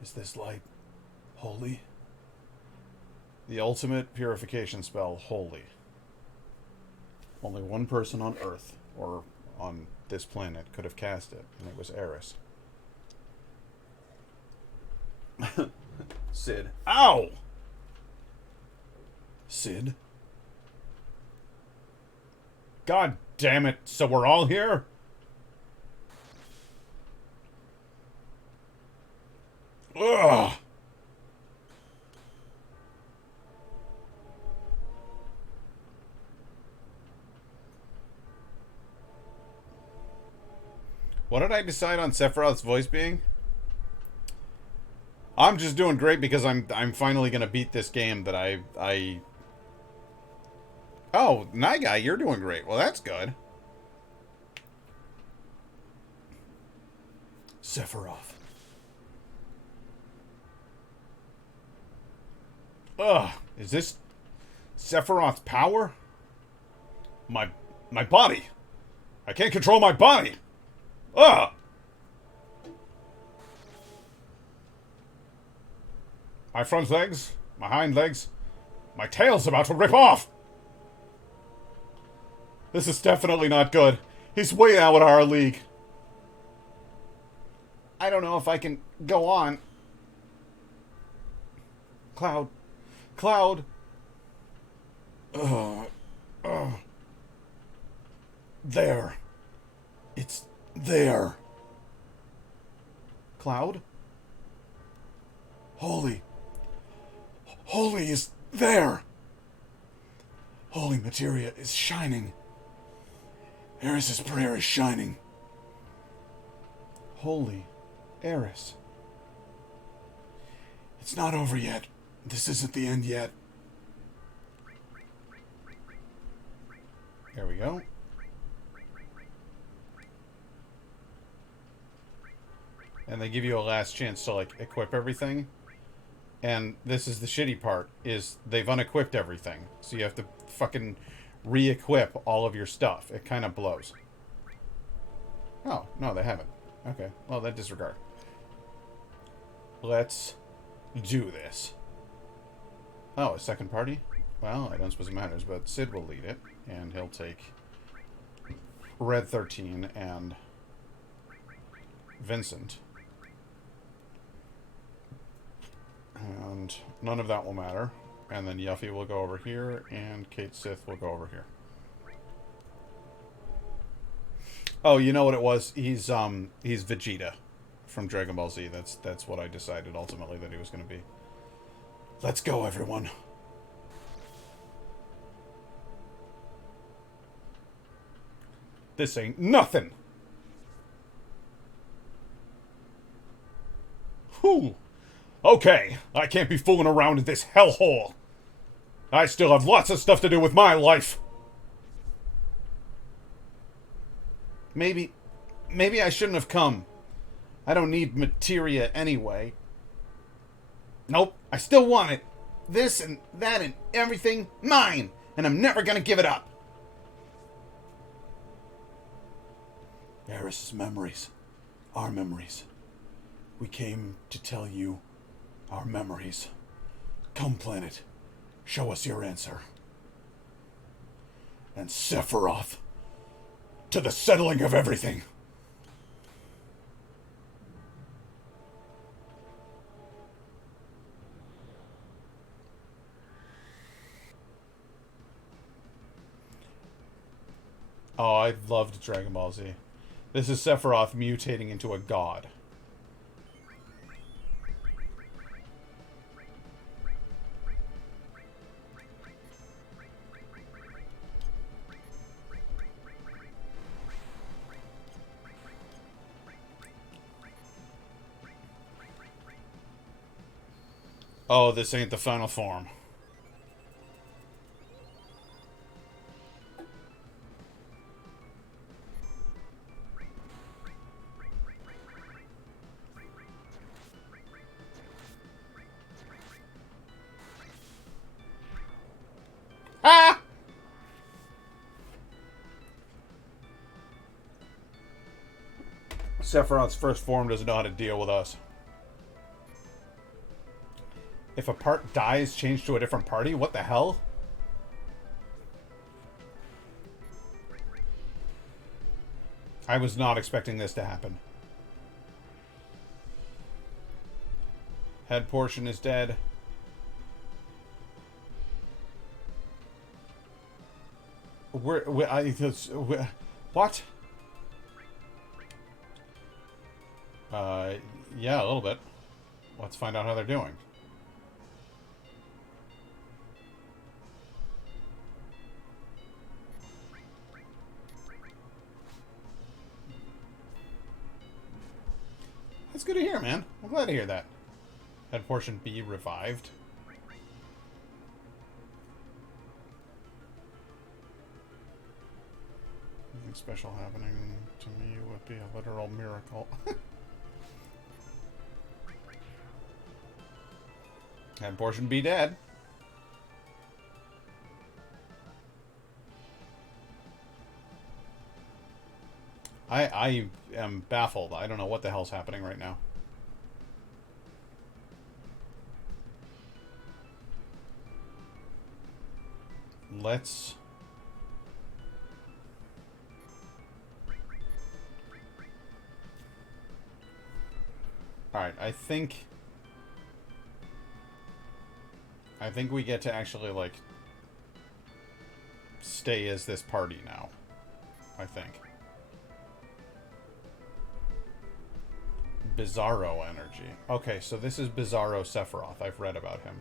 Is this light holy? The ultimate purification spell, Holy. Only one person on Earth, or on this planet, could have cast it, and it was Eris. Sid. Ow! Sid? God damn it, so we're all here? Ugh! What did I decide on Sephiroth's voice being? I'm just doing great because I'm finally gonna beat this game that I... Oh, Night Guy, you're doing great. Well, that's good. Sephiroth. Ugh, is this Sephiroth's power? My body. I can't control my body. Ugh. My front legs, my hind legs, my tail's about to rip off. This is definitely not good. He's way out of our league. I don't know if I can go on. Cloud. Cloud. There. It's there. Cloud? Holy. Holy is there. Holy materia is shining. Eris's prayer is shining. Holy Eris. It's not over yet. This isn't the end yet. There we go. And they give you a last chance to, like, equip everything. And this is the shitty part, is they've unequipped everything. So you have to fucking re-equip all of your stuff. It kind of blows. Oh, no, they haven't. Okay, well, then disregard. Let's do this. Oh, a second party? Well, I don't suppose it matters, but Sid will lead it. And he'll take Red 13 and Vincent. And none of that will matter. And then Yuffie will go over here, and Kate Sith will go over here. Oh, you know what it was? He's Vegeta from Dragon Ball Z. That's what I decided ultimately that he was going to be. Let's go, everyone. This ain't nothing. Whew. Okay, I can't be fooling around in this hellhole. I still have lots of stuff to do with my life. Maybe I shouldn't have come. I don't need materia anyway. Nope, I still want it. This and that and everything, mine. And I'm never gonna give it up. Eris's memories. Our memories. We came to tell you our memories. Come, planet. Show us your answer. And Sephiroth. To the settling of everything. Oh, I loved Dragon Ball Z. This is Sephiroth mutating into a god. Oh, this ain't the final form. Ah! Sephiroth's first form doesn't know how to deal with us. If a part dies, change to a different party? What the hell? I was not expecting this to happen. Head portion is dead. What? Yeah, a little bit. Let's find out how they're doing. That's good to hear, man. I'm glad to hear that. Head portion B revived. Nothing special happening to me would be a literal miracle. Head portion B dead. I am baffled. I don't know what the hell's happening right now. Let's... Alright, I think we get to actually, like, stay as this party now. I think. Bizarro energy. Okay, so this is Bizarro Sephiroth. I've read about him.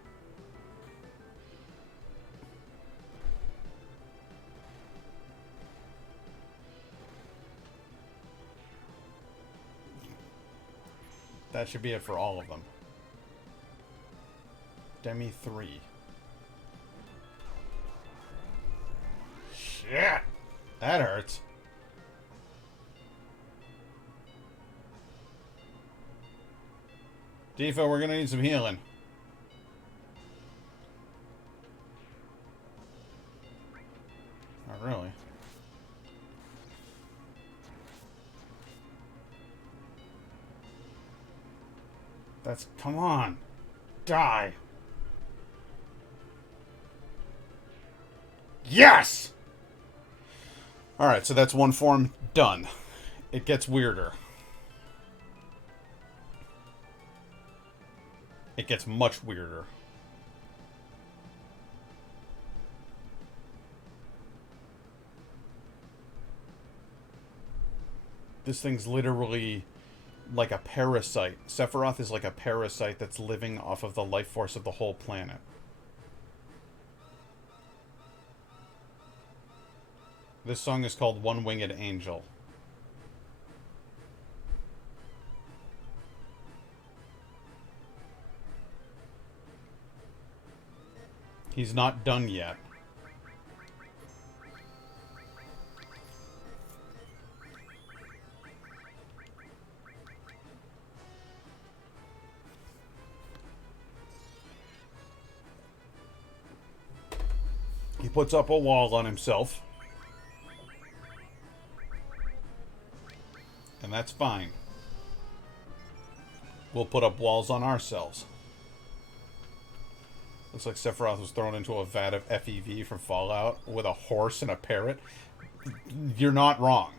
That should be it for all of them. Demi 3. Shit! That hurts. Tifa, we're gonna need some healing. Not really. That's... Come on! Die! Yes! Alright, so that's one form done. It gets weirder. It gets much weirder. This thing's literally like a parasite. Sephiroth is like a parasite that's living off of the life force of the whole planet. This song is called One Winged Angel. He's not done yet. He puts up a wall on himself. And that's fine. We'll put up walls on ourselves. Looks like Sephiroth was thrown into a vat of FEV from Fallout with a horse and a parrot. You're not wrong.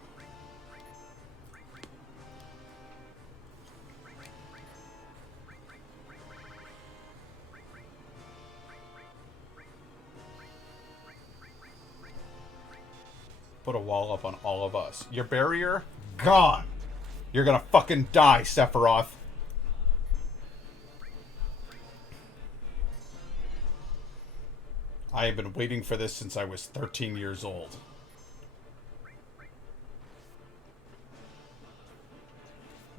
Put a wall up on all of us. Your barrier? Gone! You're gonna fucking die, Sephiroth. I have been waiting for this since I was 13 years old.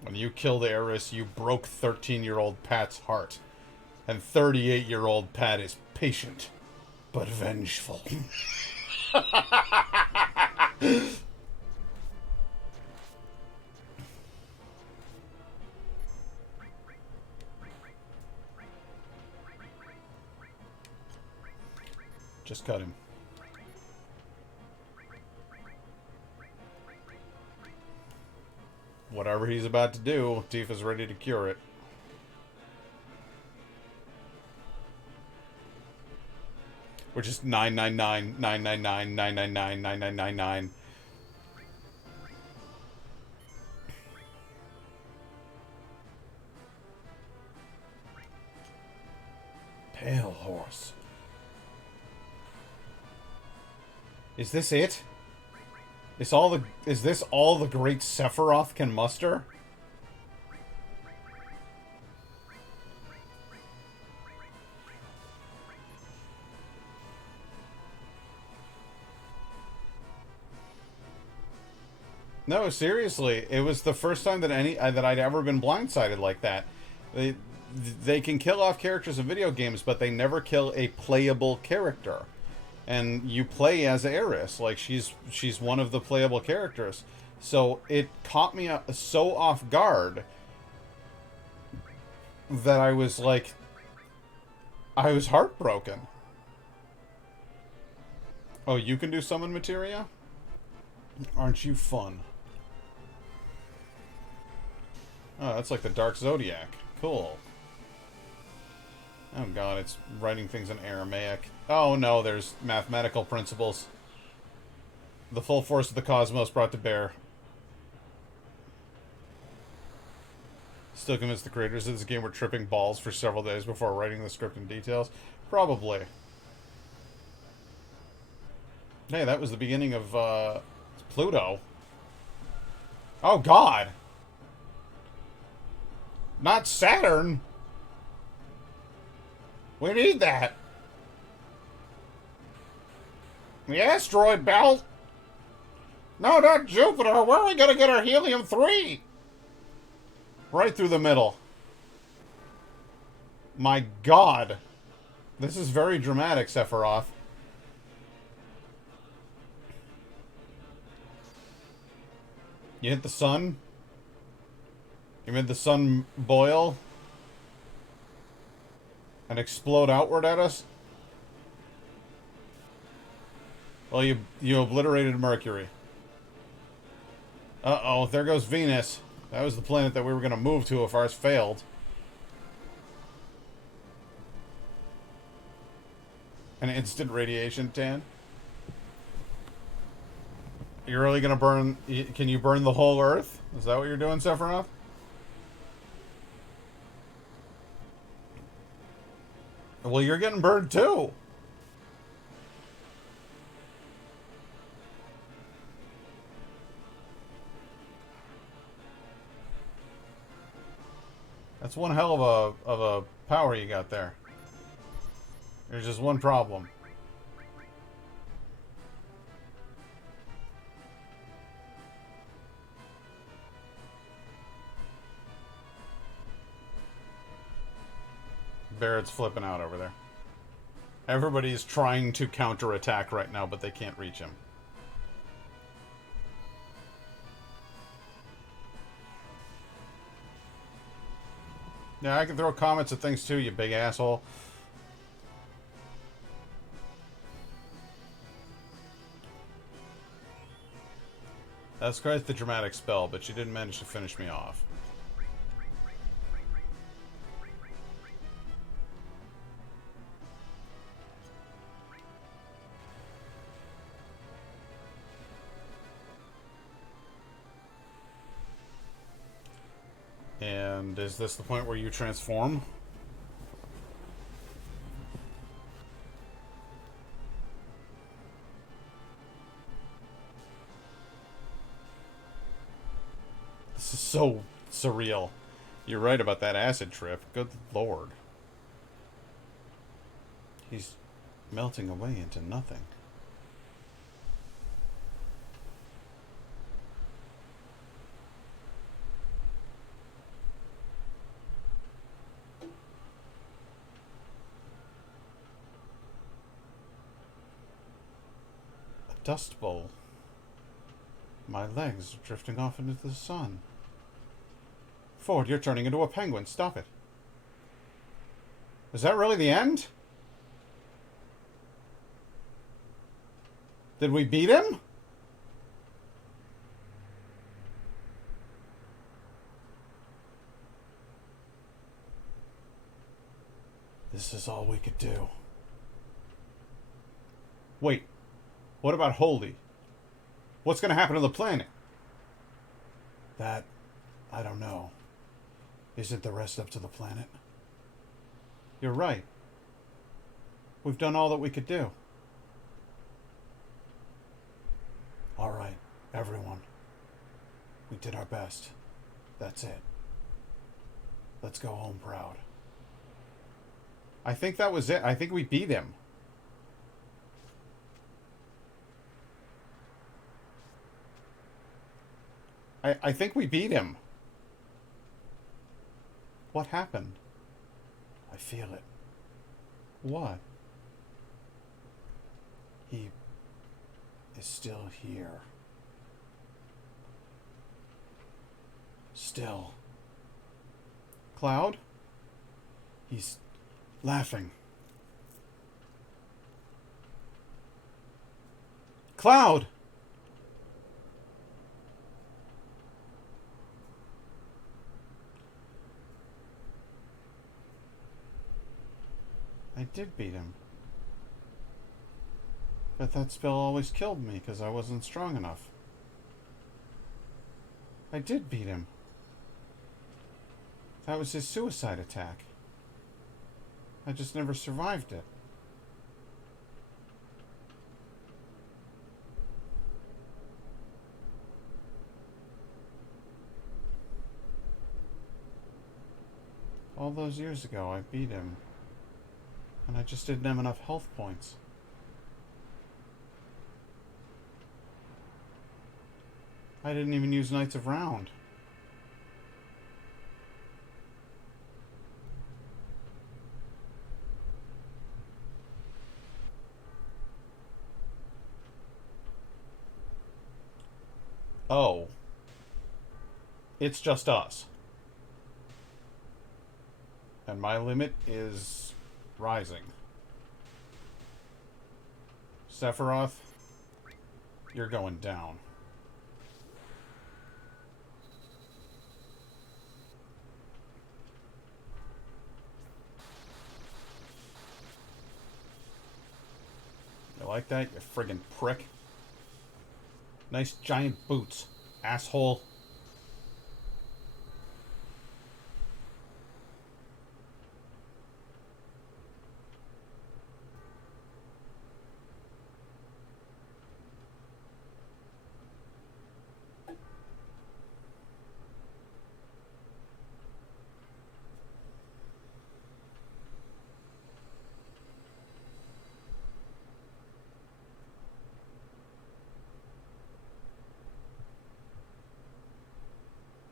When you killed Eris, you broke 13-year-old Pat's heart. And 38-year-old Pat is patient, but vengeful. Just cut him. Whatever he's about to do, Tifa's ready to cure it. Which is 999, 999, 999, 9999. Pale horse. Is this it? Is this all the great Sephiroth can muster? No, seriously, it was the first time that that I'd ever been blindsided like that. They can kill off characters in video games, but they never kill a playable character. And you play as Eris, like she's one of the playable characters. So it caught me so off guard that I was like, I was heartbroken. Oh, you can do summon materia? Aren't you fun? Oh, that's like the Dark Zodiac. Cool. Oh god, it's writing things in Aramaic. Oh no, there's mathematical principles. The full force of the cosmos brought to bear. Still convinced the creators of this game were tripping balls for several days before writing the script and details? Probably. Hey, that was the beginning of, Pluto. Oh god! Not Saturn! We need that! The asteroid belt? No, not Jupiter! Where are we gonna get our helium-3? Right through the middle. My god. This is very dramatic, Sephiroth. You hit the sun? You made the sun boil? And explode outward at us? Well, you obliterated Mercury. Uh-oh, there goes Venus. That was the planet that we were going to move to if ours failed. An instant radiation tan. You're really going to burn... Can you burn the whole Earth? Is that what you're doing, Sephiroth? Well, you're getting burned too. That's one hell of a power you got there. There's just one problem. Barrett's flipping out over there. Everybody's trying to counterattack right now, but they can't reach him. Yeah, I can throw comments at things too, you big asshole. That's quite the dramatic spell, but she didn't manage to finish me off. And is this the point where you transform? This is so surreal. You're right about that acid trip. Good lord. He's melting away into nothing. A dust bowl. My legs are drifting off into the sun. Ford, you're turning into a penguin. Stop it. Is that really the end? Did we beat him? This is all we could do. Wait. What about Holy? What's going to happen to the planet? That, I don't know. Isn't the rest up to the planet? You're right. We've done all that we could do. All right, everyone. We did our best. That's it. Let's go home proud. I think that was it. I think we beat him. I think we beat him. What happened? I feel it. What? He is still here. Still. Cloud? He's laughing. Cloud! I did beat him. But that spell always killed me because I wasn't strong enough. I did beat him. That was his suicide attack. I just never survived it. All those years ago, I beat him. And I just didn't have enough health points. I didn't even use Knights of Round. Oh. It's just us. And my limit is rising. Sephiroth, you're going down. You like that, you friggin' prick? Nice giant boots, asshole.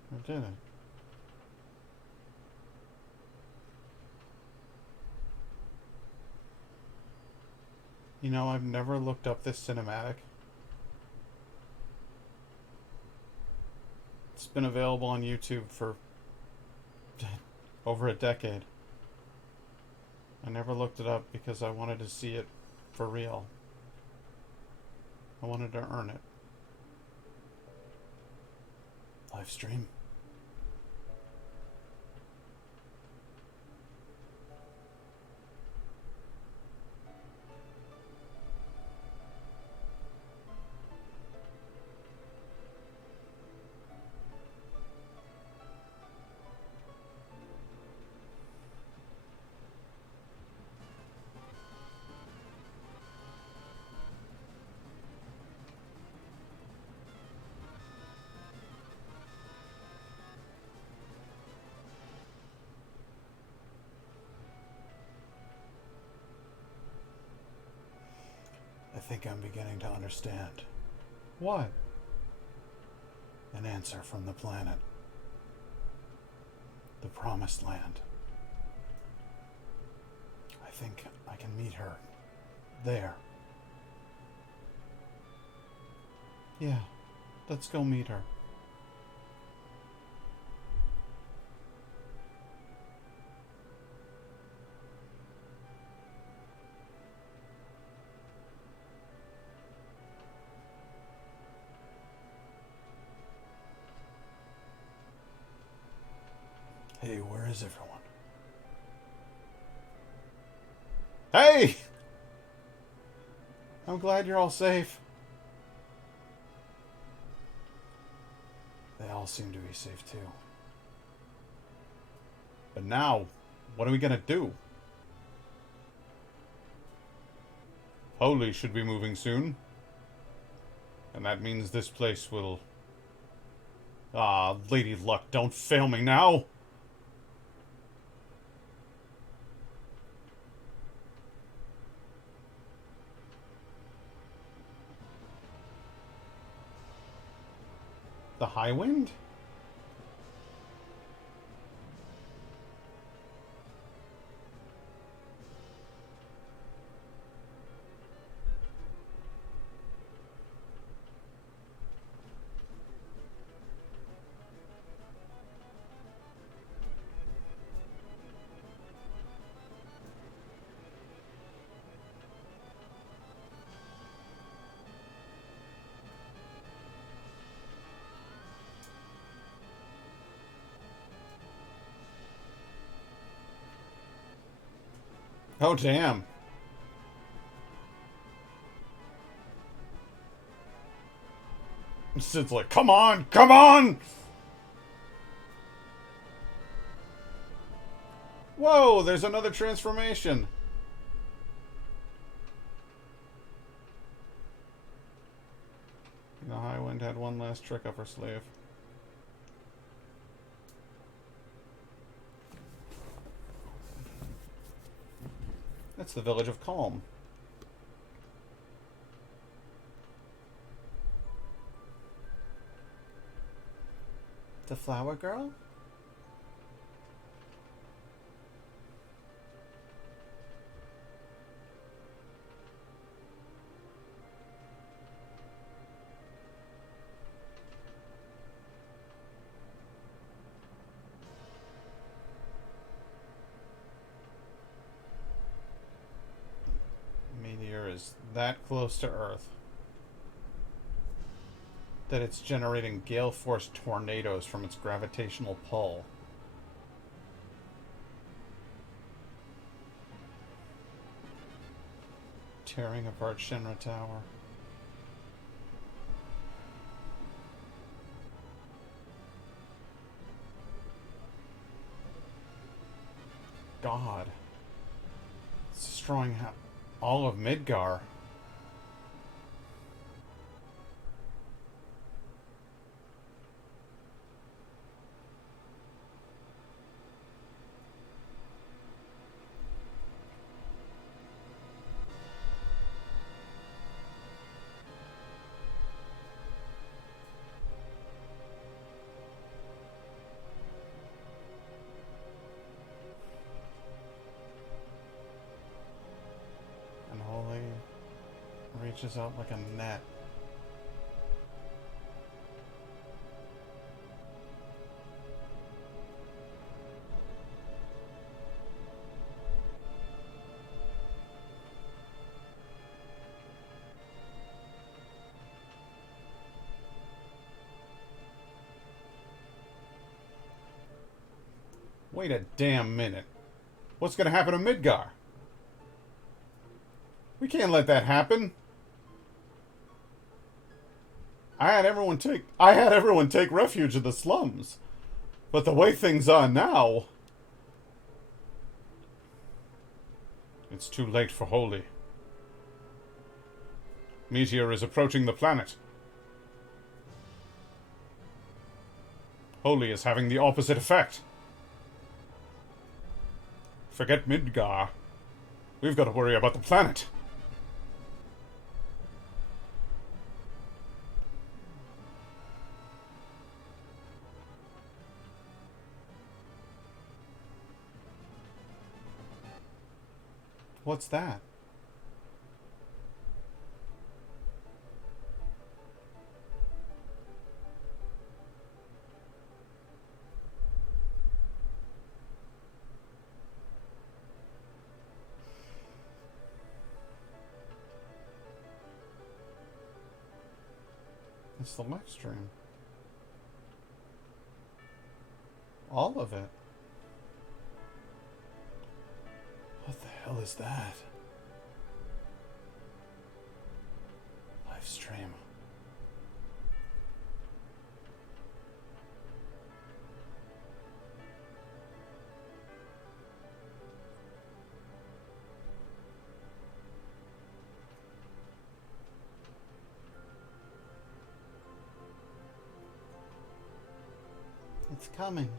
I did it. You know, I've never looked up this cinematic. It's been available on YouTube for over a decade. I never looked it up because I wanted to see it for real. I wanted to earn it. Live stream. think I'm beginning to understand. What? An answer from the planet. The Promised Land. I think I can meet her. There. Yeah, let's go meet her. Hey, where is everyone? Hey! I'm glad you're all safe. They all seem to be safe too. But now, what are we gonna do? Holy should be moving soon. And that means this place will... Ah, Lady Luck, don't fail me now! The High Wind? Oh, damn. Sid's like, come on, come on! Whoa, there's another transformation. The High Wind had one last trick up her sleeve. That's the Village of Calm. The Flower Girl? Meteor is that close to Earth that it's generating gale-force tornadoes from its gravitational pull. Tearing apart Shinra Tower. God. It's destroying all of Midgar. Reaches out like a net. Wait a damn minute. What's gonna happen to Midgar? We can't let that happen. I had everyone take refuge in the slums. But the way things are now, it's too late for Holy. Meteor is approaching the planet. Holy is having the opposite effect. Forget Midgar. We've got to worry about the planet. What's that? It's the live stream. All of it. What the hell is that? Live stream. It's coming.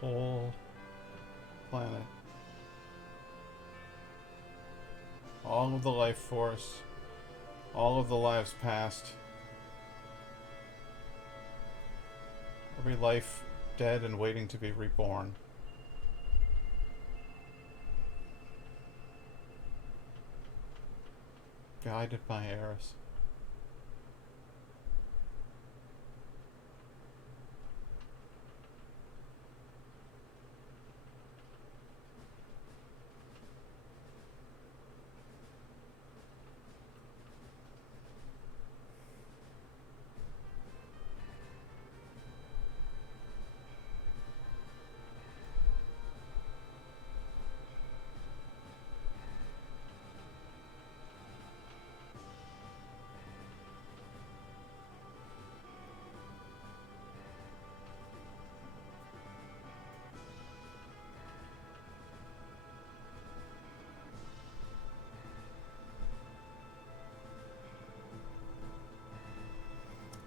The whole planet. All of the life force. All of the lives past. Every life dead and waiting to be reborn. Guided by Eris.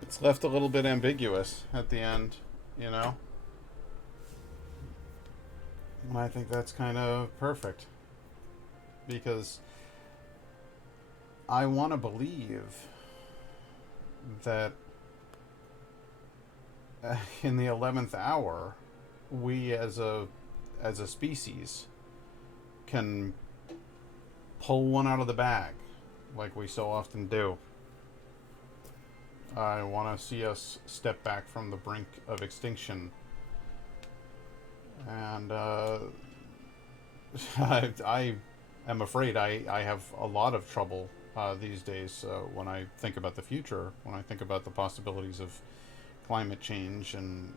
It's left a little bit ambiguous at the end, you know? And I think that's kind of perfect. Because I want to believe that in the 11th hour, we as a species can pull one out of the bag like we so often do. I want to see us step back from the brink of extinction. And I am afraid I have a lot of trouble these days when I think about the future, when I think about the possibilities of climate change, and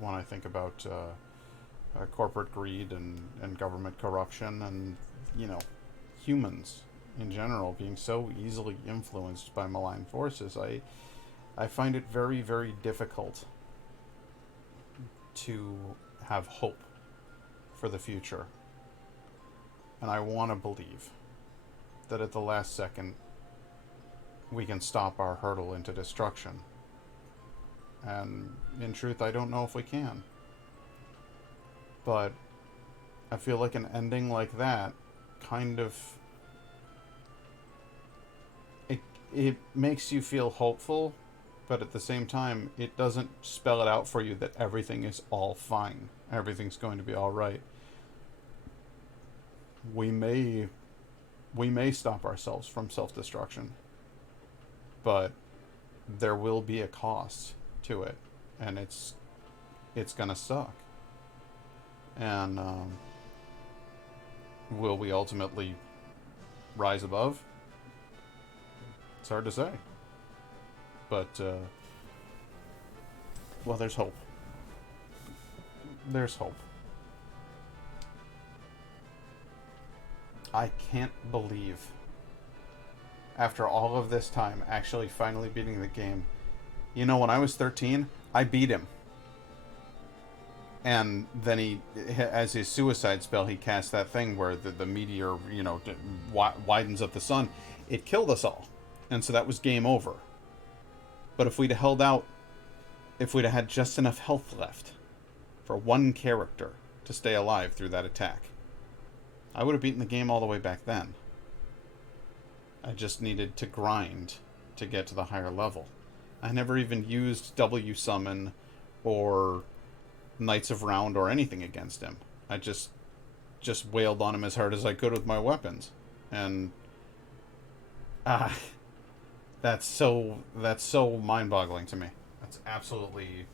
when I think about corporate greed and government corruption, and, you know, humans in general being so easily influenced by malign forces. I find it very, very difficult to have hope for the future. And I want to believe that at the last second we can stop our hurtle into destruction. And in truth, I don't know if we can. But I feel like an ending like that kind of... It makes you feel hopeful, but at the same time, it doesn't spell it out for you that everything is all fine. Everything's going to be all right. We may stop ourselves from self-destruction, but there will be a cost to it, and it's gonna suck. And will we ultimately rise above? It's hard to say. But, well, there's hope. there's hope. I can't believe, after all of this time, actually finally beating the game. You know, when I was 13, I beat him. And then he, as his suicide spell, he cast that thing where the meteor, you know, widens up the sun. It killed us all. And so that was game over. But if we'd held out, if we'd had just enough health left for one character to stay alive through that attack, I would have beaten the game all the way back then. I just needed to grind to get to the higher level. I never even used W Summon or Knights of Round or anything against him. I just wailed on him as hard as I could with my weapons. And that's so mind-boggling to me. That's absolutely...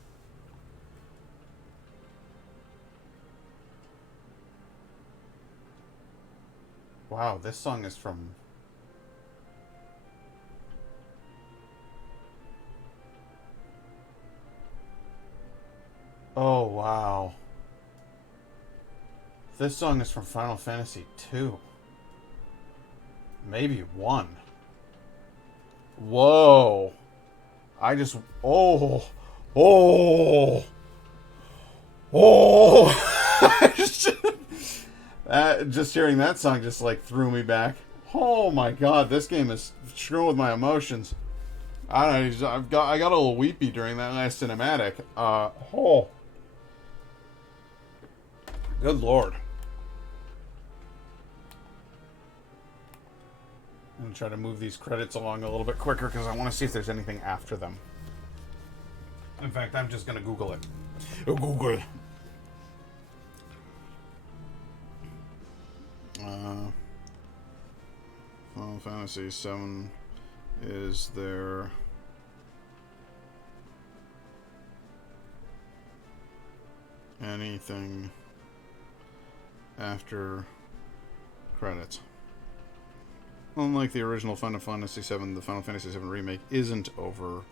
Wow, this song is from... Oh, wow. This song is from Final Fantasy II. Maybe 1. Whoa. I just... Oh. Oh. Oh. Just hearing that song just, like, threw me back. Oh, my God. This game is screwing with my emotions. I got a little weepy during that last cinematic. Oh. Good Lord. I'm going to try to move these credits along a little bit quicker because I want to see if there's anything after them. In fact, I'm just going to Google it. Google. Final Fantasy VII, is there anything after credits? Unlike the original Final Fantasy VII, the Final Fantasy VII Remake isn't over.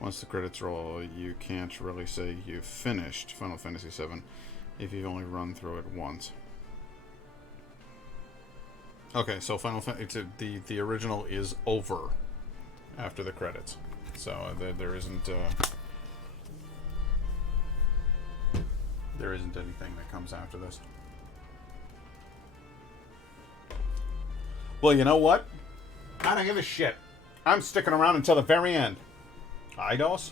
Once the credits roll, you can't really say you've finished Final Fantasy VII if you've only run through it once. Okay, so Final Fantasy, the original is over after the credits. So there isn't anything that comes after this. Well, you know what? I don't give a shit. I'm sticking around until the very end. IDOS?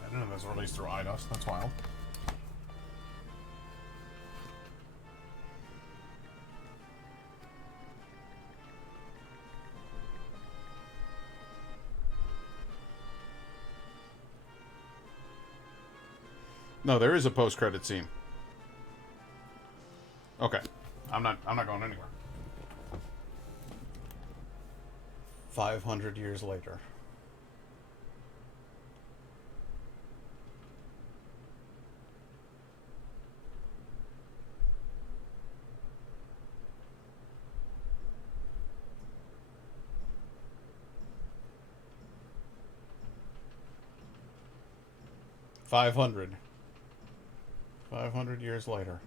I didn't know that was released through IDOS. That's wild. No, there is a post-credit scene. Okay. I'm not going anywhere. 500 years later. Five hundred years later.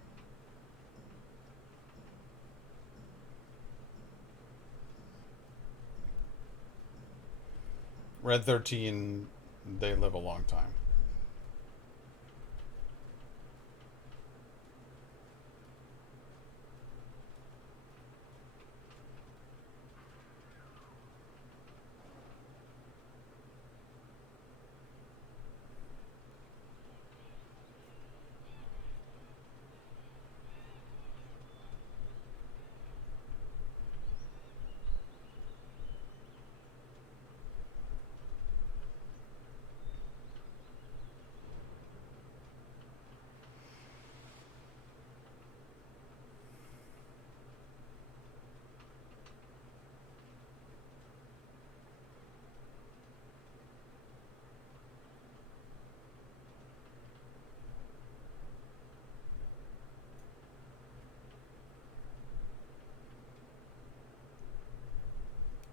Red 13, they live a long time.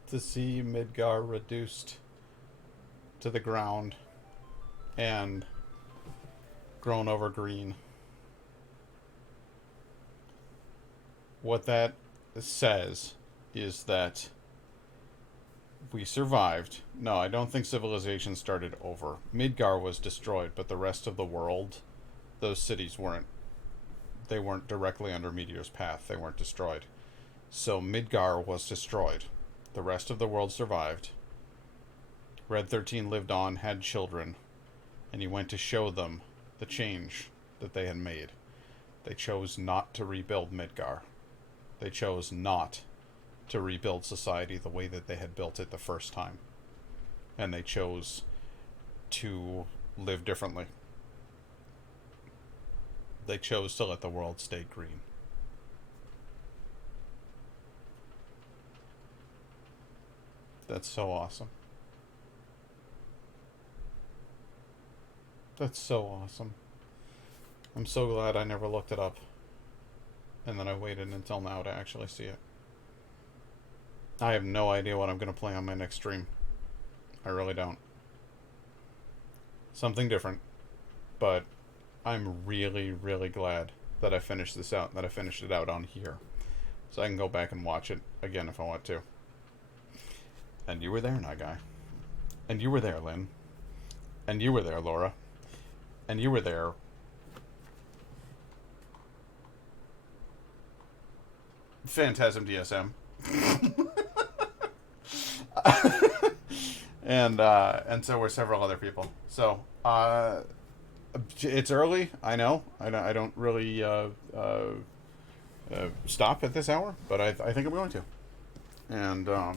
To see Midgar reduced to the ground and grown over green. What that says is that we survived. No, I don't think civilization started over. Midgar was destroyed, but the rest of the world, those cities weren't. They weren't directly under Meteor's path. They weren't destroyed. So Midgar was destroyed. The rest of the world survived. Red 13 lived on, had children, and he went to show them the change that they had made. They chose not to rebuild Midgar. They chose not to rebuild society the way that they had built it the first time. And they chose to live differently. They chose to let the world stay green. That's so awesome. That's so awesome. I'm so glad I never looked it up. And then I waited until now to actually see it. I have no idea what I'm going to play on my next stream. I really don't. Something different. But I'm really, really glad that I finished this out, that I finished it out on here. So I can go back and watch it again if I want to. And you were there, Nagai. And you were there, Lynn. And you were there, Laura. And you were there. Phantasm DSM. And so were several other people. So, it's early, I know. I don't really stop at this hour, but I think I'm going to. And I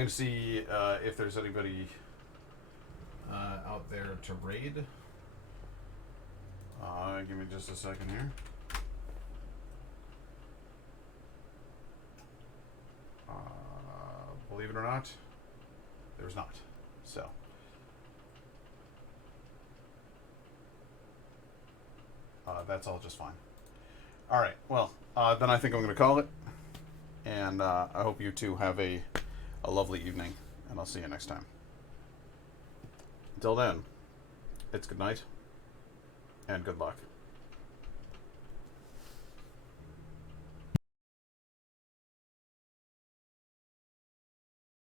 can see if there's anybody out there to raid. Give me just a second here. Believe it or not, there's not. So. That's all just fine. All right. Well, then I think I'm going to call it. And I hope you two have a lovely evening. And I'll see you next time. Until then, it's good night and good luck.